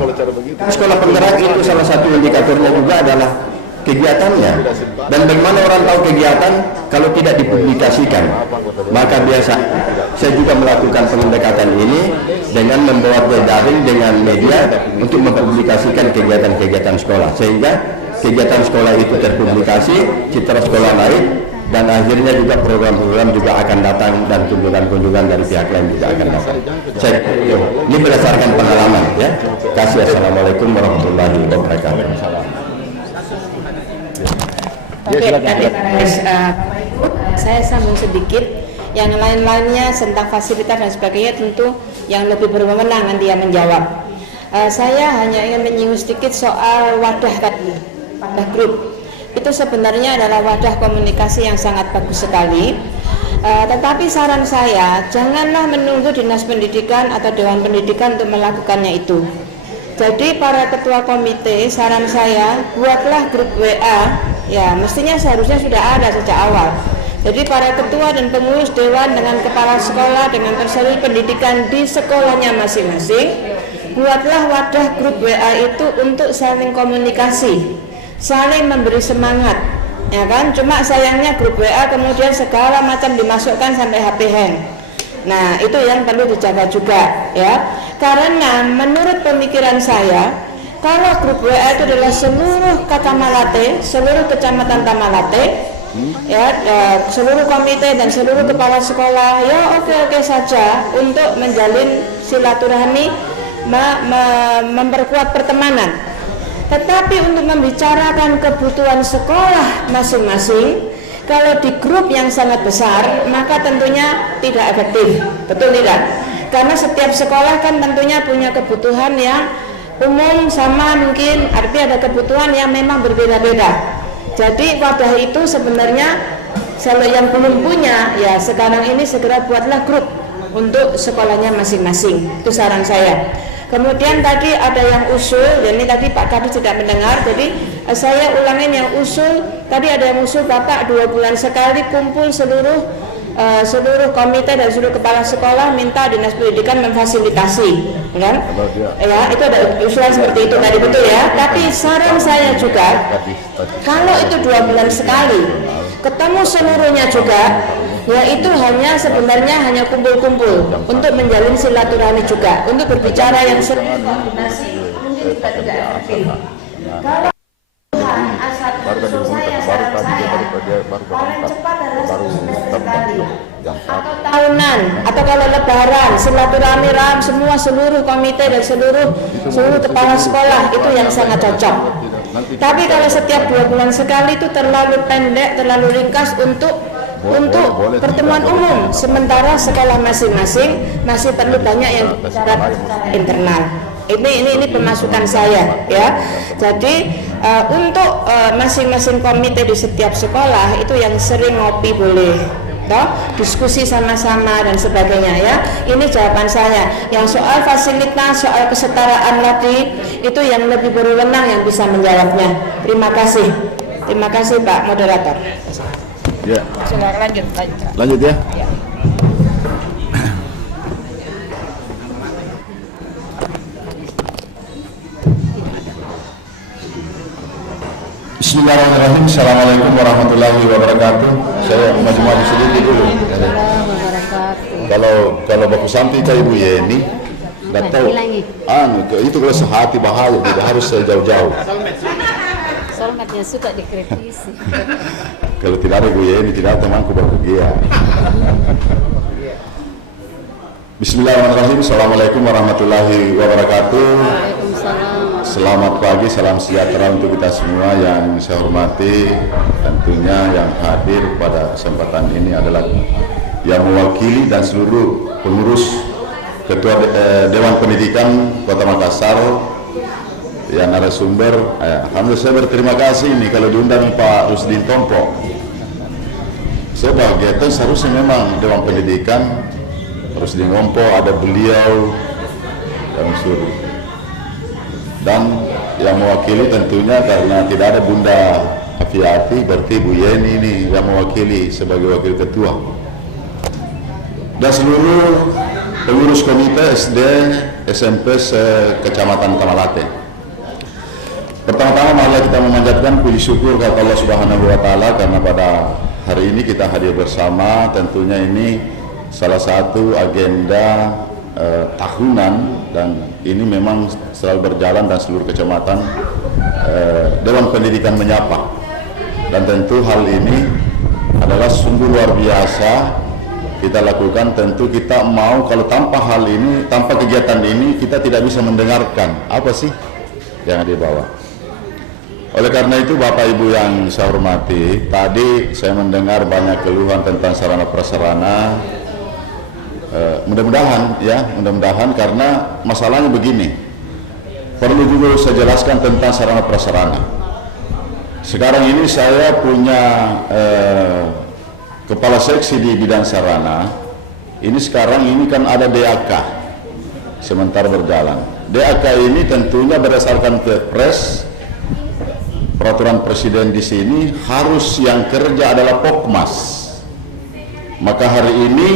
Sekolah penggerak itu salah satu indikatornya juga adalah kegiatannya, dan bagaimana orang tahu kegiatan kalau tidak dipublikasikan. Maka biasa saya juga melakukan pendekatan ini dengan membawa daring dengan media untuk mempublikasikan kegiatan-kegiatan sekolah, sehingga kegiatan sekolah itu terpublikasi, citra sekolah naik, dan akhirnya juga program-program juga akan datang dan kunjungan-kunjungan dari pihak lain juga akan datang. Ini berdasarkan pengalaman ya. Kasih. Assalamualaikum warahmatullahi wabarakatuh. Oke, saya sambung sedikit. Yang lain-lainnya tentang fasilitas dan sebagainya tentu yang lebih berwenang nanti yang menjawab. Saya hanya ingin menyinggung sedikit soal wadah tadi, wadah grup. Itu sebenarnya adalah wadah komunikasi yang sangat bagus sekali. Tetapi saran saya, janganlah menunggu Dinas Pendidikan atau Dewan Pendidikan untuk melakukannya itu. Jadi para ketua komite, saran saya, buatlah grup WA. Ya, mestinya seharusnya sudah ada sejak awal. Jadi para ketua dan pengurus dewan dengan kepala sekolah, dengan personil pendidikan di sekolahnya masing-masing, buatlah wadah grup WA itu untuk saling komunikasi, saling memberi semangat, ya kan? Cuma sayangnya grup WA kemudian segala macam dimasukkan sampai HP hang. Nah, itu yang perlu dijaga juga, ya. Karena menurut pemikiran saya, kalau grup WA itu adalah seluruh Kota Malate, seluruh kecamatan Tamalate, ya, seluruh komite dan seluruh kepala sekolah, ya oke saja untuk menjalin silaturahmi, memperkuat pertemanan. Tetapi untuk membicarakan kebutuhan sekolah masing-masing, kalau di grup yang sangat besar, maka tentunya tidak efektif, betul tidak? Karena setiap sekolah kan tentunya punya kebutuhan yang umum sama, mungkin artinya ada kebutuhan yang memang berbeda-beda. Jadi wadah itu sebenarnya kalau yang belum punya, ya sekarang ini segera buatlah grup untuk sekolahnya masing-masing. Itu saran saya. Kemudian tadi ada yang usul, dan ini tadi Pak Kadis tidak mendengar, jadi saya ulangin yang usul. Tadi ada yang usul Bapak 2 bulan sekali kumpul seluruh komite dan seluruh kepala sekolah minta Dinas Pendidikan memfasilitasi, kan? Ya, itu ada usulan seperti itu tadi, betul ya. Tapi saran saya juga, kalau itu 2 bulan sekali, ketemu seluruhnya juga, ya itu sebenarnya hanya kumpul-kumpul untuk menjalin silaturahmi juga, untuk berbicara yang sering koordinasi mungkin juga tidak efektif. Kalau asal usul saya, saran saya paling cepat adalah sebulan sekali atau tahunan, atau kalau lebaran silaturahmi semua seluruh komite dan seluruh kepala sekolah, itu yang sangat cocok. Tapi kalau setiap 2 bulan sekali itu terlalu pendek, terlalu ringkas untuk pertemuan umum, sementara sekolah masing-masing masih perlu banyak yang bicara internal. Ini pemasukan saya, ya. Jadi untuk masing-masing komite di setiap sekolah itu yang sering ngopi boleh, diskusi sama-sama dan sebagainya, ya. Ini jawaban saya. Yang soal fasilitas, soal kesetaraan tadi, itu yang lebih berwenang yang bisa menjawabnya. Terima kasih Pak Moderator. Ya. Silakan Lanjut ya. Ya. Bismillahirrahmanirrahim. Assalamualaikum warahmatullahi wabarakatuh. Saya maju sedikit dulu. Kalau baku sampai ke Ibu Yeni, nggak tahu. Itu kalau sehati bahaya, tidak harus saya jauh-jauh. Soalnya suka dikritisi. Kalau tidak ada Ibu Yeni, tidak ada temanku baku dia. Bismillahirrahmanirrahim. Assalamualaikum warahmatullahi wabarakatuh. Selamat pagi, salam sejahtera untuk kita semua. Yang saya hormati, tentunya yang hadir pada kesempatan ini adalah yang mewakili dan seluruh pengurus Ketua Dewan Pendidikan Kota Makassar, yang narasumber. Alhamdulillah saya berterima kasih nih kalau diundang Pak Rusdin Tompo. Saya bahagia, seharusnya memang Dewan Pendidikan Rusdin Tompo ada beliau yang suruh. Dan yang mewakili tentunya karena tidak ada Bunda Afiati, berarti Bu Yeni ini yang mewakili sebagai wakil ketua. Dan seluruh pengurus komite SD SMP Kecamatan Tamalate. Pertama-tama marilah kita memanjatkan puji syukur kepada Allah Subhanahu wa taala karena pada hari ini kita hadir bersama. Tentunya ini salah satu agenda tahunan, dan ini memang selalu berjalan dan seluruh kecamatan Dewan Pendidikan menyapa, dan tentu hal ini adalah sungguh luar biasa kita lakukan. Tentu kita mau, kalau tanpa hal ini, tanpa kegiatan ini, kita tidak bisa mendengarkan apa sih yang dibawa. Oleh karena itu Bapak Ibu yang saya hormati, tadi saya mendengar banyak keluhan tentang sarana prasarana. Mudah-mudahan karena masalahnya begini, perlu juga saya jelaskan tentang sarana prasarana. Sekarang ini saya punya kepala seksi di bidang sarana. Ini sekarang ini kan ada DAK sementara berjalan. DAK ini tentunya berdasarkan Kepres, peraturan presiden di sini harus yang kerja adalah Pokmas. Maka hari ini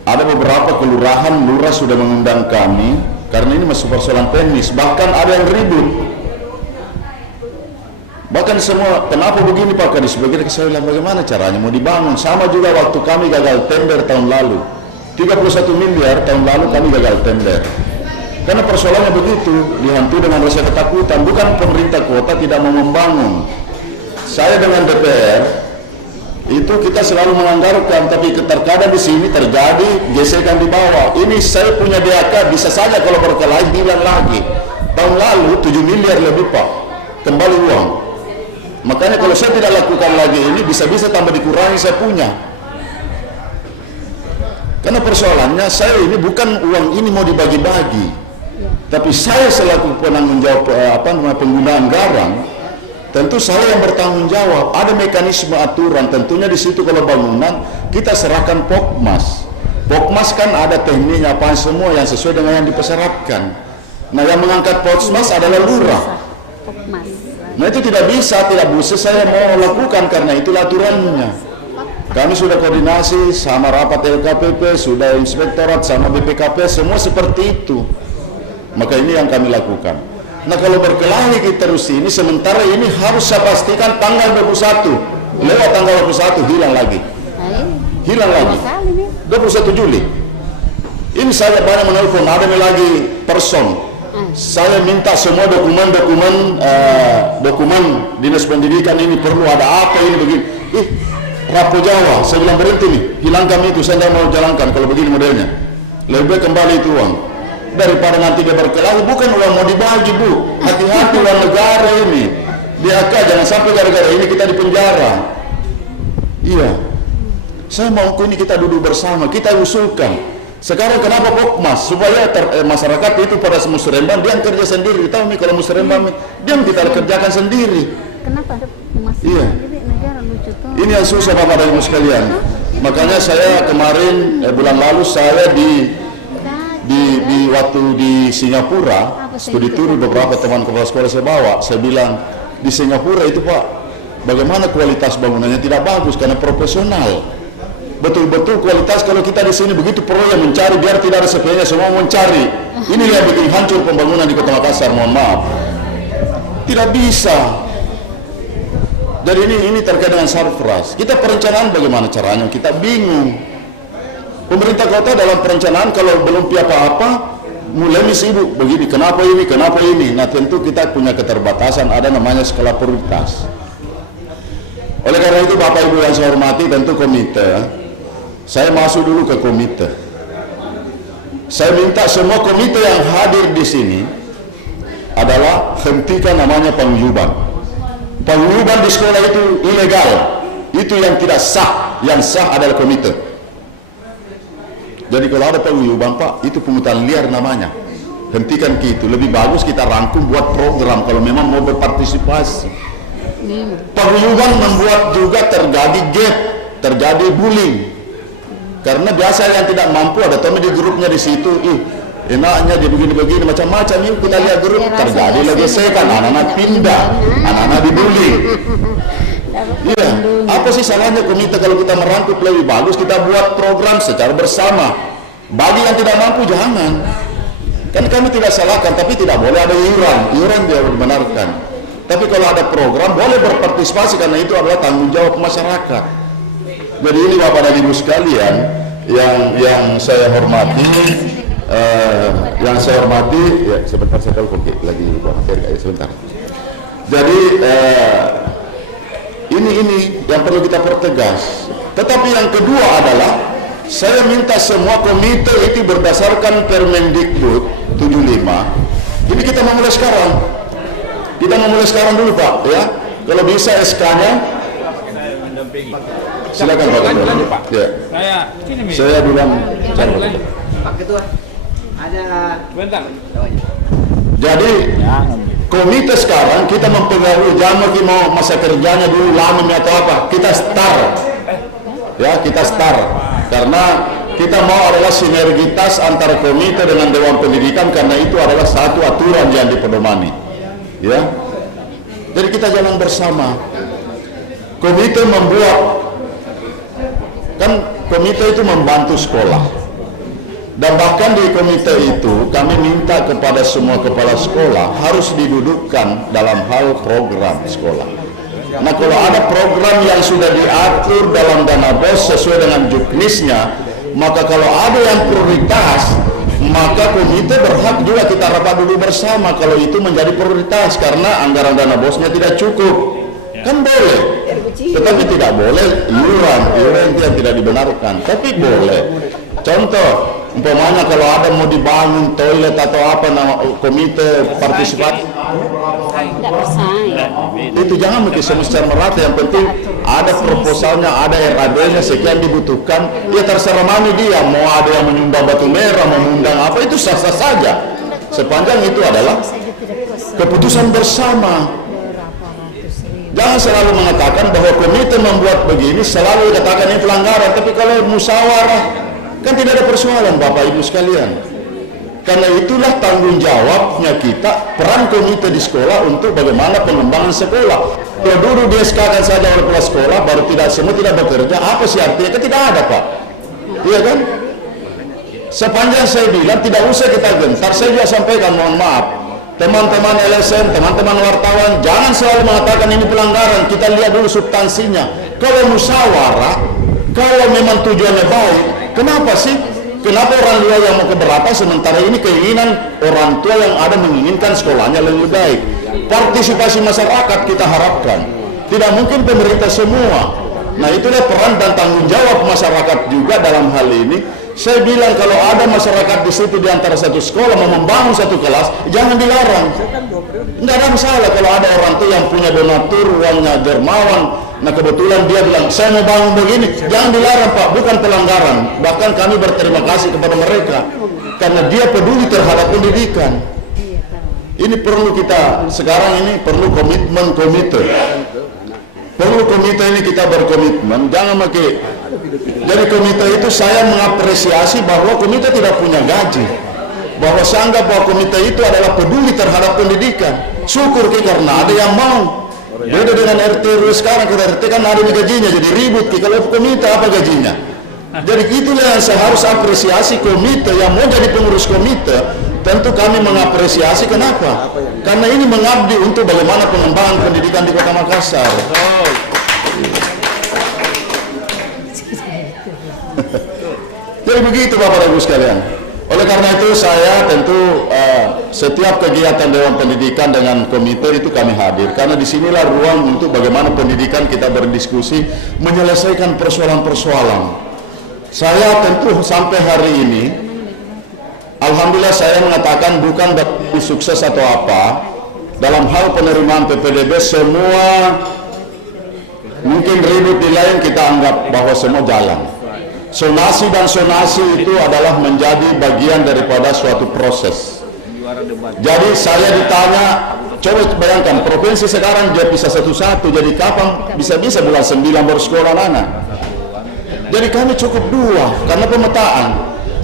ada beberapa kelurahan, lurah sudah mengundang kami karena ini masih persoalan teknis, bahkan ada yang ribut. Bahkan semua, kenapa begini Pak Kadis? Begini, saya bilang bagaimana caranya mau dibangun. Sama juga waktu kami gagal tender tahun lalu, 31 miliar tahun lalu kami gagal tender. Karena persoalannya begitu, dihantui dengan rasa ketakutan. Bukan pemerintah kota tidak mau membangun. Saya dengan DPR itu kita selalu menganggarkan, tapi terkadang di sini terjadi gesekan di bawah. Ini saya punya DAK, bisa saja kalau berkelahi hilang lagi. Tahun lalu 7 miliar lebih Pak, kembali uang. Makanya kalau saya tidak lakukan lagi ini, bisa-bisa tambah dikurangi saya punya. Karena persoalannya saya ini bukan uang ini mau dibagi-bagi, tapi saya selaku penanggung jawab pengguna anggaran, tentu saya yang bertanggung jawab. Ada mekanisme aturan, tentunya di situ kalau bangunan kita serahkan Pokmas. Pokmas kan ada tekniknya apa semua yang sesuai dengan yang dipersyaratkan. Nah, yang mengangkat Pokmas adalah lurah. Nah, itu tidak bisa saya mau lakukan karena itulah aturannya. Kami sudah koordinasi sama rapat LKPP, sudah inspektorat sama BPKP, semua seperti itu. Maka ini yang kami lakukan. Nah, kalau berkelahi kita terus ini, sementara ini harus saya pastikan tanggal 21, lewat tanggal 21 hilang lagi. 21 Juli. Ini saya banyak menelpon, ada lagi person. Saya minta semua dokumen dinas pendidikan ini perlu, ada apa ini begini. Rapo Jawa, saya bilang berhenti nih, hilangkan itu, saya tidak mau jalankan kalau begini modelnya. Lebih baik kembali itu uang. Daripada nanti dia berkelahi, bukan uang mau dibagi Bu, hati-hati uang negara ini. DAK jangan sampai gara-gara ini kita di penjara. Iya, saya mau ini kita duduk bersama, kita usulkan. Sekarang kenapa Pokmas? Supaya masyarakat itu pada musrembang dia kerja sendiri. Tahu nih kalau musrembang dia kita kerjakan sendiri. Kenapa? Iya. Ini yang susah Bapak dan Ibu sekalian. Makanya saya kemarin bulan lalu saya di waktu di Singapura studi tour, beberapa teman kepala sekolah saya bawa. Saya bilang di Singapura itu Pak, bagaimana kualitas bangunannya tidak bagus karena profesional. Betul-betul kualitas. Kalau kita di sini begitu proyek mencari biar tidak ada sepianya, semua mencari. Ini yang bikin hancur pembangunan di Kota Makassar. Mohon maaf, tidak bisa. Jadi ini terkait dengan sarfras. Kita perencanaan bagaimana caranya? Kita bingung. Pemerintah kota dalam perencanaan kalau belum apa-apa mulai sibuk begini. Kenapa ini? Nah, tentu kita punya keterbatasan. Ada namanya skala prioritas. Oleh karena itu Bapak Ibu yang saya hormati, tentu komite. Saya masuk dulu ke komite. Saya minta semua komite yang hadir di sini adalah hentikan namanya paguyuban. Paguyuban di sekolah itu ilegal. Itu yang tidak sah. Yang sah adalah komite. Jadi kalau ada paguyuban Pak, itu pungutan liar namanya. Hentikan gitu. Lebih bagus kita rangkum buat program kalau memang mau berpartisipasi. Paguyuban membuat juga terjadi gap, terjadi bullying. Karena biasa yang tidak mampu ada teman di grupnya di situ, enaknya dia begini-begini macam-macam. Yuk kita lihat grup, terjadi lagi gesekan, anak-anak pindah, anak-anak dibully. Iya, apa sih salahnya komite kalau kita merangkup? Lebih bagus kita buat program secara bersama. Bagi yang tidak mampu jangan. Kan kami tidak salahkan, tapi tidak boleh ada iuran dia dibenarkan. Tapi kalau ada program boleh berpartisipasi karena itu adalah tanggung jawab masyarakat. Jadi ini Bapak dan Ibu sekalian, yang saya hormati, ya sebentar saya telepon lagi buat materi ya, sebentar. Jadi ini yang perlu kita pertegas. Tetapi yang kedua adalah saya minta semua komite itu berdasarkan Permendikbud 75. Ini kita mau mulai sekarang. Kita mau mulai sekarang dulu Pak, ya. Kalau bisa SK-nya, silakan Pak. Ya. Saya bilang. Pak Ketua, ada. Bentar. Jadi komite sekarang kita mempengaruhi, jangan lagi mau masa kerjanya dulu lama atau apa. Kita start, ya kita start. Karena kita mau adalah sinergitas antara komite dengan Dewan Pendidikan, karena itu adalah satu aturan yang dipedomani, ya. Jadi kita jalan bersama. Komite membuat, kan komite itu membantu sekolah, dan bahkan di komite itu kami minta kepada semua kepala sekolah harus didudukkan dalam hal program sekolah. Nah, kalau ada program yang sudah diatur dalam dana BOS sesuai dengan juknisnya, maka kalau ada yang prioritas, maka komite berhak juga kita rapat dulu bersama kalau itu menjadi prioritas karena anggaran dana BOS-nya tidak cukup. Kan boleh, tetapi tidak boleh iuran yang tidak dibenarkan, tapi boleh. Contoh, umpamanya kalau ada mau dibangun toilet atau apa, nama komite partisipatif, itu jangan bikin semua secara merata. Yang penting ada proposalnya, ada RAD-nya sekian dibutuhkan. Ya terserah mami dia mau ada yang menyumbang batu merah, mau mengundang apa, itu sah-sah saja sepanjang itu adalah keputusan bersama. Jangan selalu mengatakan bahwa komite membuat begini, selalu dikatakan ini pelanggaran. Tapi kalau musyawarah, kan tidak ada persoalan Bapak Ibu sekalian. Karena itulah tanggung jawabnya kita, peran komite di sekolah untuk bagaimana pengembangan sekolah. Kalau dulu dieskakan saja oleh kepala sekolah, baru semua tidak bekerja, apa sih artinya? Kan tidak ada Pak. Iya kan? Sepanjang saya bilang tidak usah kita gentar, saya juga sampaikan, mohon maaf. Teman-teman LSM, teman-teman wartawan, jangan selalu mengatakan ini pelanggaran. Kita lihat dulu substansinya. Kalau musyawarah, kalau memang tujuannya baik, kenapa sih? Kenapa orang tua yang mau keberatan sementara ini keinginan orang tua yang ada menginginkan sekolahnya lebih baik? Partisipasi masyarakat kita harapkan. Tidak mungkin pemerintah semua. Nah, itulah peran dan tanggung jawab masyarakat juga dalam hal ini. Saya bilang kalau ada masyarakat di situ di antara satu sekolah mau membangun satu kelas, jangan dilarang. Tidak ada masalah kalau ada orang tua yang punya donatur, uangnya dermawan. Nah, kebetulan dia bilang, saya mau bangun begini, jangan dilarang Pak, bukan pelanggaran. Bahkan kami berterima kasih kepada mereka karena dia peduli terhadap pendidikan. Ini perlu kita, sekarang ini perlu komitmen komite. Perlu komite ini kita berkomitmen, jangan pakai. Jadi komite itu saya mengapresiasi bahwa komite tidak punya gaji, bahwa saya anggap bahwa komite itu adalah peduli terhadap pendidikan. Syukur karena ada yang mau. Beda dengan RT RW sekarang, kita RT kan ada gajinya, jadi ribut. Kalau komite apa gajinya? Jadi itulah yang saya harus apresiasi komite yang mau jadi pengurus komite. Tentu kami mengapresiasi, kenapa? Karena ini mengabdi untuk bagaimana pengembangan pendidikan di Kota Makassar. Jadi begitu Bapak Ibu sekalian. Oleh karena itu saya tentu setiap kegiatan Dewan Pendidikan dengan komite itu kami hadir. Karena disinilah ruang untuk bagaimana pendidikan kita berdiskusi menyelesaikan persoalan-persoalan. Saya tentu sampai hari ini alhamdulillah saya mengatakan bukan sukses atau apa. Dalam hal penerimaan PPDB semua mungkin ribut di lain, kita anggap bahwa semua jalan. Sonasi dan sonasi itu adalah menjadi bagian daripada suatu proses. Jadi saya ditanya, coba bayangkan provinsi sekarang dia bisa satu-satu, jadi kapan bisa-bisa bulan 9 baru sekolah anak. Jadi kami cukup 2 karena pemetaan.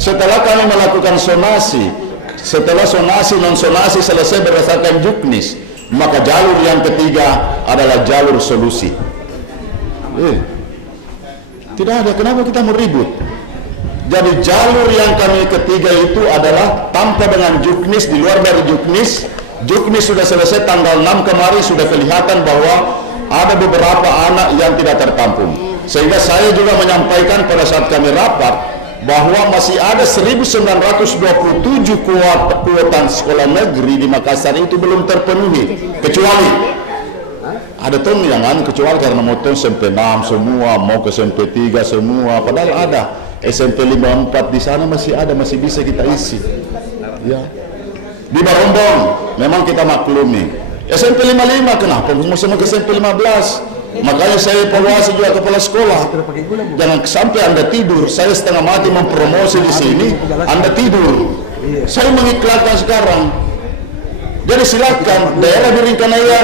Setelah kami melakukan sonasi, setelah sonasi non-sonasi selesai berdasarkan juknis, maka jalur yang ketiga adalah jalur solusi. Tidak ada, kenapa kita mau ribut? Jadi jalur yang kami ketiga itu adalah tanpa dengan juknis, di luar dari juknis. Juknis sudah selesai tanggal 6 kemarin, sudah kelihatan bahwa ada beberapa anak yang tidak tertampung. Sehingga saya juga menyampaikan pada saat kami rapat bahwa masih ada 1927 kuota sekolah negeri di Makassar itu belum terpenuhi, kecuali ada tuh yang kecuali karena mau SMP 6 semua, mau ke SMP 3 semua, padahal ada SMP 54 di sana masih ada, masih bisa kita isi. Ya. Di Barombong memang kita maklumi. SMP 55 kenapa semua ke SMP 15? Makanya saya evaluasi juga kepala sekolah. Jangan sampai Anda tidur. Saya setengah mati mempromosi di sini, Anda tidur. Saya mengiklankan sekarang. Jadi silakan daerah di Ringkanaya,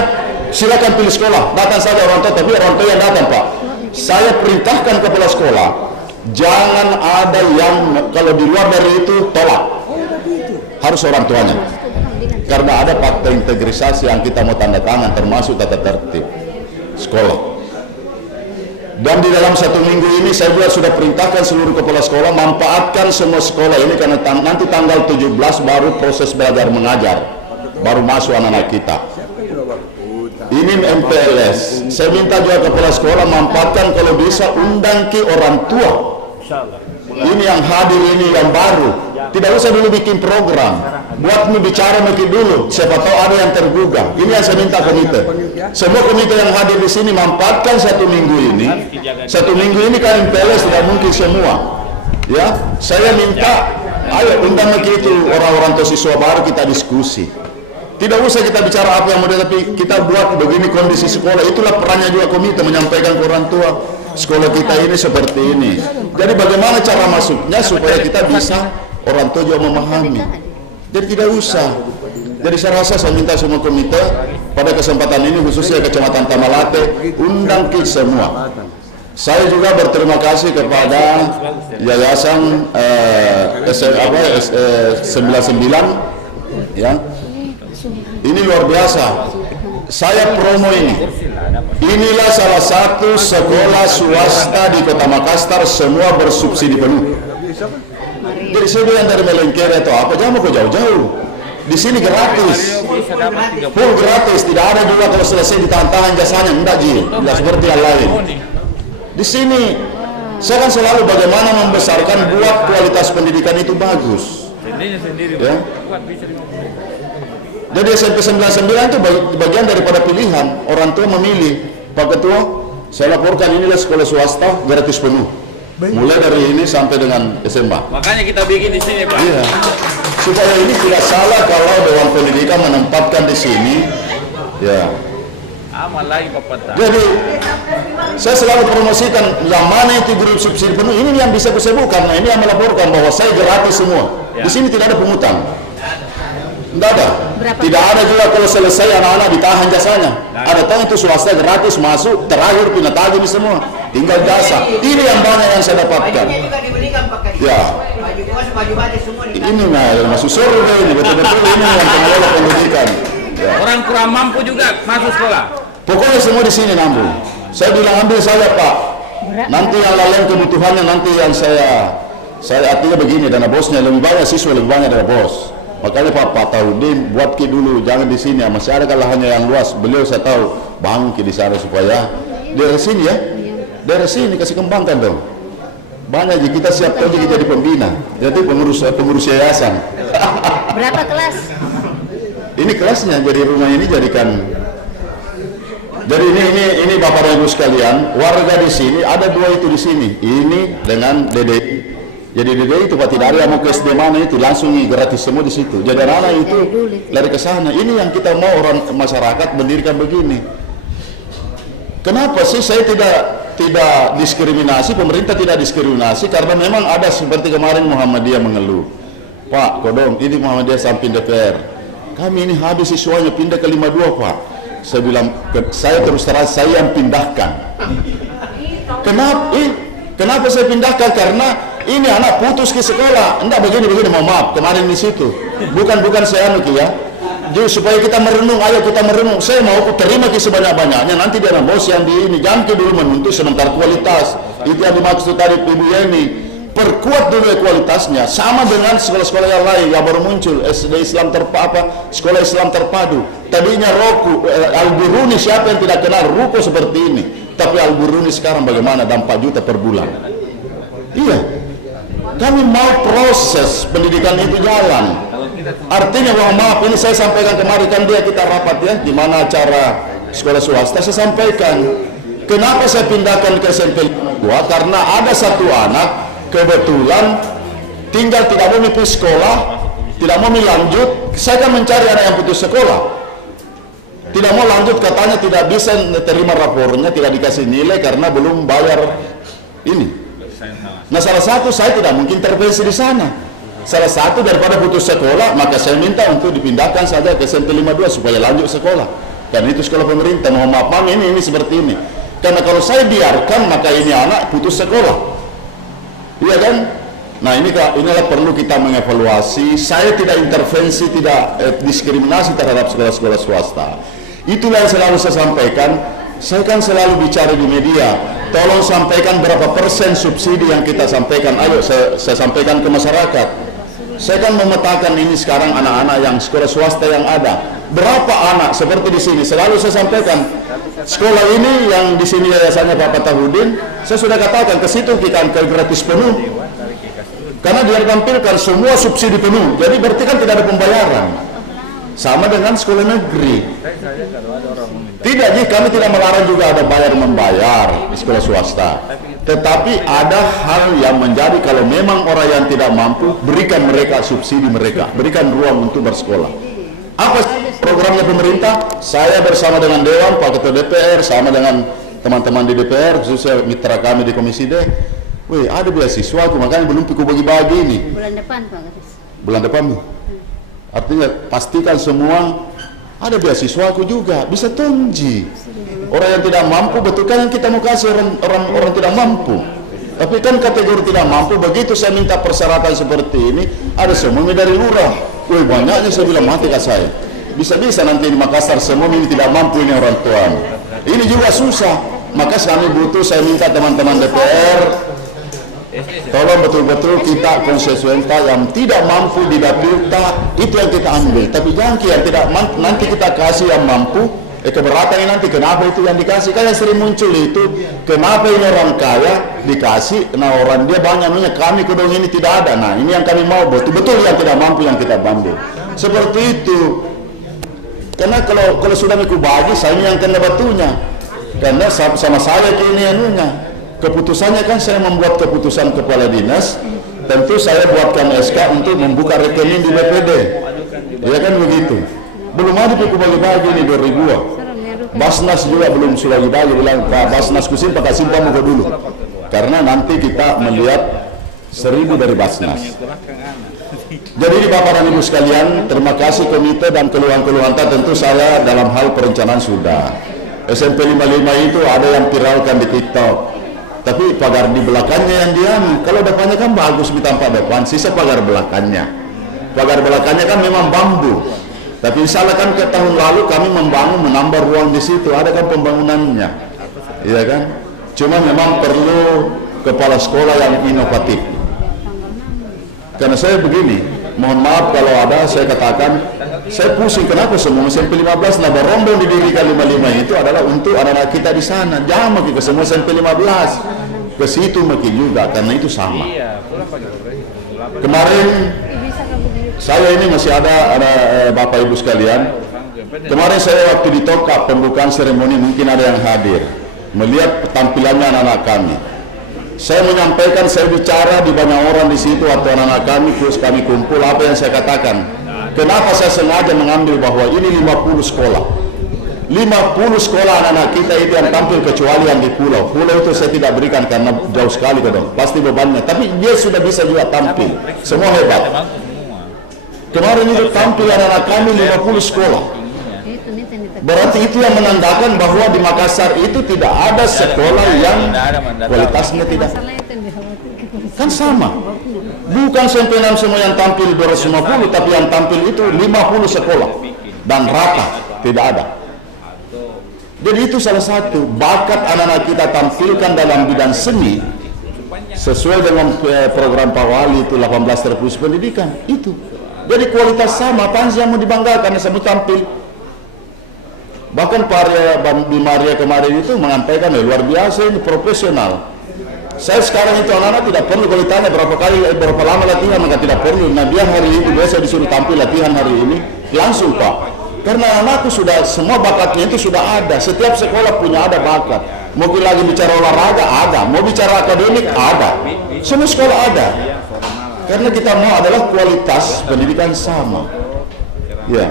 silakan pilih sekolah. Datang saja orang tua, tapi orang tua yang datang, Pak. Saya perintahkan kepala sekolah, jangan ada yang kalau di luar dari itu tolak. Harus orang tuanya. Karena ada fakta integrisasi yang kita mau tanda tangan, termasuk tata tertib sekolah. Dan di dalam 1 minggu ini saya juga sudah perintahkan seluruh kepala sekolah manfaatkan semua sekolah ini, karena nanti tanggal 17 baru proses belajar mengajar, baru masuk anak-anak kita. Ini MPLS. Saya minta juga kepala sekolah manfaatkan kalau bisa undang ke orang tua. Ini yang hadir ini yang baru. Tidak usah dulu bikin program. Buat bicara mungkin dulu. Siapa tahu ada yang tergugah. Ini yang saya minta komite. Semua komite yang hadir di sini manfaatkan 1 minggu ini. 1 minggu ini kan MPLS tidak mungkin semua. Ya, saya minta ayo undang begitu orang-orang tua siswa baru, kita diskusi. Tidak usah kita bicara apa yang mau, tapi kita buat begini kondisi sekolah. Itulah perannya juga komite, menyampaikan ke orang tua sekolah kita ini seperti ini. Jadi bagaimana cara masuknya supaya kita bisa orang tua juga memahami. Jadi tidak usah. Jadi saya rasa saya minta semua komite pada kesempatan ini, khususnya Kecamatan Tamalate, undang ke semua. Saya juga berterima kasih kepada Yayasan 99 ya. Ini luar biasa. Saya promo ini. Inilah salah satu sekolah swasta di Kota Makassar semua bersubsidi penuh. Jadi saya bilang dari Melengkere atau apa, jangan mau jauh-jauh. Di sini gratis, full gratis. Tidak ada juga kalau selesai ditahan-tahan jasanya, enggak Ji, enggak seperti yang lain. Di sini saya kan selalu bagaimana membesarkan buat kualitas pendidikan itu bagus. Ya. Jadi SMP 99 itu bagian daripada pilihan orang tua memilih. Pak Ketua, saya laporkan inilah sekolah swasta gratis penuh. Mulai dari ini sampai dengan SMA. Makanya kita bikin di sini, Pak. Iya. Supaya ini tidak salah kalau Dewan Pendidikan menempatkan di sini. Ya. Aman lagi Bapak. Jadi saya selalu promosikan yang mana itu guru subsidi penuh. Ini yang bisa disebut karena ini yang melaporkan bahwa saya gratis semua. Di sini tidak ada pungutan. Tidak ada. Tidak ada juga kalau selesai anak-anak ditahan jasanya. Ada tahu itu swasta gratis masuk, terakhir pindah tagih ini semua. Tinggal jasa. Ini yang banyak yang saya dapatkan. Ya. Ini masuk surga ini betul-betul ini yang pengelola pendidikan. Ya. Orang kurang mampu juga masuk sekolah. Pokoknya semua di sini nambung. Saya bilang ambil saya Pak. Nanti yang lain kebutuhannya nanti yang saya artinya begini, dana bosnya lebih banyak, siswa lebih banyak dana bos. Makanya Pak Tahudin buat ki dulu, jangan di sini. Masih ada lahannya yang luas. Beliau saya tahu bangki di sana supaya dari sini ya, dari sini kasih kembangkan dong. Banyak aja kita siap tahu jadi pembina, jadi pengurus yayasan. Berapa kelas? Ini kelasnya, jadi rumah ini jadikan. Jadi ini Bapak dan Ibu sekalian, warga di sini ada 2 itu di sini. Ini dengan DDI. Jadi DDI itu Pak, tidak ada yang mau ke SD mana itu langsung gratis semua di situ. Jadi anak itu lari ke sana. Ini yang kita mau orang masyarakat mendirikan begini. Kenapa sih saya tidak diskriminasi, pemerintah tidak diskriminasi karena memang ada seperti kemarin Muhammadiyah mengeluh. Pak Kodong, ini Muhammadiyah samping DPR. Kami ini habis siswanya pindah ke 52 Pak. Saya bilang, saya terus terang saya yang pindahkan. Kenapa saya pindahkan? Karena ini anak putus ke sekolah, enggak begini, mohon maaf, kemarin di situ. Bukan saya ya. Jadi supaya kita merenung, ayo kita merenung. Saya mau terima ke sebanyak-banyaknya, nanti dia bos yang di ini. Jangan dulu menuntut sebentar kualitas. Itu yang dimaksud tadi Ibu Yeni. Perkuat dulu kualitasnya, sama dengan sekolah-sekolah yang lain yang baru muncul, SD Islam sekolah Islam terpadu. Tadinya Al-Buruni, siapa yang tidak kenal ruko seperti ini. Tapi Al-Buruni sekarang bagaimana, dan 4 juta per bulan. Iya. Kami mau proses pendidikan itu jalan. Artinya, mohon maaf, ini saya sampaikan kemarin kan kita rapat ya, gimana cara sekolah swasta, saya sampaikan. Kenapa saya pindahkan ke SMP 2? Karena ada satu anak kebetulan tinggal tidak mau pergi sekolah, tidak mau lanjut. Saya kan mencari anak yang putus sekolah, tidak mau lanjut, katanya tidak bisa terima rapornya, tidak dikasih nilai karena belum bayar ini. Nah, salah satu saya tidak mungkin intervensi di sana. Salah satu daripada putus sekolah, maka saya minta untuk dipindahkan saja ke SMP 52 supaya lanjut sekolah. Karena itu sekolah pemerintah. Mohon maaf, ini seperti ini. Karena kalau saya biarkan, maka ini anak putus sekolah. Iya kan? Nah, inilah perlu kita mengevaluasi. Saya tidak intervensi, tidak diskriminasi terhadap sekolah-sekolah swasta. Itulah yang selalu saya sampaikan. Saya kan selalu bicara di media, tolong sampaikan berapa persen subsidi yang kita sampaikan. Ayo saya sampaikan ke masyarakat. Saya kan memetakan ini sekarang anak-anak yang sekolah swasta yang ada. Berapa anak seperti di sini, selalu saya sampaikan. Sekolah ini yang di sini yayasannya Pak Patahudin, saya sudah katakan ke situ kita akan gratis penuh. Karena dia tampilkan semua subsidi penuh. Jadi berarti kan tidak ada pembayaran. Sama dengan sekolah negeri. Tidak, jadi kami tidak melarang juga ada bayar membayar di sekolah swasta. Tetapi ada hal yang menjadi kalau memang orang yang tidak mampu, berikan mereka subsidi mereka, berikan ruang untuk bersekolah. Apa programnya pemerintah? Saya bersama dengan Dewan, Pak Ketua DPR, sama dengan teman-teman di DPR, khususnya mitra kami di Komisi D. Wih, ada beasiswa, makanya belum pikir bagi-bagi ini. Bulan depan, Pak. Bulan depan nih. Artinya pastikan semua ada beasiswa aku juga, bisa tongji. Orang yang tidak mampu, betul kan yang kita mau kasih orang tidak mampu. Tapi kan kategori tidak mampu, begitu saya minta persyaratan seperti ini, ada semua dari lurah. Wih, banyaknya saya bilang mati kah saya. Bisa-bisa nanti di Makassar semua ini tidak mampu ini orang tua. Ini juga susah. Maka kami butuh, saya minta teman-teman DPR, tolong betul-betul kita konsesuenta yang tidak mampu di dapilta, itu yang kita ambil. Tapi jangan yang tidak mampu, nanti kita kasih yang mampu. Keberatan ini nanti, kenapa itu yang dikasih? Kan yang sering muncul itu, kenapa ini orang kaya dikasih, nah orang dia banyaknya, kami kedong ini tidak ada. Nah ini yang kami mau, betul-betul yang tidak mampu yang kita ambil. Seperti itu. Karena kalau sudah aku bagi, saya ini yang kena batunya. Karena sama saya ini anunya. Keputusannya kan saya membuat keputusan kepala dinas, tentu saya buatkan SK untuk membuka rekening di BPD. Ya kan begitu. Belum ada piku bagi-bagi ini 2000. Basnas juga belum sudah bagi, bilang Pak Basnas kusin pakai simpang muka dulu. Karena nanti kita melihat 1000 dari Basnas. Jadi Bapak dan Ibu sekalian, terima kasih komite dan keluhan-keluhan tentu saya dalam hal perencanaan sudah. SMP 55 itu ada yang viralkan di TikTok. Tapi pagar di belakangnya yang diam. Kalau depannya kan bagus di tampak depan, sisa pagar belakangnya. Pagar belakangnya kan memang bambu. Tapi misalnya kan ke tahun lalu kami membangun, menambah ruang di situ, ada kan pembangunannya, iya kan? Cuma memang perlu kepala sekolah yang inovatif. Karena saya begini, mohon maaf kalau ada, saya katakan, saya pusing kenapa semua SMP 15 Naba Rombong didirikan 55 itu adalah untuk anak-anak kita di sana. Jangan makin ke semua SMP 15, ke situ makin juga, karena itu sama. Kemarin saya ini masih ada Bapak Ibu sekalian. Kemarin saya waktu di Tokap pembukaan seremoni, mungkin ada yang hadir melihat tampilannya anak-anak kami. Saya menyampaikan, saya bicara di banyak orang di situ waktu anak-anak kami terus kami kumpul. Apa yang saya katakan? Kenapa saya sengaja mengambil bahwa ini 50 sekolah. 50 sekolah anak-anak kita itu yang tampil kecuali yang di pulau. Pulau itu saya tidak berikan karena jauh sekali dong. Pasti bebannya. Tapi dia sudah bisa juga tampil. Semua hebat. Kemarin itu tampil anak-anak kami 50 sekolah. Berarti itu yang menandakan bahwa di Makassar itu tidak ada sekolah yang kualitasnya tidak. Kan sama. Bukan SMP 6 semua yang tampil 250, tapi yang tampil itu 50 sekolah. Dan rata, tidak ada. Jadi itu salah satu bakat anak-anak kita tampilkan dalam bidang seni sesuai dengan program Pak Wali itu 18 terpusat pendidikan itu. Jadi kualitas sama, apaan sih yang mau dibanggakan disebut tampil. Bahkan Pak Maria kemarin itu menyampaikan luar biasa ini profesional. Saya sekarang itu anak-anak tidak perlu, kalau ditanya berapa lama latihan, maka tidak perlu. Nah dia hari ini biasa disuruh tampil latihan hari ini, langsung Pak. Karena anakku sudah, semua bakatnya itu sudah ada. Setiap sekolah punya ada bakat. Mau lagi bicara olahraga ada, mau bicara akademik ada. Semua sekolah ada. Karena kita mau adalah kualitas pendidikan sama. Ya.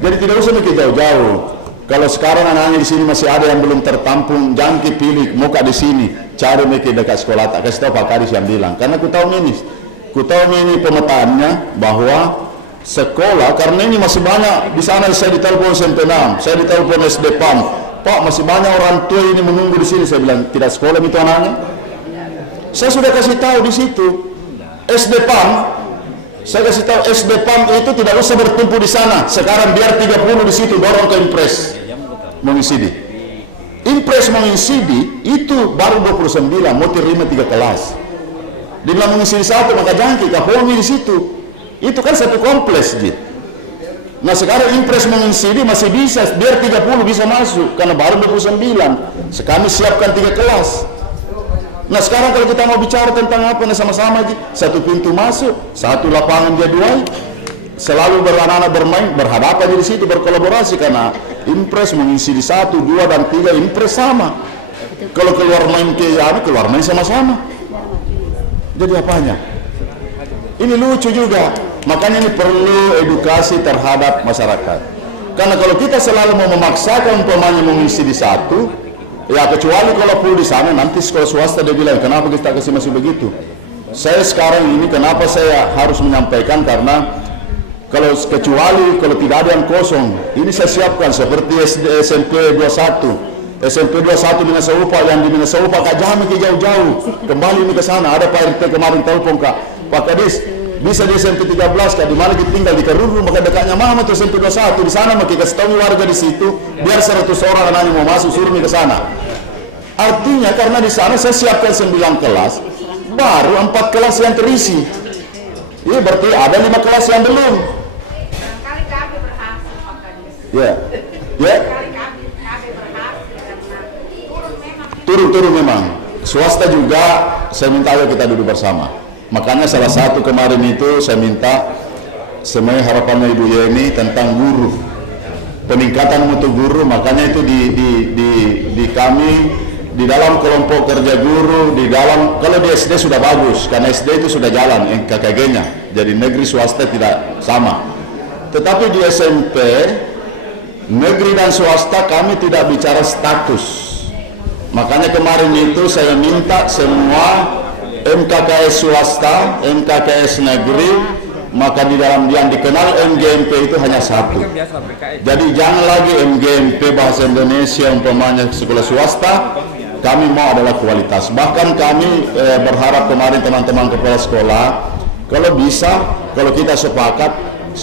Jadi tidak usah mikir jauh-jauh. Kalau sekarang anak-anak di sini masih ada yang belum tertampung, jangan pilih muka di sini, cari mikir dekat sekolah. Tak kasih tahu Pak Kadis yang bilang. Karena ku tahu ini pemetaannya bahwa sekolah, karena ini masih banyak di sana. Saya ditelepon SMP 6, saya ditelepon SD PAM, Pak masih banyak orang tua ini menunggu di sini. Saya bilang tidak sekolah itu anaknya. Saya sudah kasih tahu di situ SD PAM. Saya kasih tahu SD PAM itu tidak usah bertumpu di sana. Sekarang biar 30 di situ, dorong ke Impres mengisidi. Impres mengisidi itu baru 29, mau terima 3 kelas. Dia bilang mengisidi 1, maka jangan kita Polmi di situ. Itu kan satu kompleks gitu. Nah sekarang Impres mengisidi masih bisa, biar 30 bisa masuk karena baru 29. Kami siapkan 3 kelas. Nah sekarang kalau kita mau bicara tentang apa, nah sama-sama aja. Satu pintu masuk, satu lapangan jadwal, selalu anak-anak bermain, berhadapan di situ, berkolaborasi karena Impres mengisi di 1, 2, dan 3 Impres sama. Kalau keluar main keluar main sama-sama. Jadi apanya? Ini lucu juga. Makanya ini perlu edukasi terhadap masyarakat. Karena kalau kita selalu mau memaksakan umpamanya mengisi di 1, ya kecuali kalau perlu di sana, nanti sekolah swasta dia bilang, kenapa kita kasih masih begitu? Saya sekarang ini kenapa saya harus menyampaikan, karena kalau kecuali kalau tidak ada yang kosong, ini saya siapkan seperti SMP 21. SMP 21 di Minasaupa, yang di Minasaupa Kak Jami ke jauh-jauh, kembali ini ke sana. Ada Pak RT kemarin telepon Pak Kadis, bisa di SMP 13 Kak, di mana kita tinggal di Karuru, maka dekatnya mama itu SMP 21 di sana, maka kasih tahu warga di situ, biar 100 orang anaknya mau masuk suruh ke sana. Artinya karena di sana saya siapkan 9 kelas, baru 4 kelas yang terisi. Iya berarti ada 5 kelas yang belum. Ya, ya. Turun memang. Swasta juga saya minta ayo kita duduk bersama. Makanya salah satu kemarin itu saya minta semuanya harapannya Ibu Yeni tentang guru, peningkatan mutu guru. Makanya itu di kami di dalam kelompok kerja guru, di dalam, kalau di SD sudah bagus karena SD itu sudah jalan KKG-nya, jadi negeri swasta tidak sama. Tetapi di SMP negeri dan swasta kami tidak bicara status. Makanya kemarin itu saya minta semua MKKS swasta, MKKS negeri, maka di dalam yang dikenal MGMP itu hanya 1. Jadi jangan lagi MGMP bahasa Indonesia umpamanya sekolah swasta, kami mau adalah kualitas. Bahkan kami berharap kemarin teman-teman kepala sekolah, kalau bisa, kalau kita sepakat,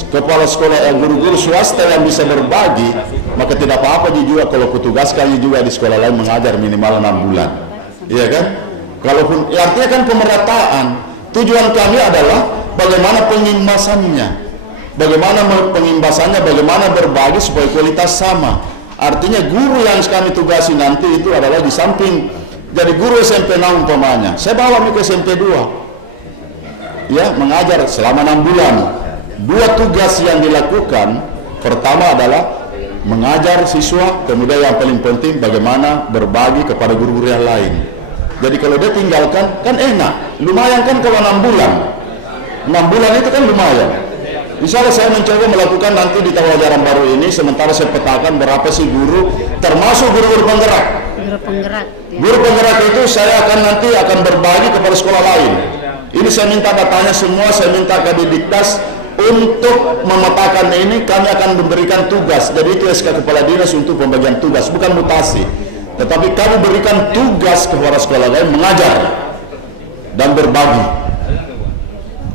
kepala sekolah guru-guru swasta yang bisa berbagi, maka tidak apa-apa juga kalau petugaskan juga di sekolah lain mengajar minimal 6 bulan. Iya kan? Kalaupun ya artinya kan pemerataan. Tujuan kami adalah bagaimana pengimbasannya. Bagaimana berbagi supaya kualitas sama. Artinya guru yang kami tugasi nanti itu adalah di samping jadi guru SMP 6 umpamanya, saya bawa ke SMP 2. Ya, mengajar selama 6 bulan. 2 tugas yang dilakukan, pertama adalah mengajar siswa, kemudian yang paling penting bagaimana berbagi kepada guru-guru yang lain. Jadi kalau dia tinggalkan kan enak, lumayan kan kalau 6 bulan. 6 bulan itu kan lumayan. Insya Allah saya mencoba melakukan nanti di tahun ajaran baru ini, sementara saya petakan berapa sih guru, termasuk guru-guru penggerak. Guru penggerak itu saya nanti akan berbagi kepada sekolah lain. Ini saya minta datanya semua, saya minta ke Didiktas untuk memetakan ini. Kami akan memberikan tugas. Jadi itu SK Kepala Dinas untuk pembagian tugas, bukan mutasi. Tetapi kami berikan tugas kepada sekolah lain mengajar dan berbagi.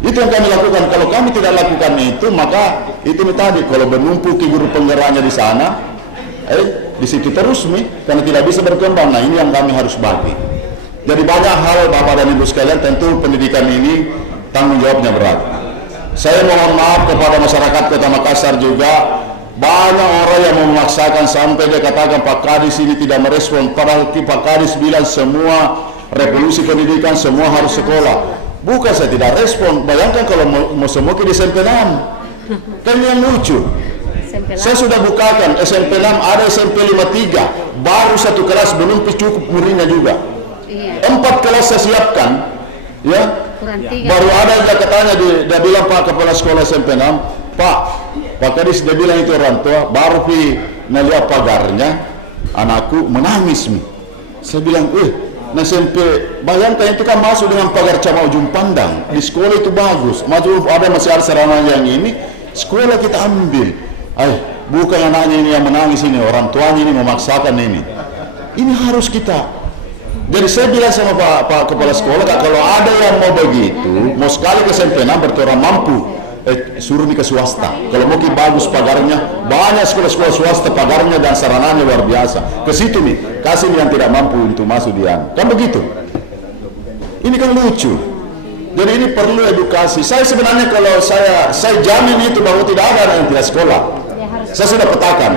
Itu yang kami lakukan. Kalau kami tidak lakukan itu, maka itu tadi kalau menumpuki guru penggeraknya di sana, di situ terus karena tidak bisa berkembang. Nah ini yang kami harus bagi. Jadi banyak hal Bapak dan Ibu sekalian, tentu pendidikan ini tanggung jawabnya berat. Saya mohon maaf kepada masyarakat Kota Makassar juga, banyak orang yang memaksakan sampai dia katakan Pak Kadis ini tidak merespon, padahal Pak Kadis bilang semua revolusi pendidikan, semua harus sekolah. Bukan saya tidak respon. Bayangkan kalau mau semua di SMP 6. Kan yang lucu. Saya sudah bukakan SMP 6, ada SMP 53, baru satu kelas belum cukup muridnya juga. 4 kelas saya siapkan, ya. Baru ada yang katanya dia bilang Pak Kepala Sekolah SMP 6, Pak Kadis, dia bilang itu orang tua, baru melihat pagarnya, anakku menangis nih. Saya bilang, nah SMP, bayangkan itu kan masuk dengan pagar cama ujung pandang. Di sekolah itu bagus, masih ada sarana yang ini, sekolah kita ambil. Bukan anaknya ini yang menangis ini, orang tuanya ini memaksakan ini. Ini harus kita. Jadi saya bilang sama Pak Kepala Sekolah, kalau ada yang mau begitu, mau sekali ke SMP 6 berarti orang mampu, suruh nih ke swasta. Kalau mau bagus pagarnya, banyak sekolah-sekolah swasta pagarnya dan sarananya luar biasa. Ke situ nih, kasih yang tidak mampu untuk masuk dia. Kan begitu? Ini kan lucu. Jadi ini perlu edukasi. Saya sebenarnya kalau saya jamin itu bahwa tidak ada anak yang tidak sekolah. Saya sudah petakan.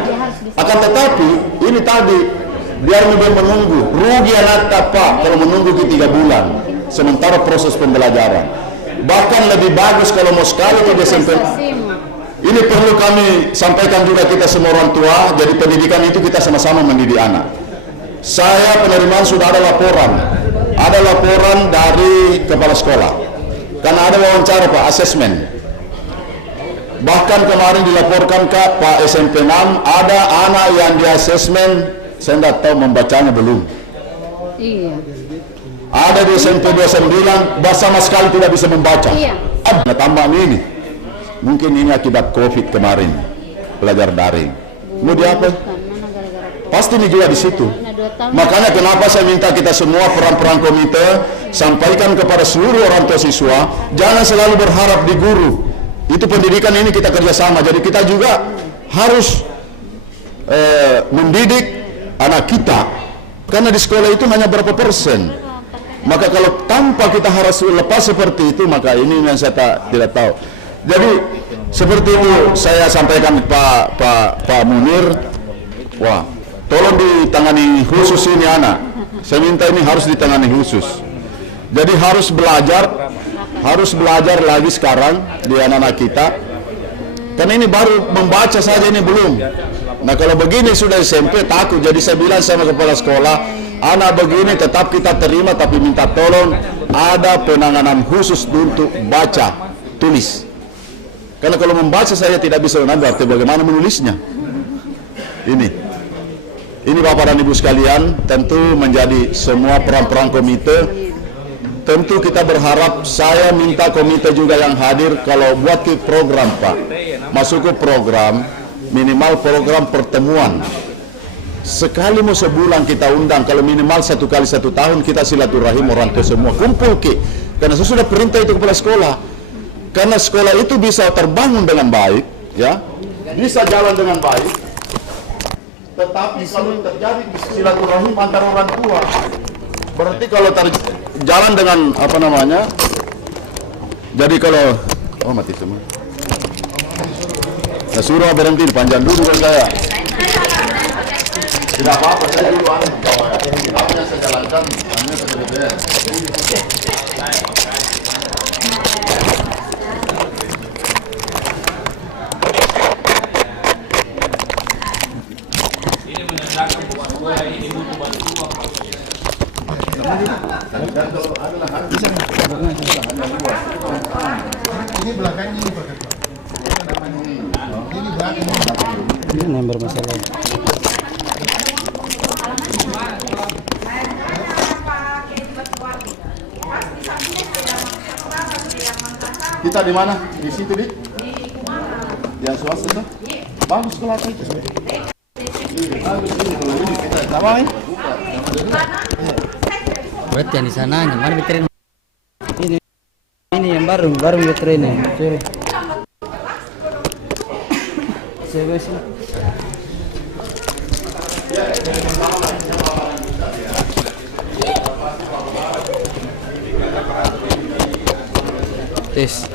Akan tetapi ini tadi biar dia menunggu. Rugi anak Pak kalau menunggu ke 3 bulan. Sementara proses pembelajaran. Bahkan lebih bagus kalau mau sekali ke SMP. Ini perlu kami sampaikan juga kita semua orang tua. Jadi pendidikan itu kita sama-sama mendidik anak. Saya penerimaan sudah ada laporan. Ada laporan dari kepala sekolah. Karena ada wawancara Pak, asesmen. Bahkan kemarin dilaporkan ke Pak SMP 6, ada anak yang di asesmen, saya tidak tahu membacanya belum. Iya. Ada di SMP 29, sama sekali tidak bisa membaca. Iya. Ada tambahan ini. Mungkin ini akibat COVID kemarin, belajar daring. Mau di apa? Pasti ini juga di situ. Makanya kenapa saya minta kita semua peran-peran komite sampaikan kepada seluruh orang tua siswa, jangan selalu berharap di guru. Itu pendidikan ini kita kerjasama. Jadi kita juga harus mendidik anak kita. Karena di sekolah itu hanya berapa persen. Maka kalau tanpa kita harus lepas seperti itu, maka ini yang saya tidak tahu. Jadi seperti itu saya sampaikan Pak Munir. Wah, tolong ditangani khusus ini anak. Saya minta ini harus ditangani khusus. Jadi harus belajar lagi sekarang di anak-anak kita. Karena ini baru membaca saja, ini belum. Nah kalau begini sudah SMP takut. Jadi saya bilang sama kepala sekolah, anak begini tetap kita terima, tapi minta tolong ada penanganan khusus untuk baca, tulis. Karena kalau membaca saya tidak bisa menambah, bagaimana menulisnya? Ini Bapak dan Ibu sekalian, tentu menjadi semua peran-peran komite. Tentu kita berharap, saya minta komite juga yang hadir, kalau buat ke program Pak, masuk ke program, minimal program pertemuan. Sekali mau sebulan kita undang, kalau minimal 1 kali 1 tahun kita silaturahim orang tua semua, kumpul ke. Karena saya sudah perintah itu kepala sekolah. Karena sekolah itu bisa terbangun dengan baik, ya, bisa jalan dengan baik. Tetapi kalau terjadi silaturahim antara orang tua, berarti kalau jalan dengan apa namanya, jadi kalau mati semua, saya suruh berhenti, panjang dulu kan saya. Tidak apa-apa, saya dulu apa yang saya jalankan hanya sekedar. Ini belakangnya ini Pak Ketua. Ini belakangnya. Ini yang bermasalah. Kita di mana? Di situ di? Yang swasta tuh? Bagus kelas itu. Bagus ini kalau ini kita sama ini. Berarti yang di sananya, mana veteran? Ini yang baru veteran. Coba sih. Tes.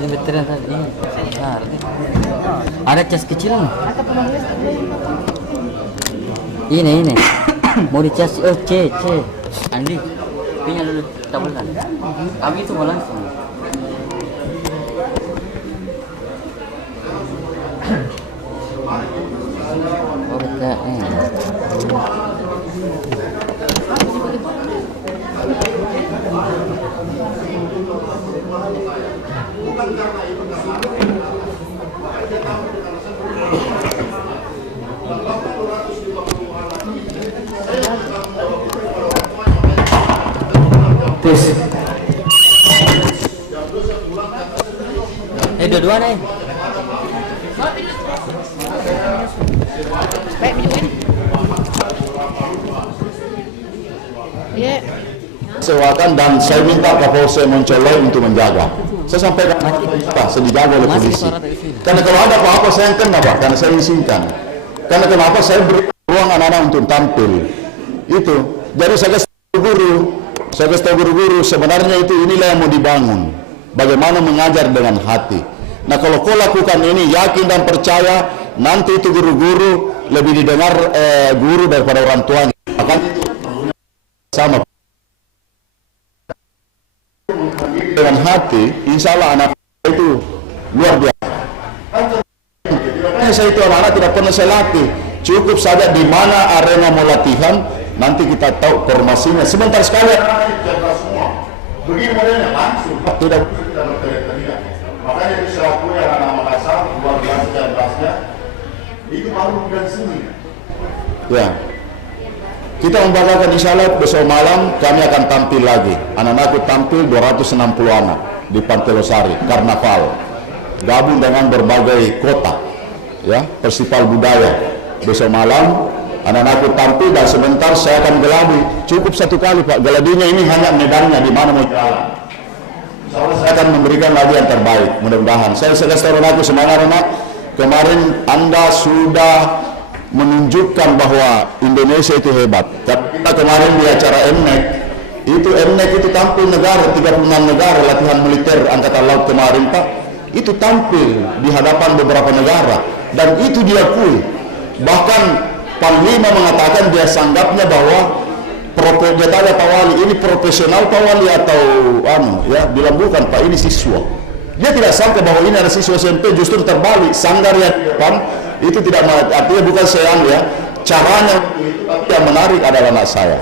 Ini veteran tadi ini besar. Ada cas kecil nih. Ini mau dicas. Oh, C Andi punya dulu tabulkan. Kami itu mau langsung. Oh, betul. Dua-dua nih. Baik, tunjukin. Iya. Sewakan dan saya minta Kapolsek Moncoloy untuk menjaga. Saya sampaikan Pak, saya dijaga oleh polisi. Karena kalau ada apa-apa saya yang kena Pak, karena saya izinkan. Karena kenapa saya beri ruang anak-anak untuk tampil. Itu. Jadi saya kasih tahu guru-guru sebenarnya itu inilah yang mau dibangun. Bagaimana mengajar dengan hati. Nah kalau kau lakukan ini yakin dan percaya, nanti itu guru-guru lebih didengar guru daripada orang tuanya. Makanya itu sama dengan hati, insya Allah anak itu luar biasa. Saya itu anak-anak tidak pernah saya latih, cukup saja di mana arena mau latihan, nanti kita tahu formasinya. Sebentar sekali begini modelnya langsung tidak. Makanya itu selaku anak Makassar luar biasa dan bahasnya itu baru dari sini. Ya, kita membanggakan insya Allah besok malam kami akan tampil lagi. Anak-anakku tampil 260 anak di Pantai Losari Karnaval, gabung dengan berbagai kota, ya festival budaya. Besok malam anak-anakku tampil dan sebentar saya akan geladi. Cukup satu kali Pak, geladinya ini hanya medannya di mana mau jalan. Saya akan memberikan lagi yang terbaik, mudah-mudahan. Saya kasih tahu aku semangat anak. Kemarin Anda sudah menunjukkan bahwa Indonesia itu hebat. Kita kemarin di acara MNEC itu tampil negara 36 negara latihan militer Angkatan Laut kemarin Pak. Itu tampil di hadapan beberapa negara dan itu diakui. Bahkan Panglima mengatakan dia sanggapnya bahwa dia tanya Pak Wali, ini profesional Pak Wali atau ya, bilang bukan Pak, ini siswa. Dia tidak sangka bahwa ini ada siswa SMP, justru terbalik, sanggar yang depan itu tidak, artinya bukan saya ya, caranya tapi yang menarik adalah anak saya.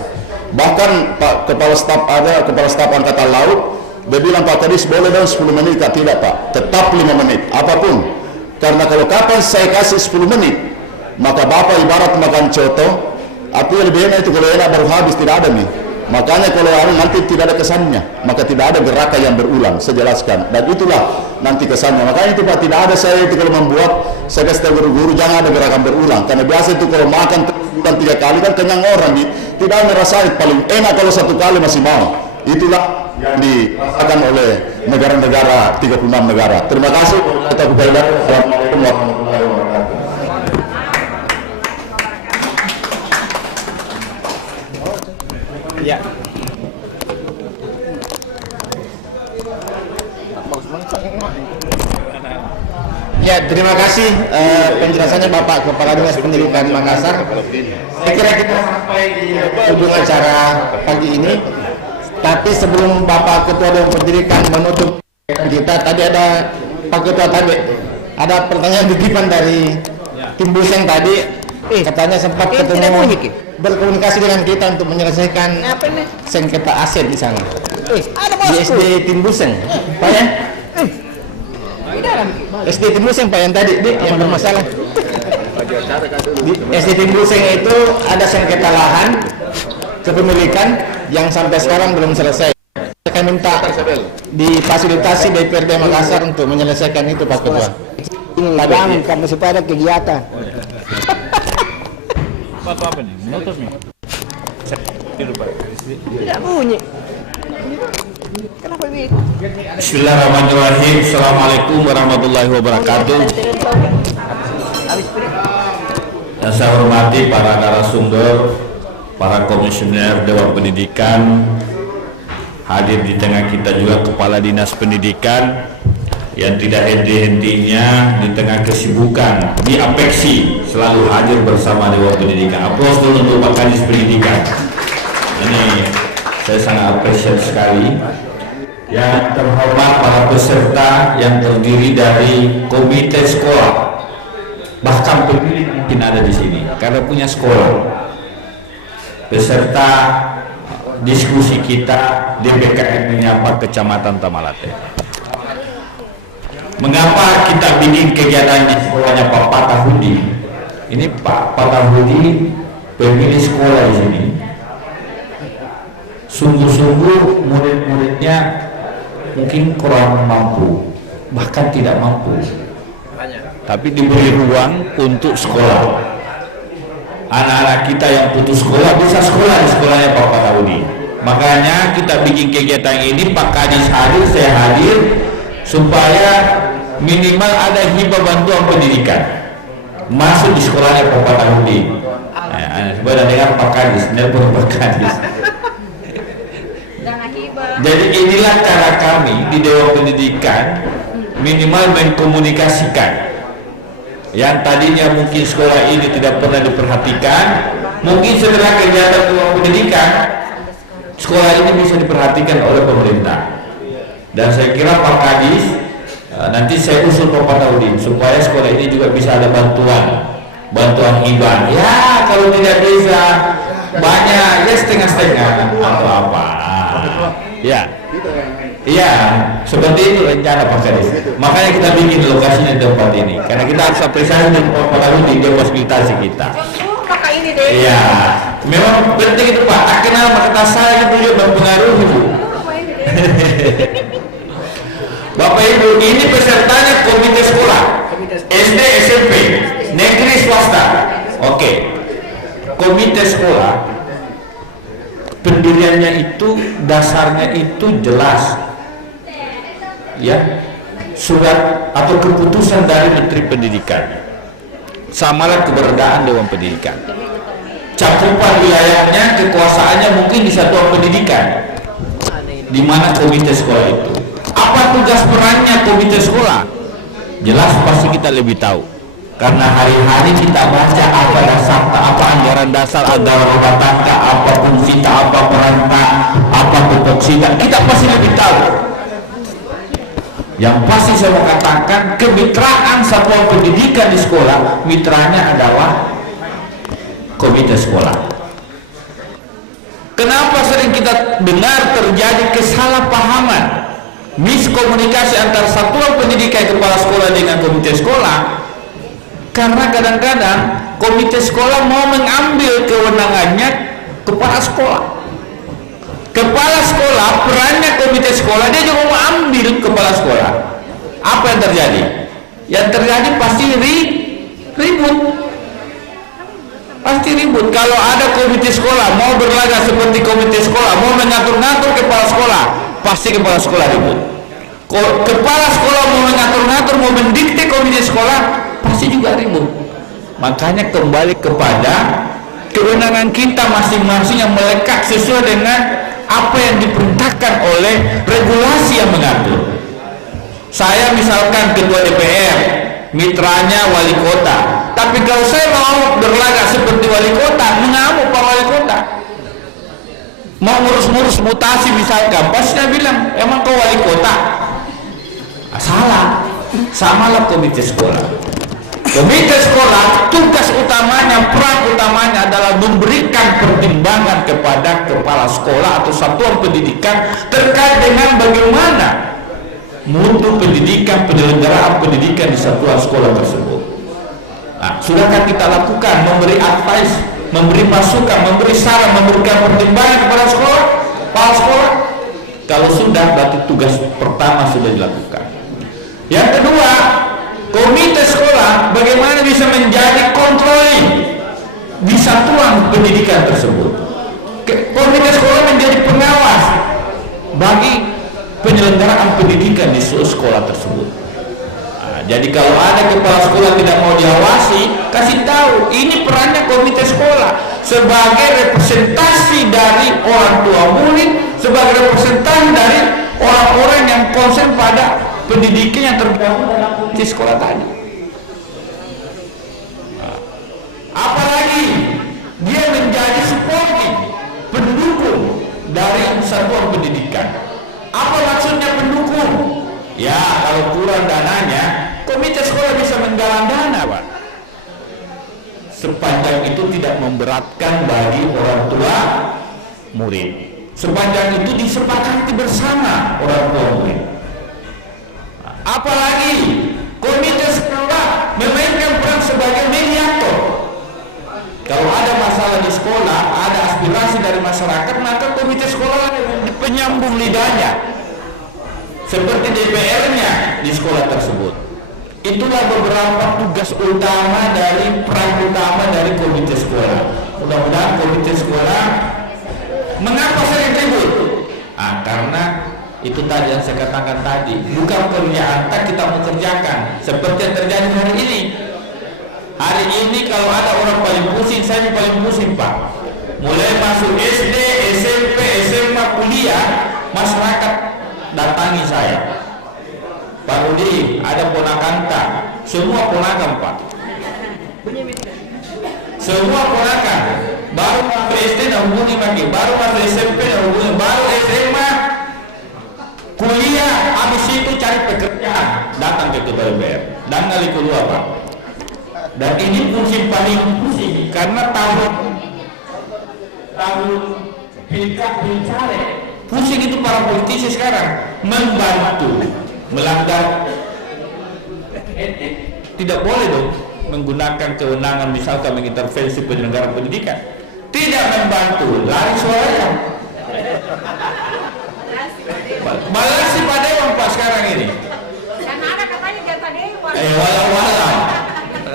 Bahkan Pak Kepala Staf Angkatan Laut, dia bilang Pak Kadis boleh dong 10 menit, tidak Pak, tetap 5 menit, apapun. Karena kalau kapan saya kasih 10 menit, maka Bapak ibarat makan coto. Artinya lebih enak itu kalau enak baru habis, tidak ada nih. Makanya kalau nanti tidak ada kesannya, maka tidak ada gerakan yang berulang. Saya jelaskan dan itulah nanti kesannya. Makanya itu Pak, tidak ada saya itu kalau membuat, saya kasih tahu guru-guru jangan ada gerakan berulang. Karena biasa itu kalau makan 3 kali kan kenyang orang nih. Tidak ngerasain, paling enak kalau 1 kali masih mau. Itulah yang dirasakan oleh negara-negara 36 negara. Terima kasih. Assalamualaikum warahmatullahi wabarakatuh. Ya. Ya, terima kasih penjelasannya Bapak Kepala Dinas Pendidikan Makassar. Saya kira kita sampai di ujung acara pagi ini. Tapi sebelum Bapak Ketua Dewan Pendidikan menutup kita, tadi ada Pak Ketua tadi ada pertanyaan titipan dari tim Buseng tadi. Katanya sempat ketemu berkomunikasi dengan kita untuk menyelesaikan sengketa aset di sana. Di SD Tim Buseng, Pak ya? SD Tim Buseng Pak yang tadi yang bermasalah. Di SD Tim Buseng itu ada sengketa lahan kepemilikan yang sampai sekarang belum selesai. Saya minta difasilitasi DPRD Makassar untuk menyelesaikan itu Pak Ketua. Ini ladangan karena supaya ada kegiatan. Apa nih? Menutup nih. Tidak bunyi. Kenapa begitu? Bismillahirrahmanirrahim. Assalamualaikum warahmatullahi wabarakatuh. Yang saya hormati para narasumber, para komisioner Dewan Pendidikan, hadir di tengah kita juga Kepala Dinas Pendidikan yang tidak henti-hentinya di tengah kesibukan di Apeksi selalu hadir bersama Dewan Pendidikan. Aplaus dulu untuk Pak Kadis Pendidikan. Ini saya sangat apresiasi sekali. Yang terhormat para peserta yang terdiri dari komite sekolah, bahkan pemilih mungkin ada di sini karena punya sekolah. Beserta diskusi kita DPKM Menyapa Kecamatan Tamalate. Mengapa kita bikin kegiatan di sekolahnya Pak Patahudi? Ini Pak Patahudi pemilik sekolah di sini. Sungguh-sungguh murid-muridnya mungkin kurang mampu, bahkan tidak mampu. Tapi diberi ruang untuk sekolah. Anak-anak kita yang putus sekolah bisa sekolah di sekolahnya Pak Patahudi. Makanya kita bikin kegiatan ini, Pak Kadis hadir, saya hadir, supaya minimal ada hibah bantuan pendidikan masuk di sekolahnya Pak Patahudi. Sudah dengar Pak Kadis, nelpon Pak Kadis. Jadi inilah cara kami di Dewan Pendidikan minimal mengkomunikasikan. Yang tadinya mungkin sekolah ini tidak pernah diperhatikan, mungkin setelah kegiatan Dewan Pendidikan sekolah ini bisa diperhatikan oleh pemerintah. Dan saya kira Pak Kadis, nanti saya usul Pak Patahudi supaya sekolah ini juga bisa ada bantuan hibah. Ya kalau tidak bisa banyak ya setengah-setengah atau apa. Ya, iya, seperti itu rencana Pak Kadis. Makanya kita bikin lokasinya di tempat ini, karena kita harus apresiasi dan Pak Patahudi dia fasilitasi kita. Iya, memang penting itu Pak. Tak kenal maka saya itu juga mempengaruhi Bu. Bapak Ibu, ini pesertanya komite sekolah SD, SMP, negeri, swasta. Oke, komite sekolah pendiriannya itu dasarnya itu jelas, ya, surat atau keputusan dari Menteri Pendidikan, samalah keberadaan Dewan Pendidikan. Cakupan wilayahnya, kekuasaannya mungkin di satuan pendidikan, di mana komite sekolah itu. Apa tugas perannya komite sekolah? Jelas pasti kita lebih tahu, karena hari-hari kita baca apa dasar, apa anggaran dasar, anggaran rumah tangga, apa fungsi, apa perangkat, apa tupoksida, kita pasti lebih tahu. Yang pasti saya mau katakan, kemitraan satuan pendidikan di sekolah, mitranya adalah komite sekolah. Kenapa sering kita dengar terjadi kesalahpahaman, miskomunikasi antara satuan pendidikan kepala sekolah dengan komite sekolah? Karena kadang-kadang komite sekolah mau mengambil kewenangannya kepala sekolah. Kepala sekolah, perannya komite sekolah, dia juga mau ambil kepala sekolah. Apa yang terjadi? Yang terjadi pasti ribut. Pasti ribut. Kalau ada komite sekolah mau berlagak seperti komite sekolah, mau mengatur-ngatur kepala sekolah, pasti kepala sekolah ribut. Kepala sekolah mau mengatur-ngatur, mau mendikte komite sekolah, pasti juga ribut. Makanya kembali kepada kewenangan kita masing-masing yang melekat sesuai dengan apa yang diperintahkan oleh regulasi yang mengatur. Saya misalkan ketua DPR, mitranya wali kota, tapi kalau saya mau berlagak seperti wali kota, mengamuk Pak Wali Kota. Mau ngurus-ngurus mutasi misalkan, pasti saya bilang, emang kau wali kota? Salah. Samalah komite sekolah. Komite sekolah tugas utamanya, peran utamanya adalah memberikan pertimbangan kepada kepala sekolah atau satuan pendidikan terkait dengan bagaimana mutu pendidikan, penyelenggaraan pendidikan di satuan sekolah tersebut. Nah, sudahkah kita lakukan memberi advice, memberi masukan, memberi saran, memberikan pertimbangan kepada sekolah, kepala sekolah? Kalau sudah, berarti tugas pertama sudah dilakukan. Yang kedua, komite sekolah bagaimana bisa menjadi controlling di satuan pendidikan tersebut. Komite sekolah menjadi pengawas bagi penyelenggaraan pendidikan di sekolah tersebut. Nah, jadi kalau ada kepala sekolah tidak mau diawasi, kasih tahu ini perannya komite sekolah sebagai representasi dari orang tua murid, sebagai representasi dari orang-orang yang konsen pada pendidikan yang tergabung dalam komite sekolah tadi. Apalagi dia menjadi supporting, pendukung dari satuan pendidikan. Apa maksudnya pendukung? Ya, kalau kurang dananya, komite sekolah bisa menggalang dana, Pak. Sepanjang itu tidak memberatkan bagi orang tua murid. Sepanjang itu disepakati bersama orang tua murid. Apalagi komite sekolah memainkan peran sebagai mediator. Kalau ada masalah di sekolah, ada aspirasi dari masyarakat, maka komite sekolah penyambung lidahnya, seperti DPR-nya di sekolah tersebut. Itulah beberapa tugas utama dari peran utama dari komite sekolah. Mudah-mudahan komite sekolah, mengapa sering ribut? Karena itu tadi yang saya katakan tadi, bukan kerjaan kita mengerjakan seperti yang terjadi hari ini. Hari ini kalau ada orang paling pusing, saya paling pusing, Pak. Mulai masuk SD, SMP, SMA, kuliah, masyarakat datangi saya. Pak Rudi, ada ponakan tak? Semua ponakan, Pak. Semua ponakan. Baru masuk SD dan hubungi lagi, baru masuk SMP dan hubungi, baru SMA, kuliah, habis itu cari pekerjaan, datang ke ketua DPR dan kali kedua, Pak. Dan ini fungsi paling pusing karena tahun pilkada pusing itu para politisi sekarang membantu melanggar etik. Tidak boleh dong menggunakan kewenangan misalkan mengintervensi penyelenggara pendidikan. Tidak membantu, lari suaranya. Balasi pada Dewan, Pak, sekarang ini. Karena ada katanya jatah Dewan. Walau.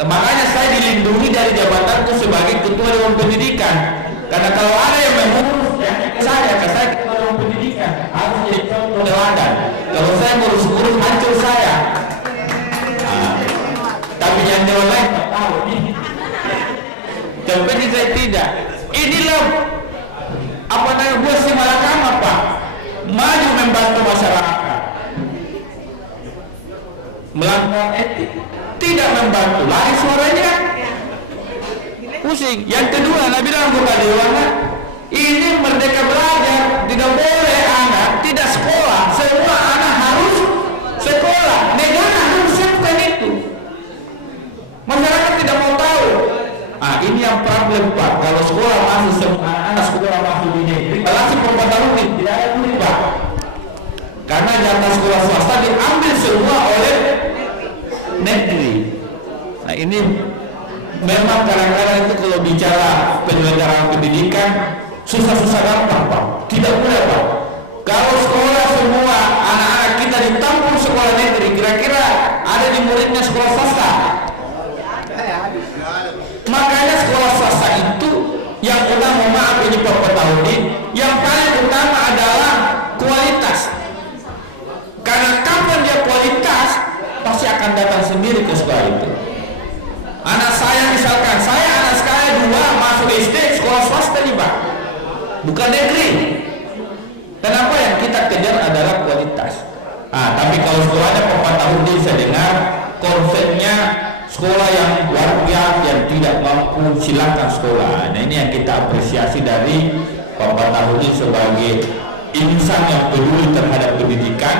Makanya saya dilindungi dari jabatanku sebagai ketua Dewan Pendidikan. Karena kalau ada yang mengurus saya ketua Dewan Pendidikan harus jadi contoh teladan. Kalau saya ngurus-ngurus hancur saya. Tapi yang dewan lain tak tahu. Tapi ini saya tidak. Inilah apa namanya buat si Malakama, Pak. Maju membantu masyarakat. Melanggar etik. Tidak membantu, lari suaranya. Pusing. Yang kedua, Nabi bilang bukan dewan, ini merdeka belajar. Tidak boleh anak tidak sekolah. Semua anak harus sekolah. Negara harus siapkan itu. Masyarakat tidak mau tahu. Ini yang problem, Pak. Kalau sekolah masuk semua anak sekolah masuk di negeri, balasi perbuatan tidak ada murid, Pak. Karena jatah sekolah swasta diambil semua oleh negeri. Nah, ini memang kadang-kadang itu kalau bicara penyelenggaraan pendidikan susah-susah gampang, Pak. Tidak mudah, Pak. Kalau sekolah semua anak-anak kita ditampung sekolah negeri, kira-kira ada di muridnya sekolah swasta. Makanya sekolah swasta itu yang utama, maaf ini Pak Tahudi, yang paling utama adalah kualitas. Karena kapan dia kualitas, pasti akan datang sendiri ke sekolah itu. Anak saya misalkan, anak saya 2 masuk SD sekolah swasta nih, Pak, bukan negeri. Kenapa yang kita kejar adalah kualitas. Tapi kalau sekolahnya Pak Tahudi saya dengar konsepnya sekolah yang luar biasa yang tidak mampu silakan sekolah. Nah, ini yang kita apresiasi dari Pak Tahudi sebagai insan yang peduli terhadap pendidikan,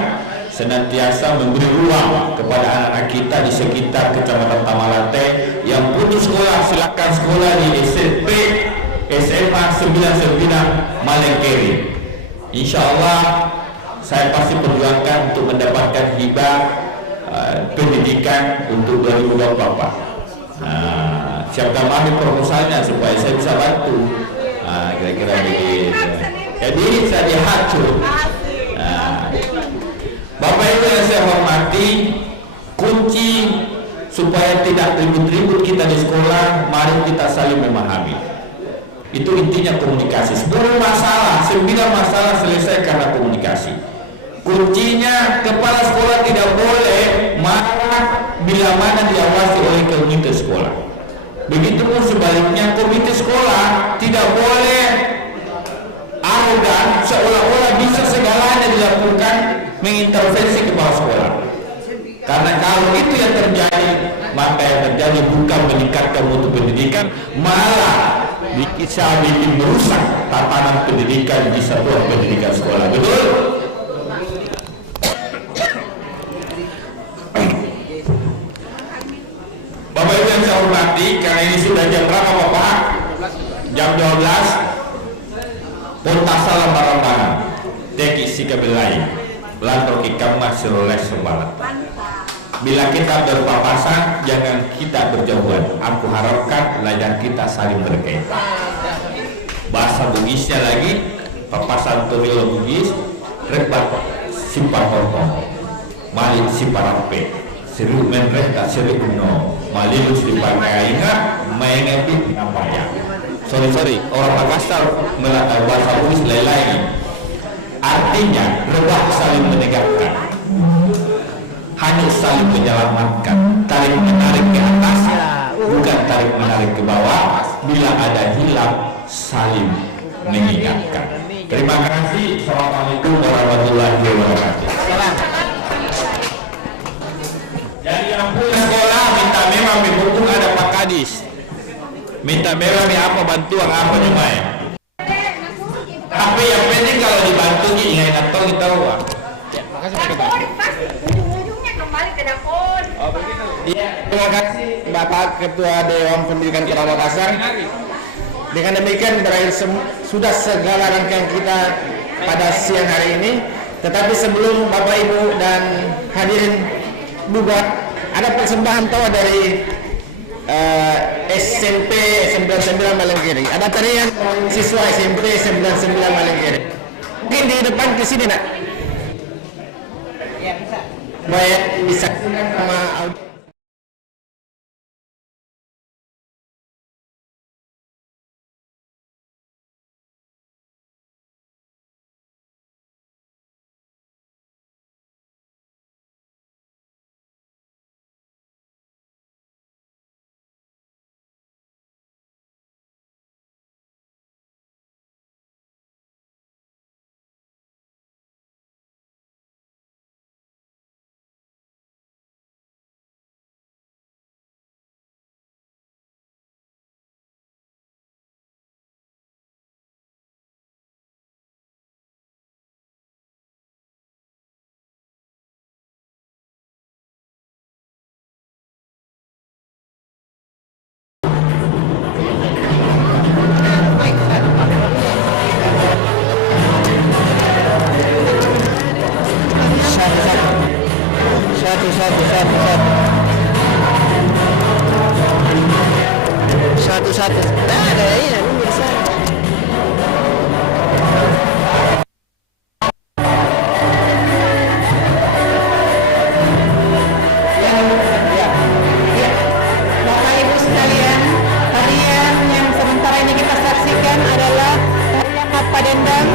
senantiasa memberi ruang kepada anak-anak kita di sekitar Kecamatan Tamalate yang putus sekolah, silakan sekolah di SMP SMA 99 Malengkeri. Insya Allah saya pasti perjuangkan untuk mendapatkan hibah pendidikan untuk 2024, Pak. Siapkan kami proposalnya supaya saya bisa bantu. Kira-kira begitu. Jadi saya dihancur. Bapak Ibu yang saya hormati, kunci supaya tidak ribut-ribut kita di sekolah, mari kita saling memahami. Itu intinya komunikasi. 10 masalah, 9 masalah selesai karena komunikasi. Kuncinya kepala sekolah tidak boleh marah bila mana diawasi oleh komite sekolah. Begitupun sebaliknya komite sekolah tidak boleh arogan seolah-olah bisa segalanya dilakukan mengintervensi kepala sekolah. Karena kalau itu yang terjadi, maka yang terjadi bukan meningkatkan mutu pendidikan, malah bisa bikin merusak tatanan pendidikan di satuan pendidikan sekolah. Betul? Bapak Ibu yang saya hormati, karena ini sudah jam berapa Bapak? Jam 12. Ponta salam barang-barang. Teki sikabelai. Lantroki kamah siroleh sembalat. Bila kita berpapasan, jangan kita berjauhan. Aku harapkan layar kita saling berkaitan. Bahasa Bugisnya lagi, papasan turil Bugis, rebat simpan hormon, malik simparape, seru menreh tak seru uno, malilus dipakai ingat, mengetik nampaknya. Sorry, orang Makassar bahasa Bugis lain-lain. Artinya, rebah saling menegakkan, hanya saling menyelamatkan, tarik menarik ke atas, bukan tarik menarik ke bawah. Bila ada hilang, saling mengingatkan. Terima kasih. Assalamualaikum warahmatullahi wabarakatuh. Jadi yang punya sekolah minta memang berhubung ada Pak Kadis. Minta memang apa bantuan apa nyumai. Tapi yang penting kalau dibantu ingat atau kita uang. Makasih Pak Ketua. Ujung-ujungnya kembali ke dapur. Oh begitu. Iya, terima kasih Bapak Ketua Dewan Pendidikan Kota Makassar. Dengan demikian berakhir sudah segala rangkaian kita pada siang hari ini. Tetapi sebelum Bapak Ibu dan hadirin buka, ada persembahan tawa dari SMP 99 Malenggiri. Ada tarian siswa SMP 99 Malenggiri. Mungkin di depan ke sini nak. Ya bisa. Baik, bisa sama satu. Ada ini bisa. Bapak Ibu sekalian, tarian yang sementara ini kita saksikan adalah tarian Mat Padendang.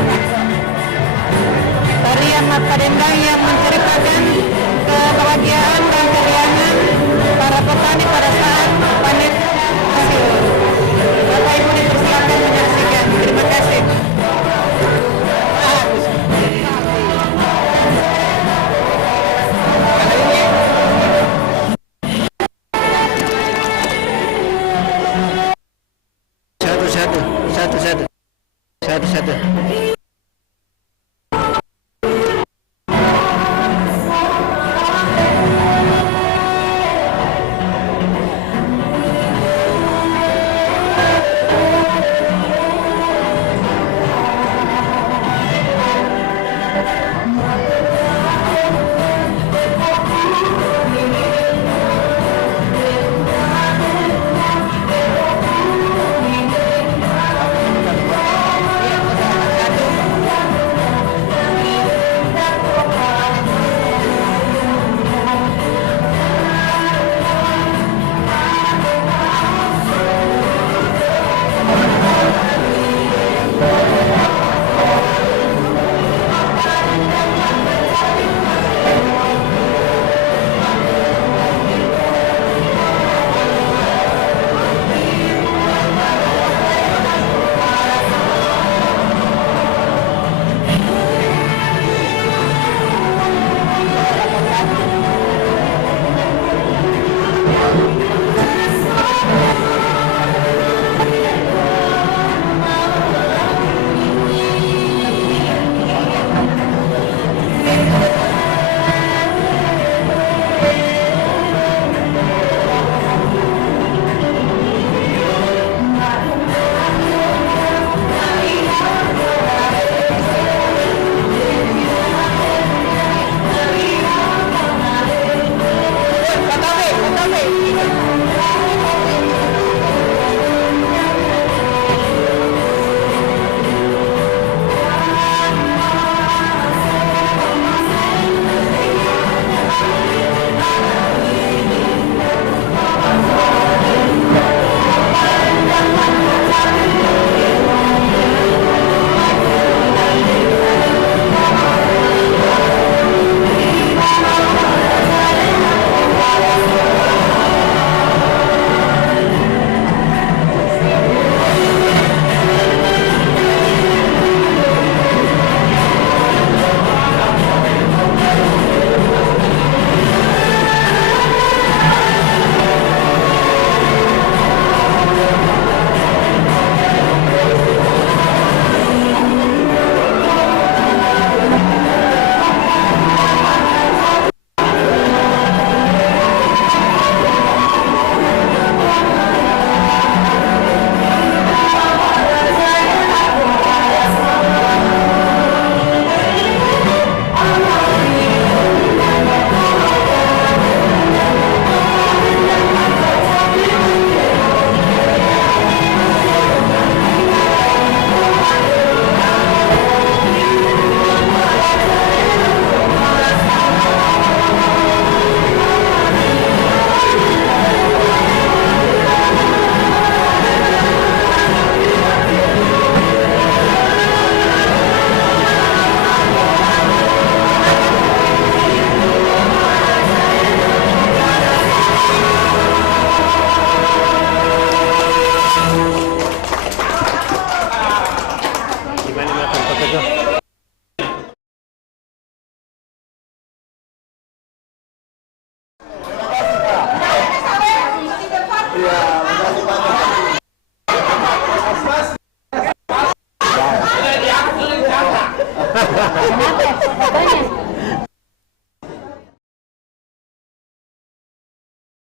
Tarian Mat Padendang yang menceritakan kebahagiaan dan keriangan para petani pada saat panen hasil. Bapak Ibu dipersilakan menyaksikan. Terima kasih. Satu.